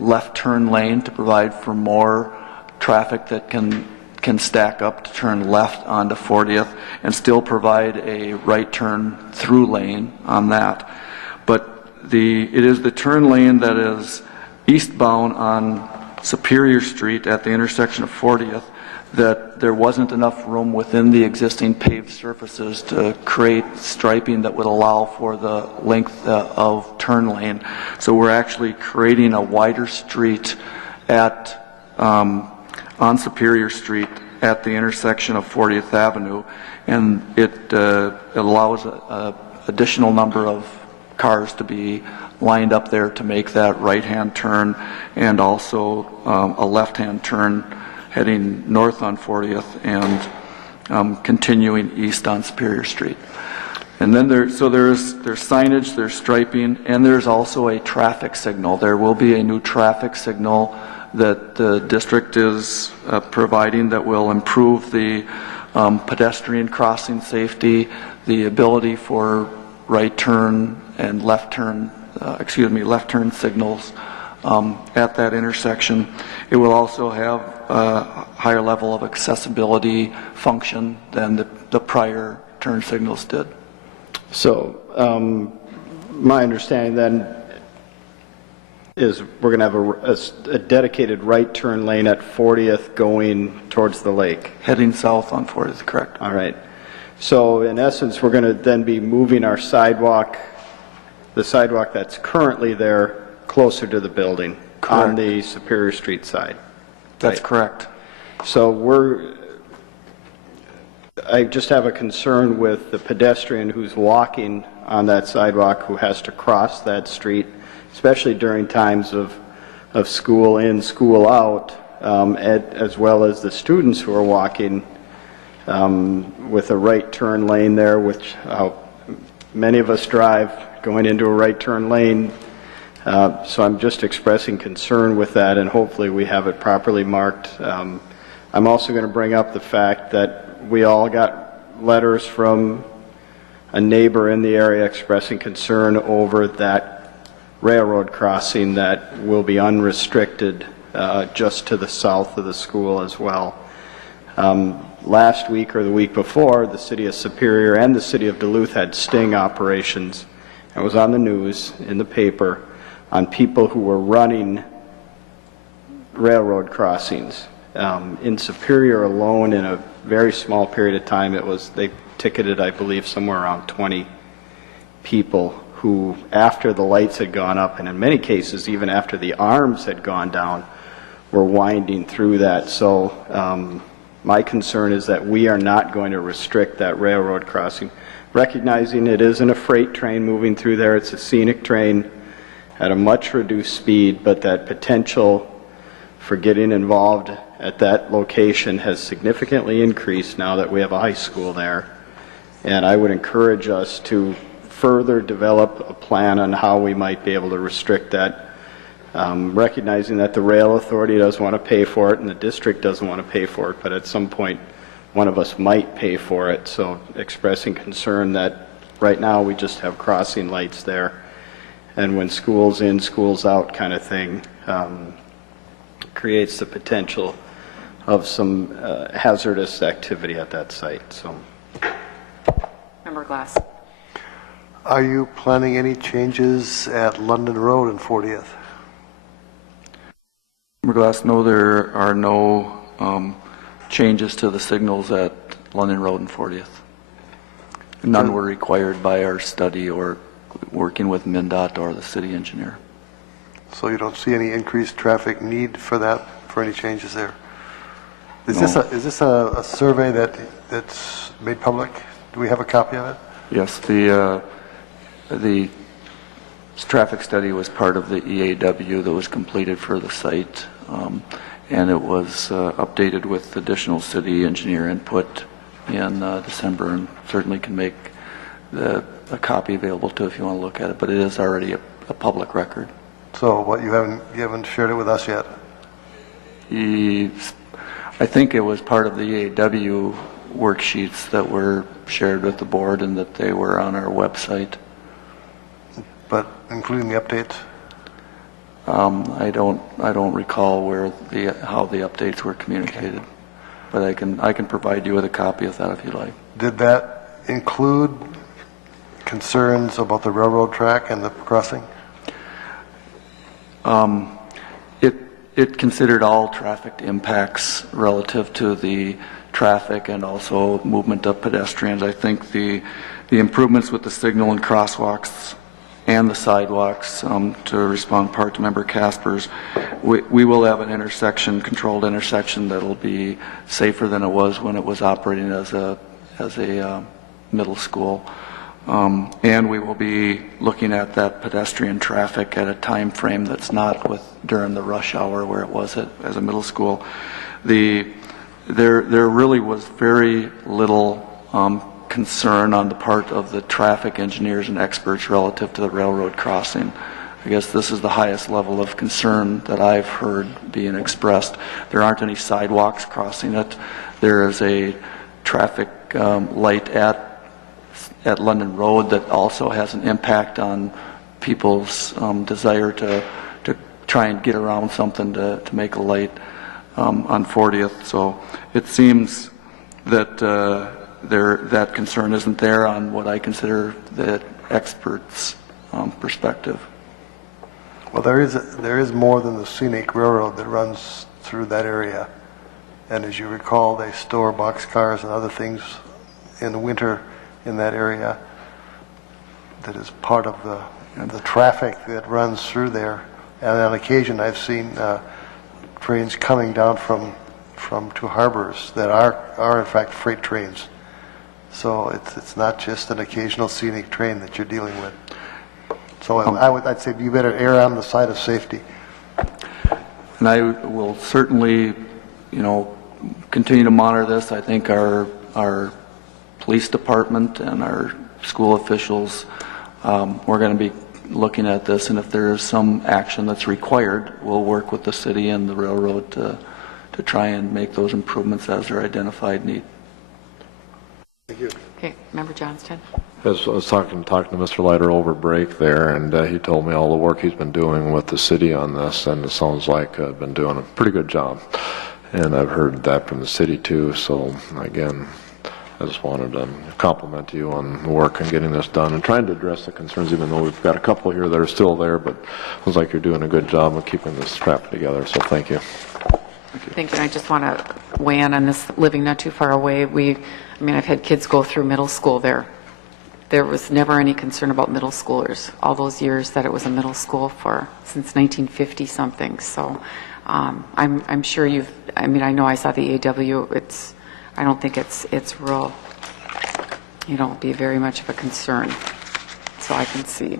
left turn lane to provide for more traffic that can stack up to turn left onto 40th and still provide a right turn through lane on that. But it is the turn lane that is eastbound on Superior Street at the intersection of 40th that there wasn't enough room within the existing paved surfaces to create striping that would allow for the length of turn lane. So we're actually creating a wider street on Superior Street at the intersection of 40th Avenue, and it allows an additional number of cars to be lined up there to make that right-hand turn, and also a left-hand turn heading north on 40th and continuing east on Superior Street. And then there's signage, there's striping, and there's also a traffic signal. There will be a new traffic signal that the district is providing that will improve the pedestrian crossing safety, the ability for right turn and left turn signals at that intersection. It will also have a higher level of accessibility function than the prior turn signals did. So my understanding then is we're going to have a dedicated right turn lane at 40th going towards the lake. Heading south on 40th, correct. All right. So in essence, we're going to then be moving our sidewalk, the sidewalk that's currently there, closer to the building. Correct. On the Superior Street side. That's correct. So I just have a concern with the pedestrian who's walking on that sidewalk who has to cross that street, especially during times of school in, school out, as well as the students who are walking with a right turn lane there, which many of us drive going into a right turn lane. So I'm just expressing concern with that, and hopefully we have it properly marked. I'm also going to bring up the fact that we all got letters from a neighbor in the area expressing concern over that railroad crossing that will be unrestricted just to the south of the school as well. Last week or the week before, the City of Superior and the City of Duluth had sting operations. It was on the news, in the paper, on people who were running railroad crossings. In Superior alone, in a very small period of time, they ticketed, I believe, somewhere around 20 people who, after the lights had gone up, and in many cases, even after the arms had gone down, were winding through that. So my concern is that we are not going to restrict that railroad crossing, recognizing it isn't a freight train moving through there, it's a scenic train at a much reduced speed, but that potential for getting involved at that location has significantly increased now that we have a high school there. And I would encourage us to further develop a plan on how we might be able to restrict that, recognizing that the rail authority doesn't want to pay for it and the district doesn't want to pay for it, but at some point one of us might pay for it. So expressing concern that right now we just have crossing lights there, and when school's in, school's out kind of thing creates the potential of some hazardous activity at that site. So, Member Glass. Are you planning any changes at London Road and 40th? Member Glass, no, there are no changes to the signals at London Road and 40th. None were required by our study or working with MnDOT or the city engineer. So you don't see any increased traffic need for that, for any changes there? Is No. this a survey that's made public? Do we have a copy of it? Yes, the traffic study was part of the EAW that was completed for the site, and it was updated with additional city engineer input in December, and certainly can make a copy available too if you want to look at it, but it is already a public record. So what, you haven't shared it with us yet? I think it was part of the EAW worksheets that were shared with the board and that they were on our website. But including the updates? I don't recall how the updates were communicated, but I can provide you with a copy of that if you like. Did that include concerns about the railroad track and the crossing? It considered all traffic impacts relative to the traffic and also movement of pedestrians. I think the improvements with the signal and crosswalks and the sidewalks, to respond part to Member Casper's, we will have an intersection, controlled intersection, that'll be safer than it was when it was operating as a middle school. And we will be looking at that pedestrian traffic at a time frame that's not during the rush hour where it was as a middle school. There really was very little concern on the part of the traffic engineers and experts relative to the railroad crossing. I guess this is the highest level of concern that I've heard being expressed. There aren't any sidewalks crossing it. There is a traffic light at London Road that also has an impact on people's desire to try and get around something to make a light on 40th. So it seems that that concern isn't there on what I consider the experts' perspective. Well, there is more than the scenic railroad that runs through that area. And as you recall, they store boxcars and other things in the winter in that area that is part of the traffic that runs through there. And on occasion I've seen trains coming down from two harbors that are in fact freight trains. So it's not just an occasional scenic train that you're dealing with. So I'd say you better err on the side of safety. And I will certainly, continue to monitor this. I think our police department and our school officials, we're going to be looking at this, and if there is some action that's required, we'll work with the city and the railroad to try and make those improvements as they're identified need. Thank you. Okay, Member Johnston. I was talking to Mr. Leiter over break there, and he told me all the work he's been doing with the city on this, and it sounds like I've been doing a pretty good job. And I've heard that from the city too, so again, I just wanted to compliment you on the work and getting this done and trying to address the concerns, even though we've got a couple here that are still there, but it looks like you're doing a good job of keeping this strapped together, so thank you. Thank you. I just want to weigh in on this, living not too far away. I've had kids go through middle school there. There was never any concern about middle schoolers, all those years that it was a middle school since 1950 something. So I'm sure I know I saw the AW. I don't think it's real, be very much of a concern. So I can see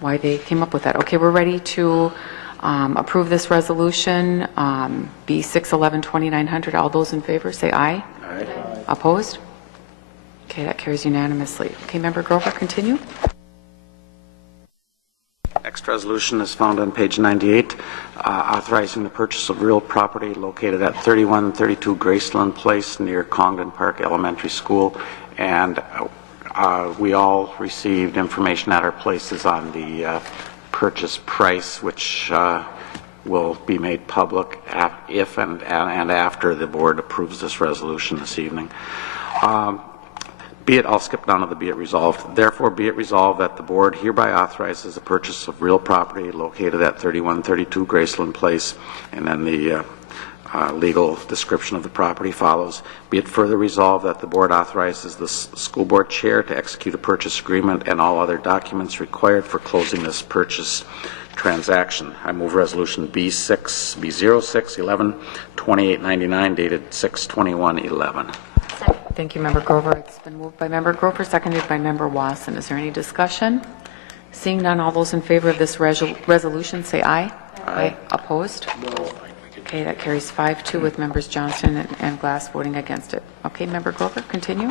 why they came up with that. Okay, we're ready to approve this resolution, B611-2900. All those in favor, say aye. Aye. Opposed? Okay, that carries unanimously. Okay, Member Grover, continue. Next resolution is found on page 98, authorizing the purchase of real property located at 3132 Graceland Place near Congdon Park Elementary School. And we all received information at our places on the purchase price, which will be made public if and after the board approves this resolution this evening. I'll skip down to the be it resolved. Therefore, be it resolved that the board hereby authorizes the purchase of real property located at 3132 Graceland Place, and then the legal description of the property follows. Be it further resolved that the board authorizes the school board chair to execute a purchase agreement and all other documents required for closing this purchase transaction. I move resolution B0611-2899 dated 6/21/11. Thank you, Member Grover. It's been moved by Member Grover, seconded by Member Wasson. Is there any discussion? Seeing none, all those in favor of this resolution say aye. Aye. Opposed? No. Okay, that carries 5-2 with Members Johnston and Glass voting against it. Okay, Member Grover, continue.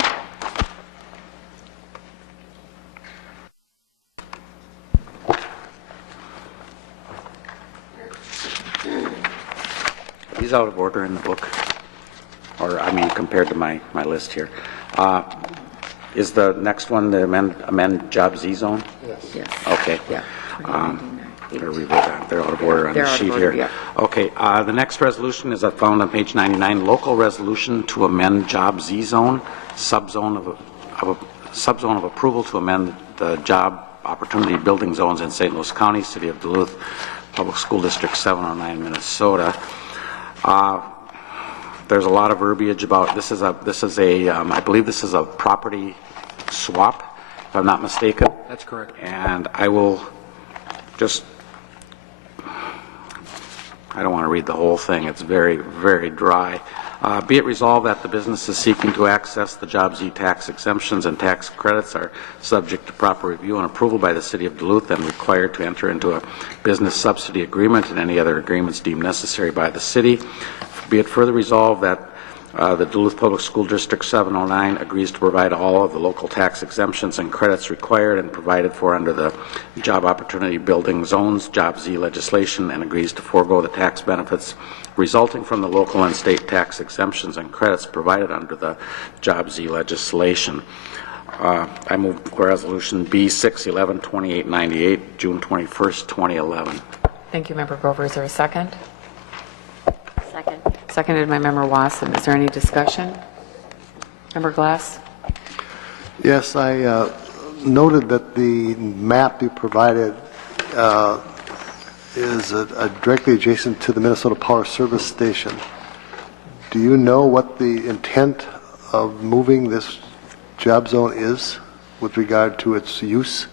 He's out of order in the book, or compared to my list here. Is the next one the amend Job Z zone? Yes. Okay. Yeah. They're out of order on the sheet here. Yeah. Okay. The next resolution is found on page 99. Local resolution to amend Job Z zone, subzone of approval to amend the job opportunity building zones in St. Louis County, City of Duluth, Public School District 709, Minnesota. There's a lot of verbiage about this is a I believe this is a property swap, if I'm not mistaken. That's correct. And I will just, I don't want to read the whole thing. It's very, very dry. Be it resolved that the businesses seeking to access the Job Z tax exemptions and tax credits are subject to proper review and approval by the City of Duluth and required to enter into a business subsidy agreement and any other agreements deemed necessary by the city. Be it further resolved that the Duluth Public School District 709 agrees to provide all of the local tax exemptions and credits required and provided for under the Job Opportunity Building Zones, Job Z legislation, and agrees to forego the tax benefits resulting from the local and state tax exemptions and credits provided under the Job Z legislation. I move resolution B611-2898, June 21st, 2011. Thank you, Member Grover. Is there a second? Second. Seconded by Member Wasson. Is there any discussion? Member Glass? Yes, I noted that the map you provided is directly adjacent to the Minnesota Power Service Station. Do you know what the intent of moving this job zone is with regard to its use?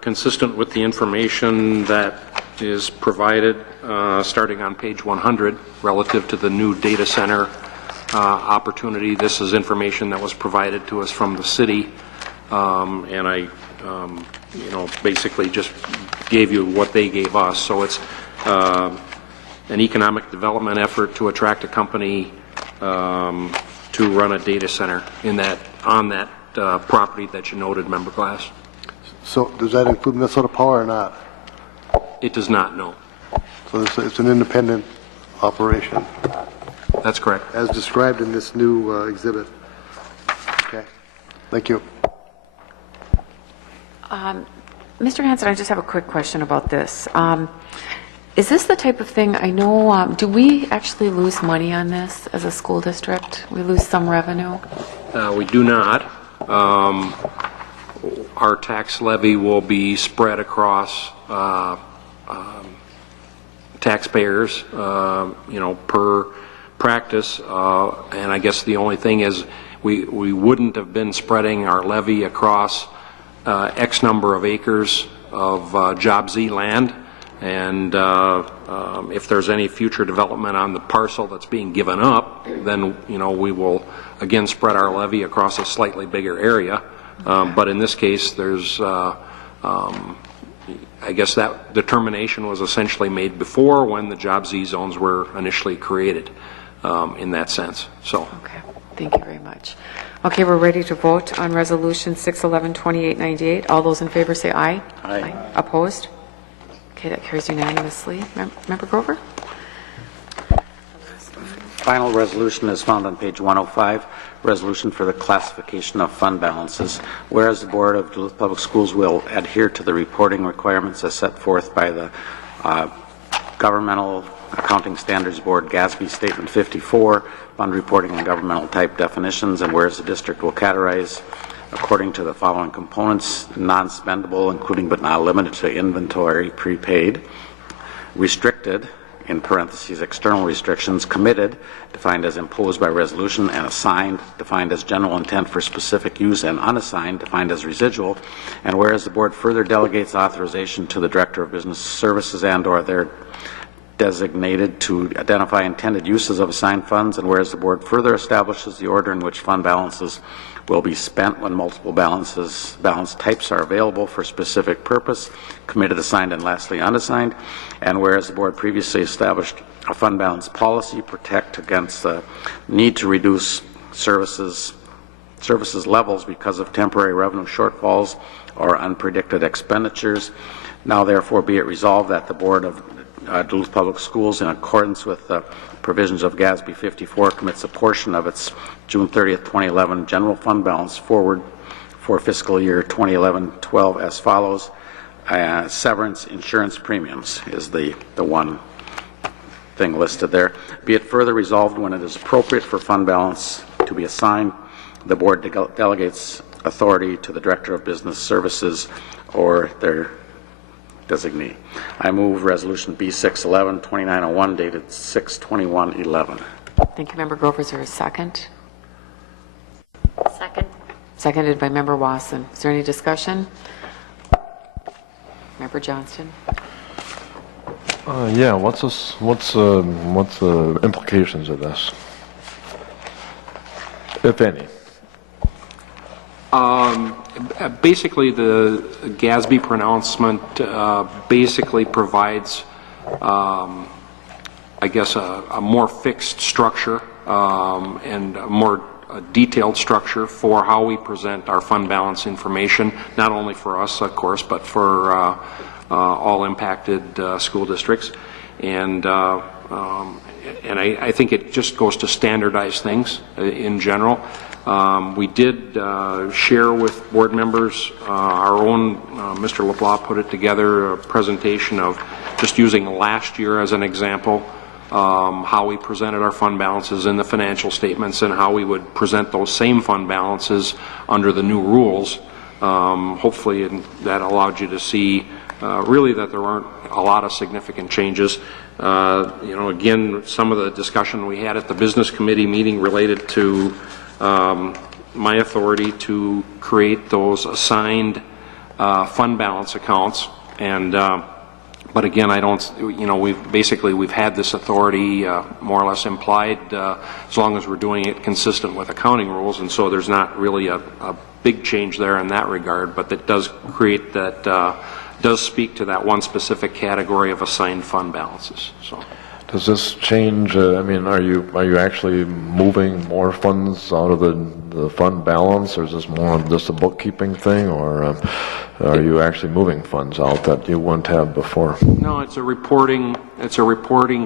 Consistent with the information that is provided starting on page 100 relative to the new data center opportunity. This is information that was provided to us from the city, and I basically just gave you what they gave us. So it's an economic development effort to attract a company to run a data center on that property that you noted, Member Glass. So does that include Minnesota Power or not? It does not, no. So it's an independent operation? That's correct. As described in this new exhibit? Okay. Thank you. Mr. Hanson, I just have a quick question about this. Is this the type of thing, I know, do we actually lose money on this as a school district? We lose some revenue? We do not. Our tax levy will be spread across taxpayers, per practice. And I guess the only thing is we wouldn't have been spreading our levy across X number of acres of Job Z land. And if there's any future development on the parcel that's being given up, then, we will again spread our levy across a slightly bigger area. But in this case, there's, I guess that determination was essentially made before when the Job Z zones were initially created in that sense. So. Okay, thank you very much. Okay, we're ready to vote on Resolution 611-2898. All those in favor say aye. Aye. Opposed? Okay, that carries unanimously. Member Grover? Final resolution is found on page 105, resolution for the classification of fund balances. Whereas the Board of Duluth Public Schools will adhere to the reporting requirements as set forth by the Governmental Accounting Standards Board, GASB Statement 54, fund reporting and governmental type definitions, and whereas the district will categorize according to the following components: non-spendable, including but not limited to inventory, prepaid, restricted, in parentheses, external restrictions, committed, defined as imposed by resolution, and assigned, defined as general intent for specific use, and unassigned, defined as residual. And whereas the board further delegates authorization to the Director of Business Services and/or their designated to identify intended uses of assigned funds, and whereas the board further establishes the order in which fund balances will be spent when multiple balance types are available for specific purpose, committed, assigned, and lastly unassigned. And whereas the board previously established a fund balance policy protect against the need to reduce services levels because of temporary revenue shortfalls or unpredicted expenditures. Now therefore be it resolved that the Board of Duluth Public Schools, in accordance with the provisions of GASB 54, commits a portion of its June 30th, 2011 general fund balance forward for fiscal year 2011-12 as follows. Severance insurance premiums is the one thing listed there. Be it further resolved, when it is appropriate for fund balance to be assigned, the board delegates authority to the Director of Business Services or their designee. I move resolution B611-2901 dated 6/21/11. Thank you, Member Grover. Is there a second? Second. Seconded by Member Wasson. Is there any discussion? Member Johnston? Yeah, what's the implications of this, if any? Basically, the GASB pronouncement basically provides, I guess, a more fixed structure and a more detailed structure for how we present our fund balance information, not only for us, of course, but for all impacted school districts. And I think it just goes to standardize things in general. We did share with board members our own, Mr. LeBlanc put it together, a presentation of just using last year as an example, how we presented our fund balances in the financial statements and how we would present those same fund balances under the new rules. Hopefully that allowed you to see really that there aren't a lot of significant changes. Again, some of the discussion we had at the business committee meeting related to my authority to create those assigned fund balance accounts. And but again, I don't, we've had this authority more or less implied as long as we're doing it consistent with accounting rules, and so there's not really a big change there in that regard, but that does create that, does speak to that one specific category of assigned fund balances. So. Does this change, are you actually moving more funds out of the fund balance, or is this more just a bookkeeping thing, or Are you actually moving funds out that you wouldn't have before? No, it's a reporting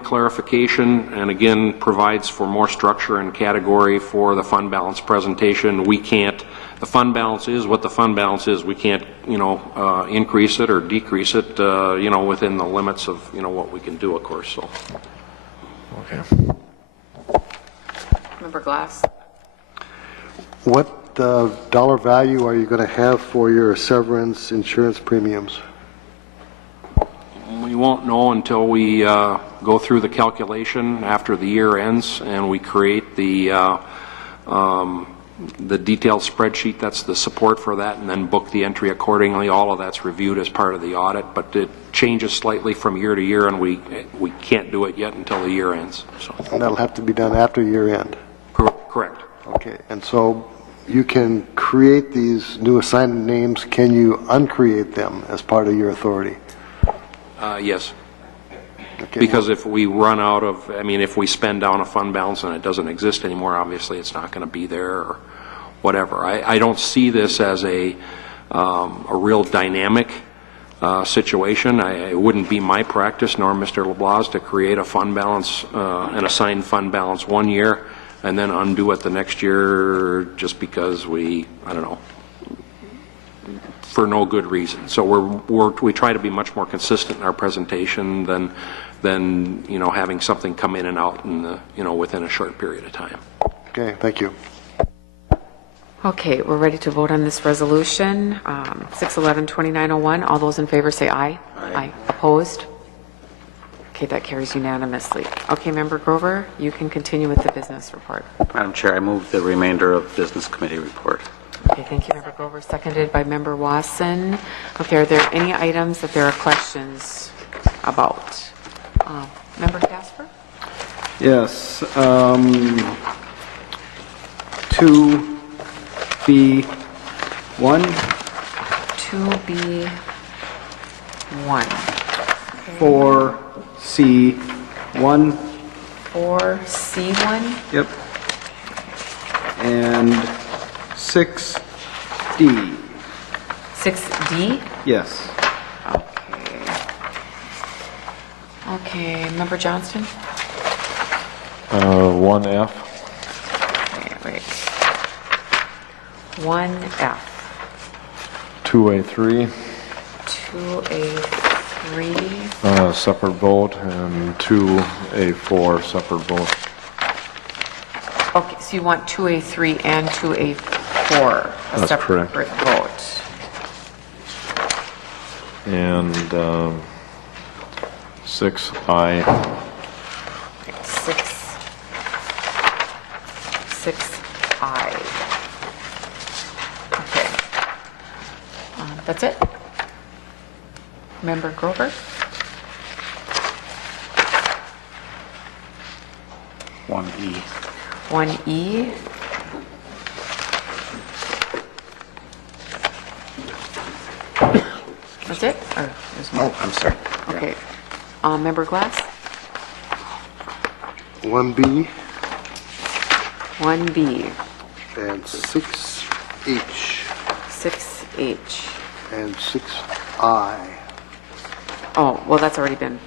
clarification, and again, provides for more structure and category for the fund balance presentation. We can't, the fund balance is what the fund balance is. We can't, increase it or decrease it, within the limits of, what we can do, of course, so. Okay. Member Glass? What dollar value are you going to have for your severance insurance premiums? We won't know until we go through the calculation after the year ends, and we create the detailed spreadsheet that's the support for that, and then book the entry accordingly. All of that's reviewed as part of the audit, but it changes slightly from year to year, and we can't do it yet until the year ends. So. And that'll have to be done after year end? Correct. Okay, and so you can create these new assigned names. Can you uncreate them as part of your authority? Yes. Okay, because if we run out of, if we spend down a fund balance and it doesn't exist anymore, obviously it's not going to be there or whatever. I don't see this as a real dynamic situation. It wouldn't be my practice nor Mr. LeBlanc to create a fund balance, an assigned fund balance one year and then undo it the next year just because we for no good reason. So we try to be much more consistent in our presentation than having something come in and out in the, within a short period of time. Okay, thank you. Okay, we're ready to vote on this resolution. 611-2901. All those in favor say aye. Aye. Opposed? Okay, that carries unanimously. Okay, Member Grover, you can continue with the business report. Madam Chair, I move the remainder of business committee report. Okay, thank you, Member Grover. Seconded by Member Wasson. Okay, are there any items that there are questions about? Member Casper? Yes. 2B1. 2B1. 4C1. 4C1? Yep. And 6D. 6D? Yes. Okay, Member Johnston? 1F. Wait. 1F. 2A3. 2A3. Separate vote, and 2A4 separate vote. Okay, so you want 2A3 and 2A4, a That's separate correct. vote. And 6I. 6I. Okay. That's it? Member Grover? 1E. 1E. That's it? Or there's more? Oh, I'm sorry. Okay. Member Glass? 1B 1B. and 6H 6H. and 6I. Oh, well, that's already been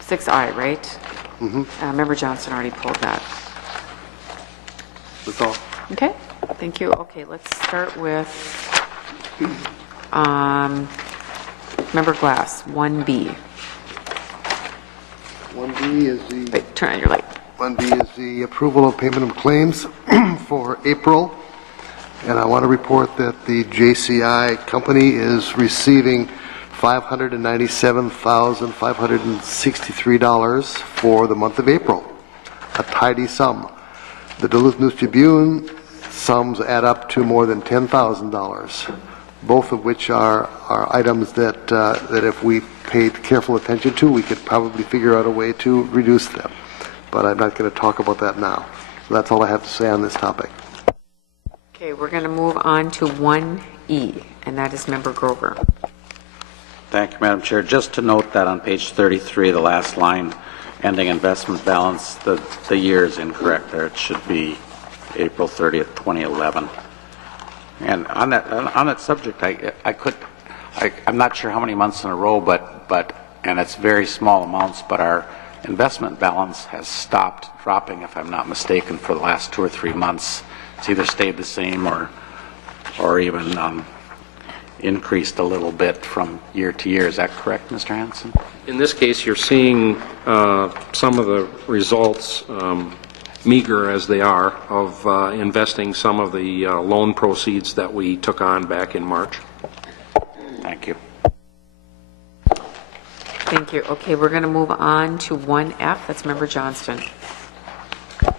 6I, right? Mm-hmm. Member Johnson already pulled that. That's all. Okay, thank you. Okay, let's start with Member Glass, 1B. 1B is the Wait, turn on your light. 1B is the approval of payment of claims for April. And I want to report that the JCI company is receiving $597,563 for the month of April, a tidy sum. The Duluth News-Tribune sums add up to more than $10,000, both of which are items that if we paid careful attention to, we could probably figure out a way to reduce them. But I'm not going to talk about that now. So that's all I have to say on this topic. Okay, we're going to move on to 1E, and that is Member Grover. Thank you, Madam Chair. Just to note that on page 33, the last line, ending investment balance, the year is incorrect there. It should be April 30th, 2011. And on that subject, I'm not sure how many months in a row, but and it's very small amounts, but our investment balance has stopped dropping, if I'm not mistaken, for the last 2 or 3 months. It's either stayed the same or even increased a little bit from year to year. Is that correct, Mr. Hanson? In this case, you're seeing some of the results, meager as they are, of investing some of the loan proceeds that we took on back in March. Thank you. Thank you. Okay, we're going to move on to 1F. That's Member Johnston.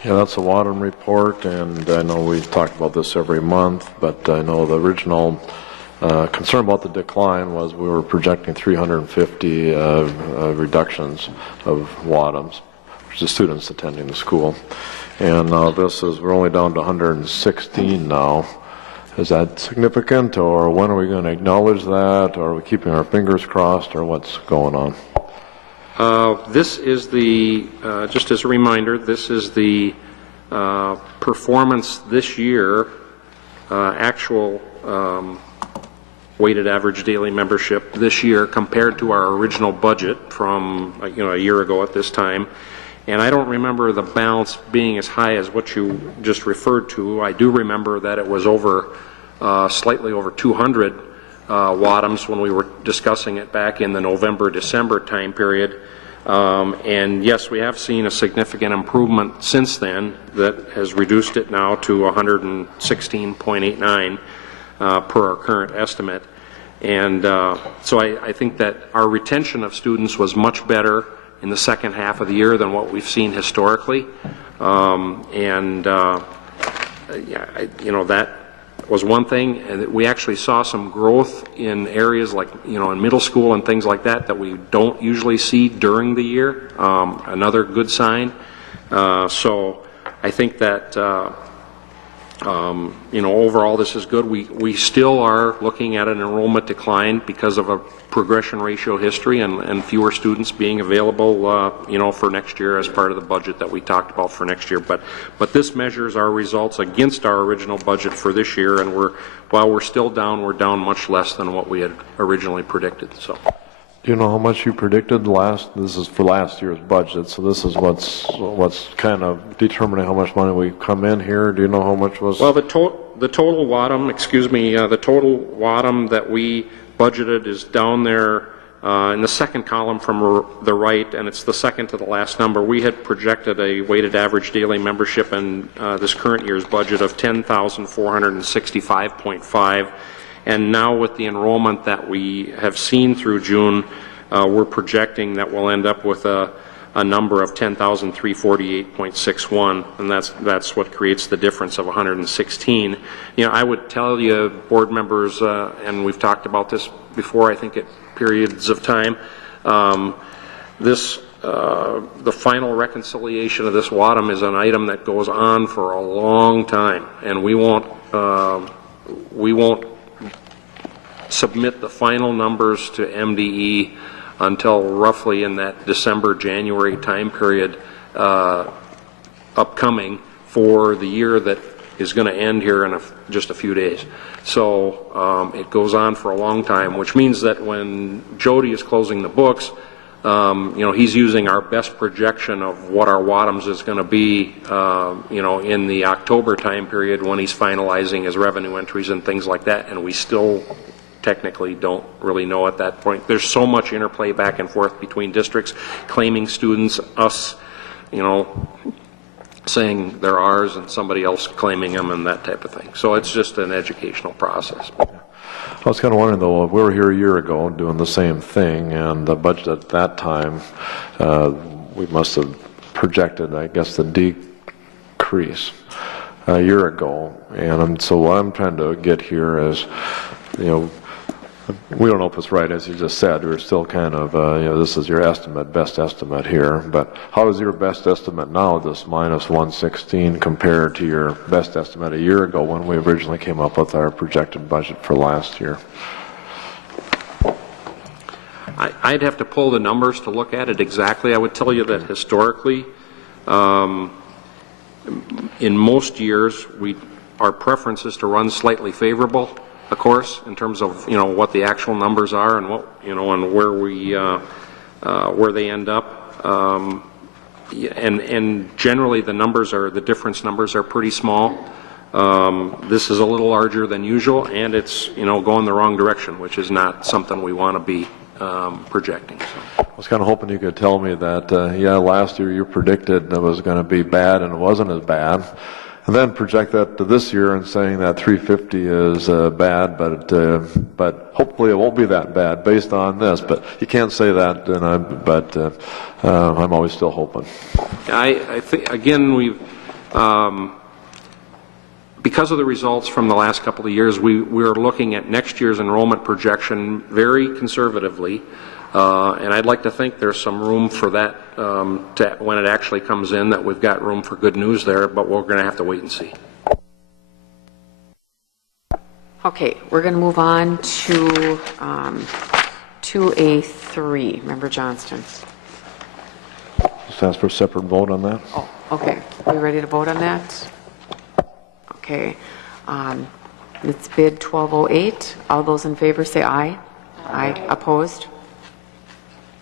Yeah, that's a Wadham report, and I know we talk about this every month, but I know the original concern about the decline was we were projecting 350 reductions of Wadhams, which is students attending the school. And we're only down to 116 now. Is that significant, or when are we going to acknowledge that, or are we keeping our fingers crossed, or what's going on? This is the, just as a reminder, this is the performance this year, actual weighted average daily membership this year compared to our original budget from a year ago at this time. And I don't remember the balance being as high as what you just referred to. I do remember that it was slightly over 200 Wadhams when we were discussing it back in the November-December time period. And yes, we have seen a significant improvement since then that has reduced it now to 116.89 per our current estimate. And so I think that our retention of students was much better in the second half of the year than what we've seen historically. That was one thing. And we actually saw some growth in areas like, in middle school and things like that we don't usually see during the year. Another good sign. So I think that, overall this is good. We still are looking at an enrollment decline because of a progression ratio history and fewer students being available, for next year as part of the budget that we talked about for next year. But this measures our results against our original budget for this year, and while we're still down, we're down much less than what we had originally predicted. So. Do you know how much you predicted this is for last year's budget, so this is what's kind of determining how much money we come in here. Do you know how much was? Well, the total Wadham, the total Wadham that we budgeted is down there in the second column from the right, and it's the second to the last number. We had projected a weighted average daily membership in this current year's budget of 10,465.5. And now with the enrollment that we have seen through June, we're projecting that we'll end up with a number of 10,348.61, and that's what creates the difference of 116. I would tell you, board members, and we've talked about this before, I think at periods of time, the final reconciliation of this Wadham is an item that goes on for a long time, and we won't submit the final numbers to MDE until roughly in that December-January time period upcoming for the year that is going to end here in just a few days. So it goes on for a long time, which means that when Jody is closing the books, he's using our best projection of what our Wadhams is going to be, in the October time period when he's finalizing his revenue entries and things like that, and we still technically don't really know at that point. There's so much interplay back and forth between districts claiming students, us, saying they're ours and somebody else claiming them and that type of thing. So it's just an educational process. I was kind of wondering, though, we were here a year ago doing the same thing, and the budget at that time, we must have projected, I guess, the decrease a year ago. And so what I'm trying to get here is, we don't know if it's right, as you just said. We're still kind of, this is your estimate, best estimate here. But how is your best estimate now, this minus 116, compared to your best estimate a year ago when we originally came up with our projected budget for last year? I'd have to pull the numbers to look at it exactly. I would tell you that historically, in most years, our preference is to run slightly favorable, of course, in terms of, what the actual numbers are and what, and where they end up. And generally the difference numbers are pretty small. This is a little larger than usual, and it's, going the wrong direction, which is not something we want to be projecting. So. I was kind of hoping you could tell me that, last year you predicted it was going to be bad and it wasn't as bad, and then project that to this year and saying that 350 is bad, but hopefully it won't be that bad based on this. But you can't say that, I'm always still hoping. I think, again, we've... because of the results from the last couple of years, we're looking at next year's enrollment projection very conservatively, and I'd like to think there's some room for that when it actually comes in, that we've got room for good news there, but we're going to have to wait and see. Okay, we're going to move on to 2A3. Member Johnston. Just ask for a separate vote on that. Oh, okay. Are we ready to vote on that? Okay. It's bid 1208. All those in favor say aye. Aye. Opposed?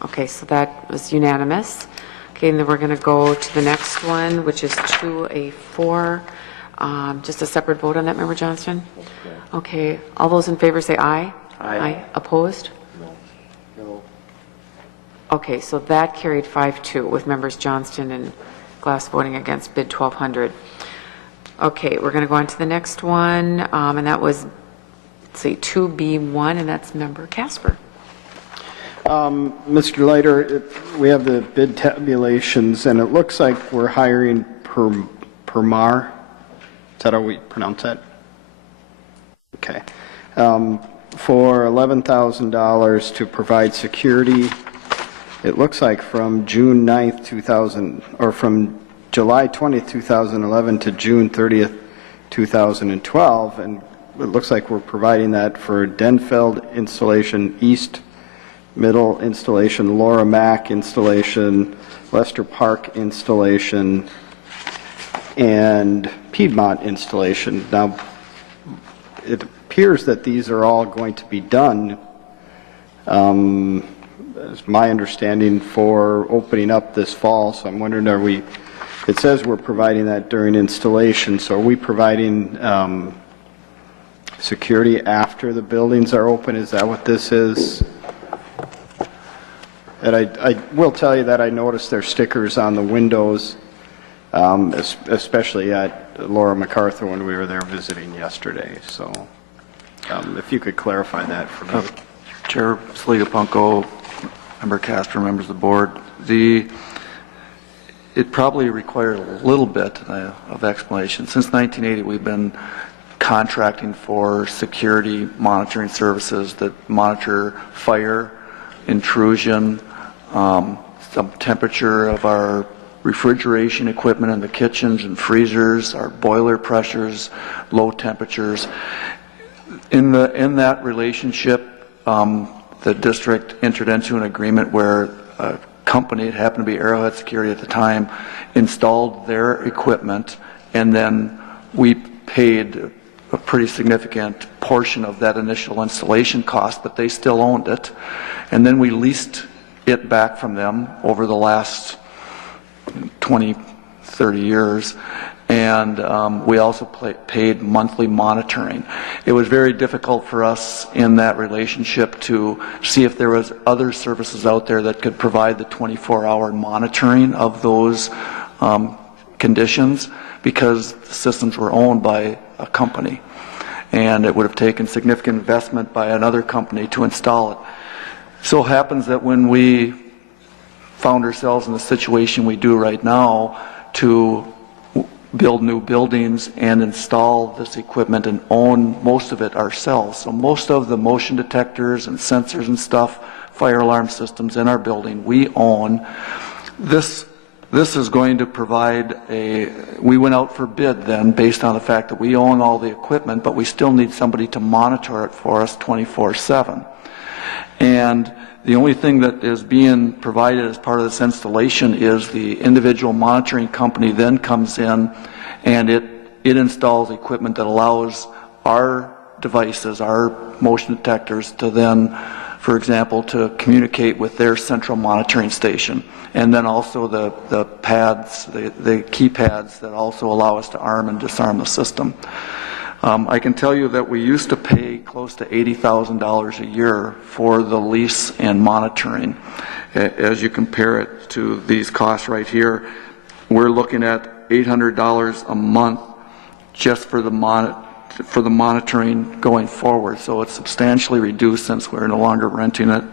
Okay, so that was unanimous. Okay, and then we're going to go to the next one, which is 2A4. Just a separate vote on that, Member Johnston? Okay. All those in favor say aye. Aye. Opposed? No. Okay, so that carried 5-2 with Members Johnston and Glass voting against bid 1200. Okay, we're going to go on to the next one, and that was, let's see, 2B1, and that's Member Casper. Mr. Leiter, we have the bid tabulations, and it looks like we're hiring Permar. Is that how we pronounce that? Okay. For $11,000 to provide security. It looks like from June 9th, from July 20th, 2011 to June 30th, 2012, and it looks like we're providing that for Denfeld installation, East Middle installation, Laura Mack installation, Lester Park installation, and Piedmont installation. Now, it appears that these are all going to be done, as my understanding, for opening up this fall, so I'm wondering, it says we're providing that during installation, so are we providing security after the buildings are open? Is that what this is? And I will tell you that I noticed their stickers on the windows, especially at Laura MacArthur when we were there visiting yesterday. So if you could clarify that for me. Chair Saliga-Punko, Member Casper, members of the board. It probably required a little bit of explanation. Since 1980, we've been contracting for security monitoring services that monitor fire, intrusion, some temperature of our refrigeration equipment in the kitchens and freezers, our boiler pressures, low temperatures. In that relationship, the district entered into an agreement where a company, it happened to be Arrowhead Security at the time, installed their equipment, and then we paid a pretty significant portion of that initial installation cost, but they still owned it. And then we leased it back from them over the last 20, 30 years, and we also paid monthly monitoring. It was very difficult for us in that relationship to see if there was other services out there that could provide the 24-hour monitoring of those conditions, because the systems were owned by a company, and it would have taken significant investment by another company to install it. So it happens that when we found ourselves in the situation we do right now to build new buildings and install this equipment and own most of it ourselves. So most of the motion detectors and sensors and stuff, fire alarm systems in our building, we own. This is going to provide we went out for bid then based on the fact that we own all the equipment, but we still need somebody to monitor it for us 24/7. And the only thing that is being provided as part of this installation is the individual monitoring company then comes in and it it installs equipment that allows our devices, our motion detectors, to then, for example, to communicate with their central monitoring station. And then also the pads, the keypads that also allow us to arm and disarm the system. I can tell you that we used to pay close to $80,000 a year for the lease and monitoring. As you compare it to these costs right here, we're looking at $800 a month just for the monitoring going forward. So it's substantially reduced since we're no longer renting it.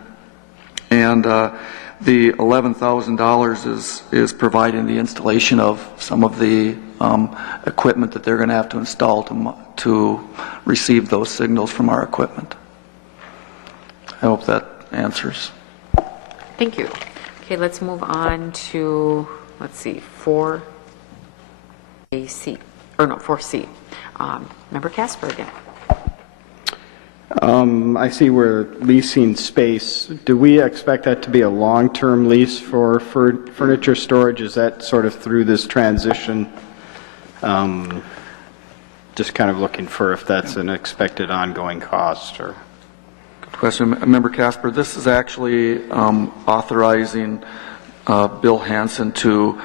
And the $11,000 is providing the installation of some of the equipment that they're going to have to install to receive those signals from our equipment. I hope that answers. Thank you. Okay, let's move on to, let's see, 4C. Member Casper again. I see we're leasing space. Do we expect that to be a long-term lease for furniture storage? Is that sort of through this transition? Just kind of looking for if that's an expected ongoing cost or... Good question. Member Casper, this is actually authorizing Bill Hansen to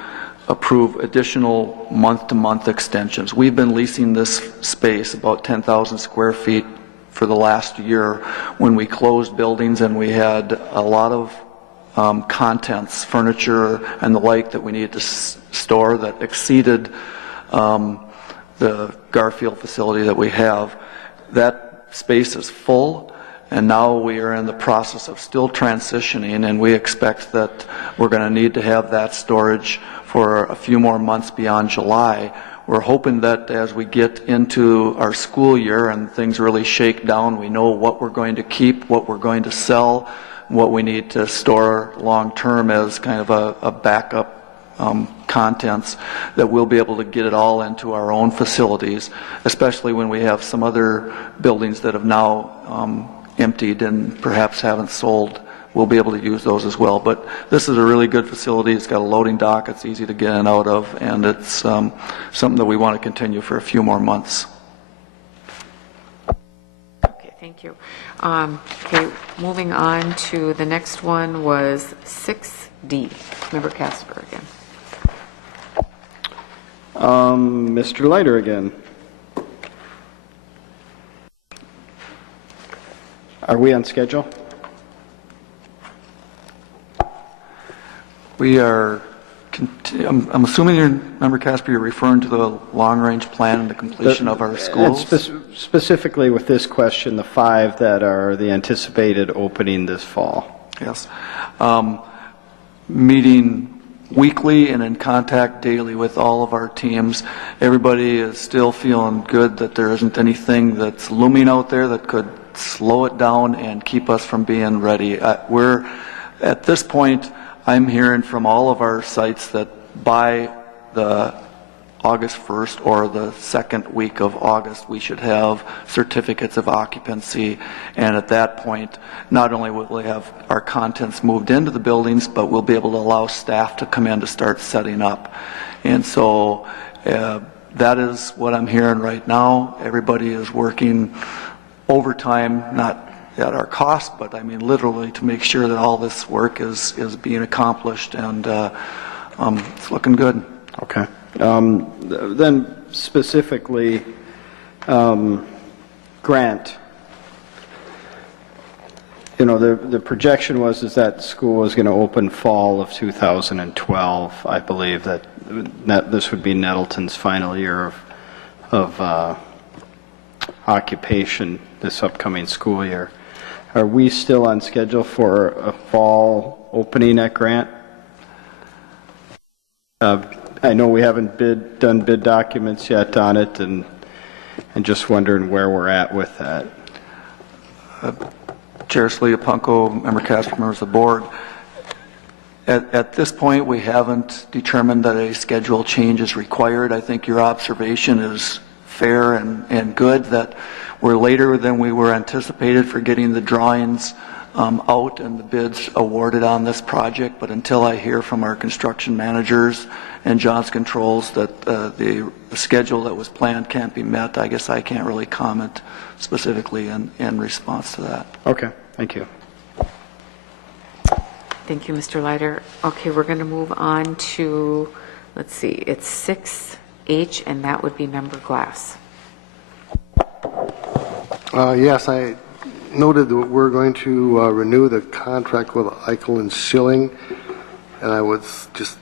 approve additional month-to-month extensions. We've been leasing this space, about 10,000 square feet, for the last year when we closed buildings and we had a lot of contents, furniture and the like that we needed to store that exceeded the Garfield facility that we have. That space is full, and now we are in the process of still transitioning, and we expect that we're going to need to have that storage for a few more months beyond July. We're hoping that as we get into our school year and things really shake down, we know what we're going to keep, what we're going to sell, what we need to store long-term as kind of a backup contents, that we'll be able to get it all into our own facilities, especially when we have some other buildings that have now emptied and perhaps haven't sold. We'll be able to use those as well. But this is a really good facility. It's got a loading dock. It's easy to get in and out of, and it's something that we want to continue for a few more months. Okay, thank you. Okay, moving on to the next one was 6D. Member Casper again. Mr. Leiter again. Are we on schedule? We are, I'm assuming you're, Member Casper, you're referring to the long-range plan and the completion of our schools? Specifically with this question, the 5 that are the anticipated opening this fall. Yes. Meeting weekly and in contact daily with all of our teams. Everybody is still feeling good that there isn't anything that's looming out there that could slow it down and keep us from being ready. We're, at this point, I'm hearing from all of our sites that by the August 1st or the second week of August, we should have certificates of occupancy. And at that point, not only will we have our contents moved into the buildings, but we'll be able to allow staff to come in to start setting up. And so that is what I'm hearing right now. Everybody is working overtime, not at our cost, but I mean literally to make sure that all this work is being accomplished, and it's looking good. Okay. Then specifically, Grant, you know, the projection was that school was going to open fall of 2012. I believe that this would be Nettleton's final year of occupation this upcoming school year. Are we still on schedule for a fall opening at Grant? I know we haven't done bid documents yet on it, and just wondering where we're at with that. Chair Sliapunko, Member Casper, members of the board, at this point we haven't determined that a schedule change is required. I think your observation is fair and good, that we're later than we were anticipated for getting the drawings out and the bids awarded on this project, but until I hear from our construction managers and John's Controls that the schedule that was planned can't be met, I guess I can't really comment specifically in response to that. Okay, thank you. Thank you, Mr. Leiter. Okay, we're going to move on to, let's see, it's 6H, and that would be Member Glass. Yes, I noted that we're going to renew the contract with Eichel and Schilling, and I would just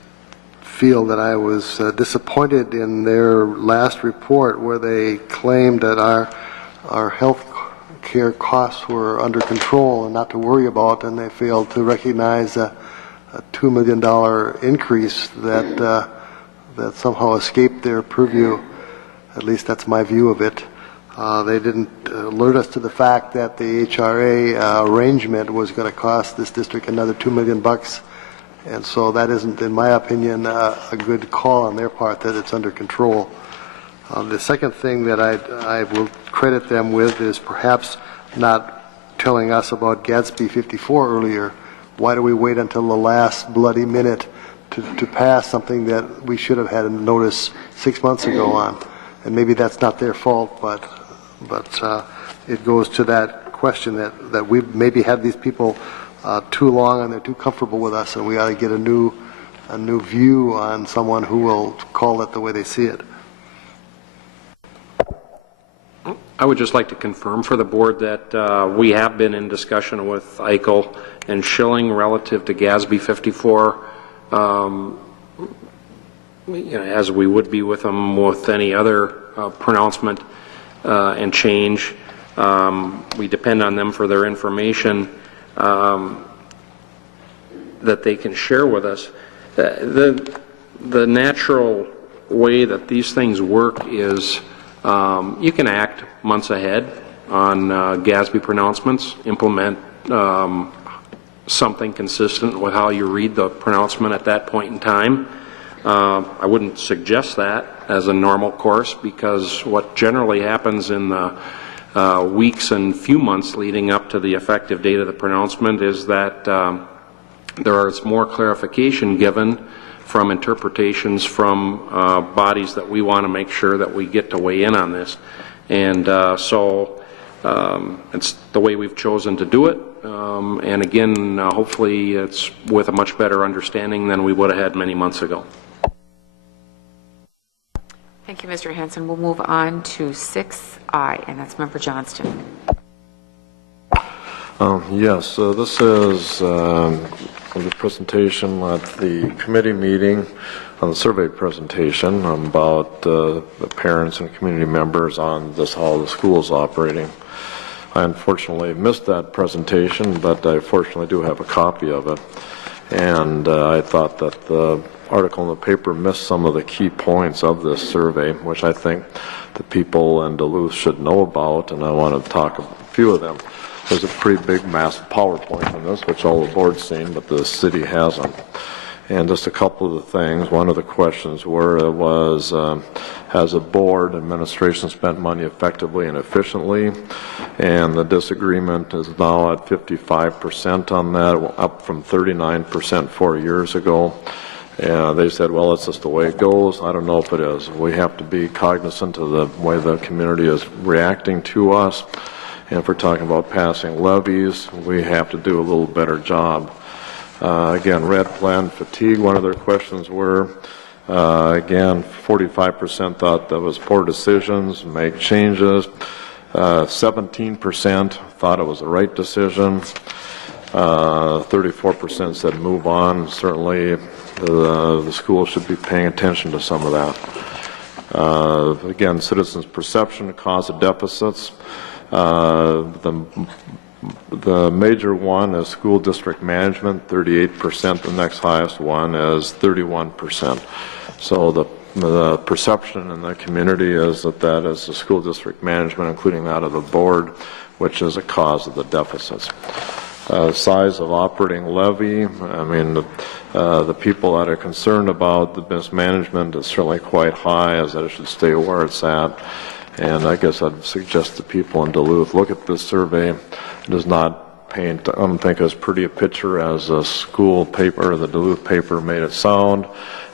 feel that I was disappointed in their last report where they claimed that our health care costs were under control and not to worry about, and they failed to recognize a $2 million increase that somehow escaped their purview. At least that's my view of it. They didn't alert us to the fact that the HRA arrangement was going to cost this district another $2 million, and so that isn't, in my opinion, a good call on their part that it's under control. The second thing that I will credit them with is perhaps not telling us about Gatsby 54 earlier. Why do we wait until the last bloody minute to pass something that we should have had a notice 6 months ago on? And maybe that's not their fault, but it goes to that question that we've maybe had these people too long and they're too comfortable with us, and we ought to get a new view on someone who will call it the way they see it. I would just like to confirm for the board that we have been in discussion with Eichel and Schilling relative to GASB 54, as we would be with them with any other pronouncement and change. We depend on them for their information that they can share with us. The natural way that these things work is you can act months ahead on GASB pronouncements, implement something consistent with how you read the pronouncement at that point in time. I wouldn't suggest that as a normal course, because what generally happens in the weeks and few months leading up to the effective date of the pronouncement is that there is more clarification given from interpretations from bodies that we want to make sure that we get to weigh in on this. And so it's the way we've chosen to do it. And again, hopefully it's with a much better understanding than we would have had many months ago. Thank you, Mr. Hanson. We'll move on to 6I, and that's Member Johnston. Yes, this is the presentation at the committee meeting on the survey presentation about the parents and community members on this, how the school is operating. I unfortunately missed that presentation, but I fortunately do have a copy of it. And I thought that the article in the paper missed some of the key points of this survey, which I think the people in Duluth should know about, and I want to talk a few of them. There's a pretty big, massive PowerPoint on this, which all the board's seen, but the city hasn't. And just a couple of the things. One of the questions was, has the board administration spent money effectively and efficiently? And the disagreement is now at 55% on that, up from 39% 4 years ago. They said, well, it's just the way it goes. I don't know if it is. We have to be cognizant of the way the community is reacting to us. And if we're talking about passing levies, we have to do a little better job. Again, red plan fatigue, one of their questions were, again, 45% thought that was poor decisions, make changes. 17% thought it was the right decision. 34% said move on. Certainly, the school should be paying attention to some of that. Again, citizens' perception of cause of deficits. The major one is school district management, 38%. The next highest one is 31%. So the perception in the community is that is the school district management, including that of the board, which is a cause of the deficits. Size of operating levy, I mean, the people that are concerned about the mismanagement is certainly quite high, as that it should stay where it's at. And I guess I'd suggest to people in Duluth, look at this survey. It does not paint, I don't think as pretty a picture as a school paper, the Duluth paper made it sound.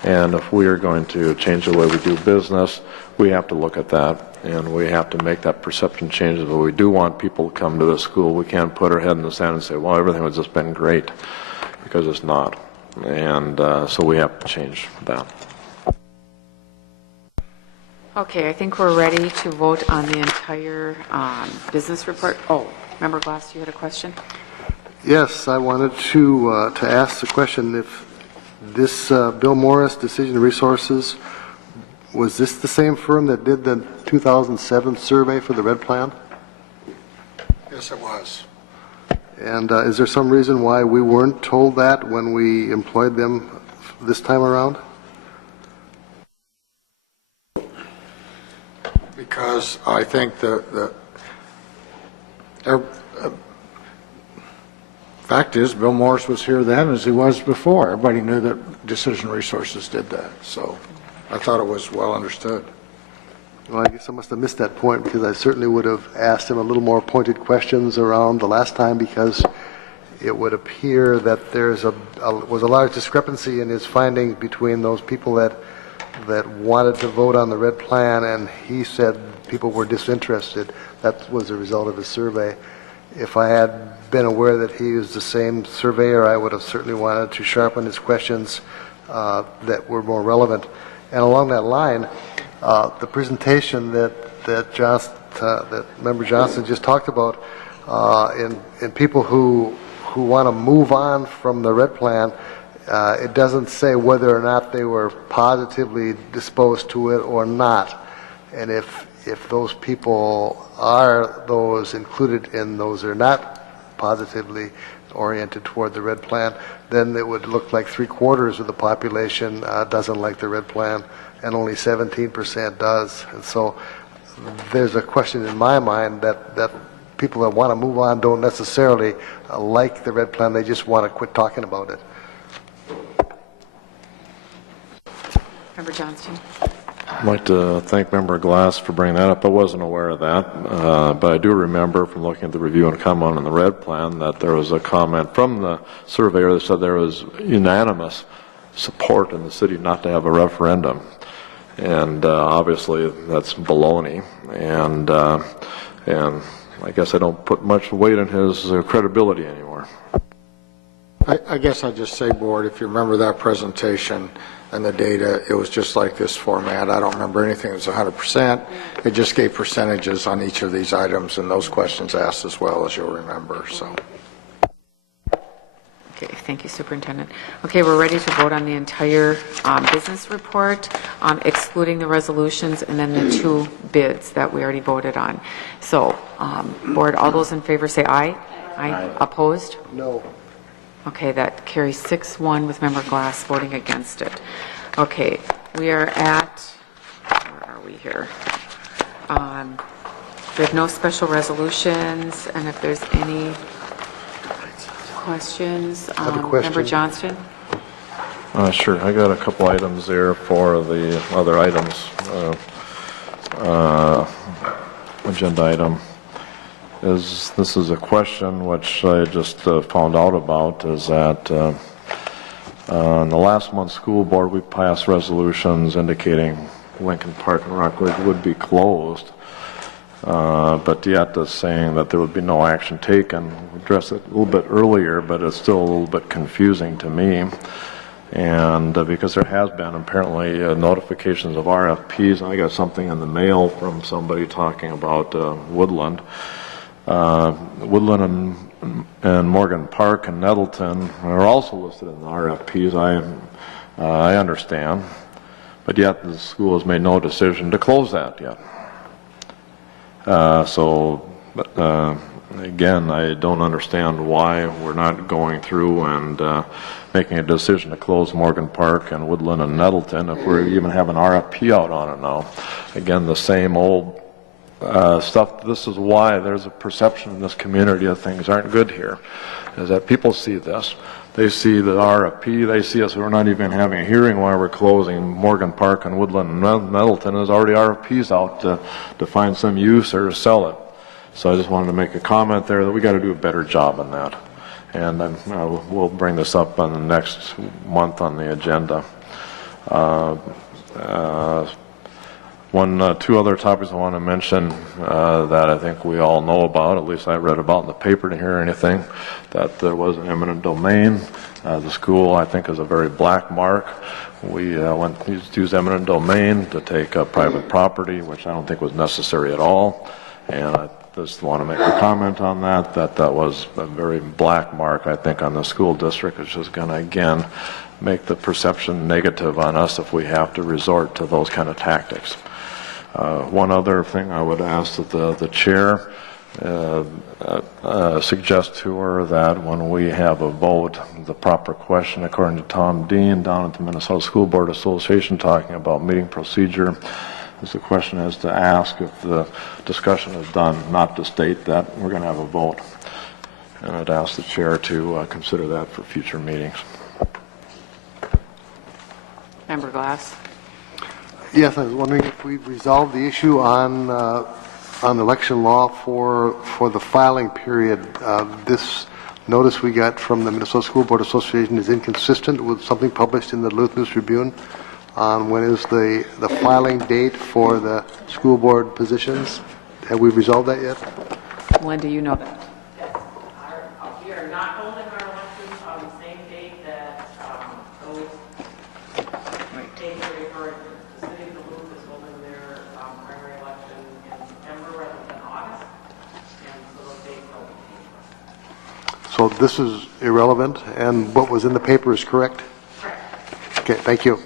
And if we are going to change the way we do business, we have to look at that, and we have to make that perception change. If we do want people to come to the school, we can't put our head in the sand and say, well, everything has just been great, because it's not. And so we have to change that. Okay, I think we're ready to vote on the entire business report. Oh, Member Glass, you had a question? Yes, I wanted to ask the question if this Bill Morris Decision Resources, was this the same firm that did the 2007 survey for the red plan? Yes, it was. And is there some reason why we weren't told that when we employed them this time around? Because I think fact is, Bill Morris was here then as he was before. Everybody knew that Decision Resources did that, so I thought it was well understood. Well, I guess I must have missed that point, because I certainly would have asked him a little more pointed questions around the last time, because it would appear that there's was a large discrepancy in his finding between those people that wanted to vote on the red plan, and he said people were disinterested. That was a result of his survey. If I had been aware that he was the same surveyor, I would have certainly wanted to sharpen his questions that were more relevant. And along that line, the presentation that Member Johnson just talked about, in people who want to move on from the red plan, it doesn't say whether or not they were positively disposed to it or not. And if those people are those included in those are not positively oriented toward the red plan, then it would look like 3/4 of the population doesn't like the red plan, and only 17% does. And so there's a question in my mind that people that want to move on don't necessarily like the red plan, they just want to quit talking about it. Member Johnston? I'd like to thank Member Glass for bringing that up. I wasn't aware of that, but I do remember from looking at the review and comment on the red plan that there was a comment from the surveyor that said there was unanimous support in the city not to have a referendum. And obviously that's baloney. And I guess I don't put much weight in his credibility anymore. I guess I'd just say, Board, if you remember that presentation and the data, it was just like this format. I don't remember anything that was 100%. It just gave percentages on each of these items, and those questions asked as well, as you'll remember. So. Okay, thank you, Superintendent. Okay, we're ready to vote on the entire business report, excluding the resolutions and then the 2 bids that we already voted on. So, Board, all those in favor say aye. Aye. Opposed? No. Okay, that carries 6-1 with Member Glass voting against it. Okay, we are at, where are we here? We have no special resolutions, and if there's any questions, I have a question. Member Johnston? Sure. I got a couple items there for the other items, agenda item. This is a question which I just found out about, is that in the last month's school board we passed resolutions indicating Lincoln Park and Rockledge would be closed, but yet it's saying that there would be no action taken. We addressed it a little bit earlier, but it's still a little bit confusing to me. And because there has been apparently notifications of RFPs, and I got something in the mail from somebody talking about Woodland. Woodland and Morgan Park and Nettleton are also listed in the RFPs, I understand, but yet the school has made no decision to close that yet. Again, I don't understand why we're not going through and making a decision to close Morgan Park and Woodland and Nettleton if we even have an RFP out on it now. Again, the same old stuff. This is why there's a perception in this community that things aren't good here, is that people see this. They see the RFP, they see us, we're not even having a hearing while we're closing Morgan Park and Woodland and Nettleton. There's already RFPs out to find some use or to sell it. So I just wanted to make a comment there that we got to do a better job on that. And we'll bring this up on the next month on the agenda. Two other topics I want to mention that I think we all know about, at least I read about in the paper to hear anything, that there was an eminent domain. The school, I think, is a very black mark. We went to use eminent domain to take private property, which I don't think was necessary at all. And I just want to make a comment on that was a very black mark, I think, on the school district. It's just going to, again, make the perception negative on us if we have to resort to those kind of tactics. One other thing I would ask that the chair suggest to her that when we have a vote, the proper question, according to Tom Dean down at the Minnesota School Board Association talking about meeting procedure, is the question is to ask if the discussion is done, not to state that we're going to have a vote. And I'd ask the chair to consider that for future meetings. Member Glass. Yes, I was wondering if we've resolved the issue on election law for the filing period. This notice we got from the Minnesota School Board Association is inconsistent with something published in the Duluth News Tribune on when is the filing date for the school board positions. Have we resolved that yet? When do you know that? We are not holding our elections on the same date that those dates are referred to. The city of Duluth is holding their primary election in September rather than August, and so those dates don't change. So this is irrelevant, and what was in the paper is correct? Correct. Okay, thank you.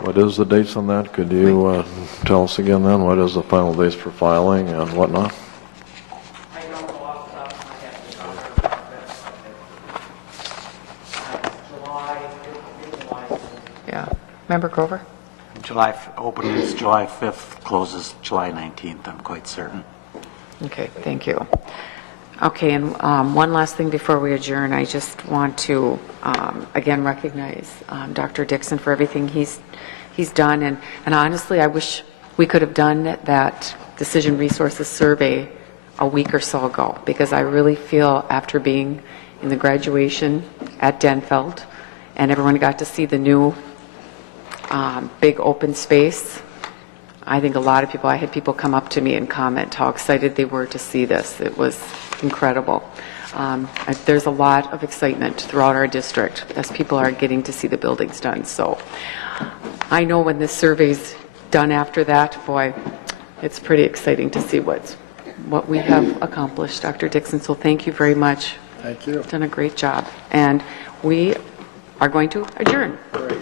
What is the dates on that? Could you tell us again then? What is the final dates for filing and whatnot? I don't know off the top of my head. July. Yeah. Member Grover? Opening is July 5th, closes July 19th, I'm quite certain. Okay, thank you. Okay, and one last thing before we adjourn. I just want to, again, recognize Dr. Dixon for everything he's done. And honestly, I wish we could have done that decision resources survey a week or so ago, because I really feel after being in the graduation at Denfeld and everyone got to see the new big open space, I think a lot of people, I had people come up to me and comment how excited they were to see this. It was incredible. There's a lot of excitement throughout our district as people are getting to see the buildings done. So I know when this survey's done after that, boy, it's pretty exciting to see what we have accomplished, Dr. Dixon. So thank you very much. Thank you. You've done a great job. And we are going to adjourn. Great.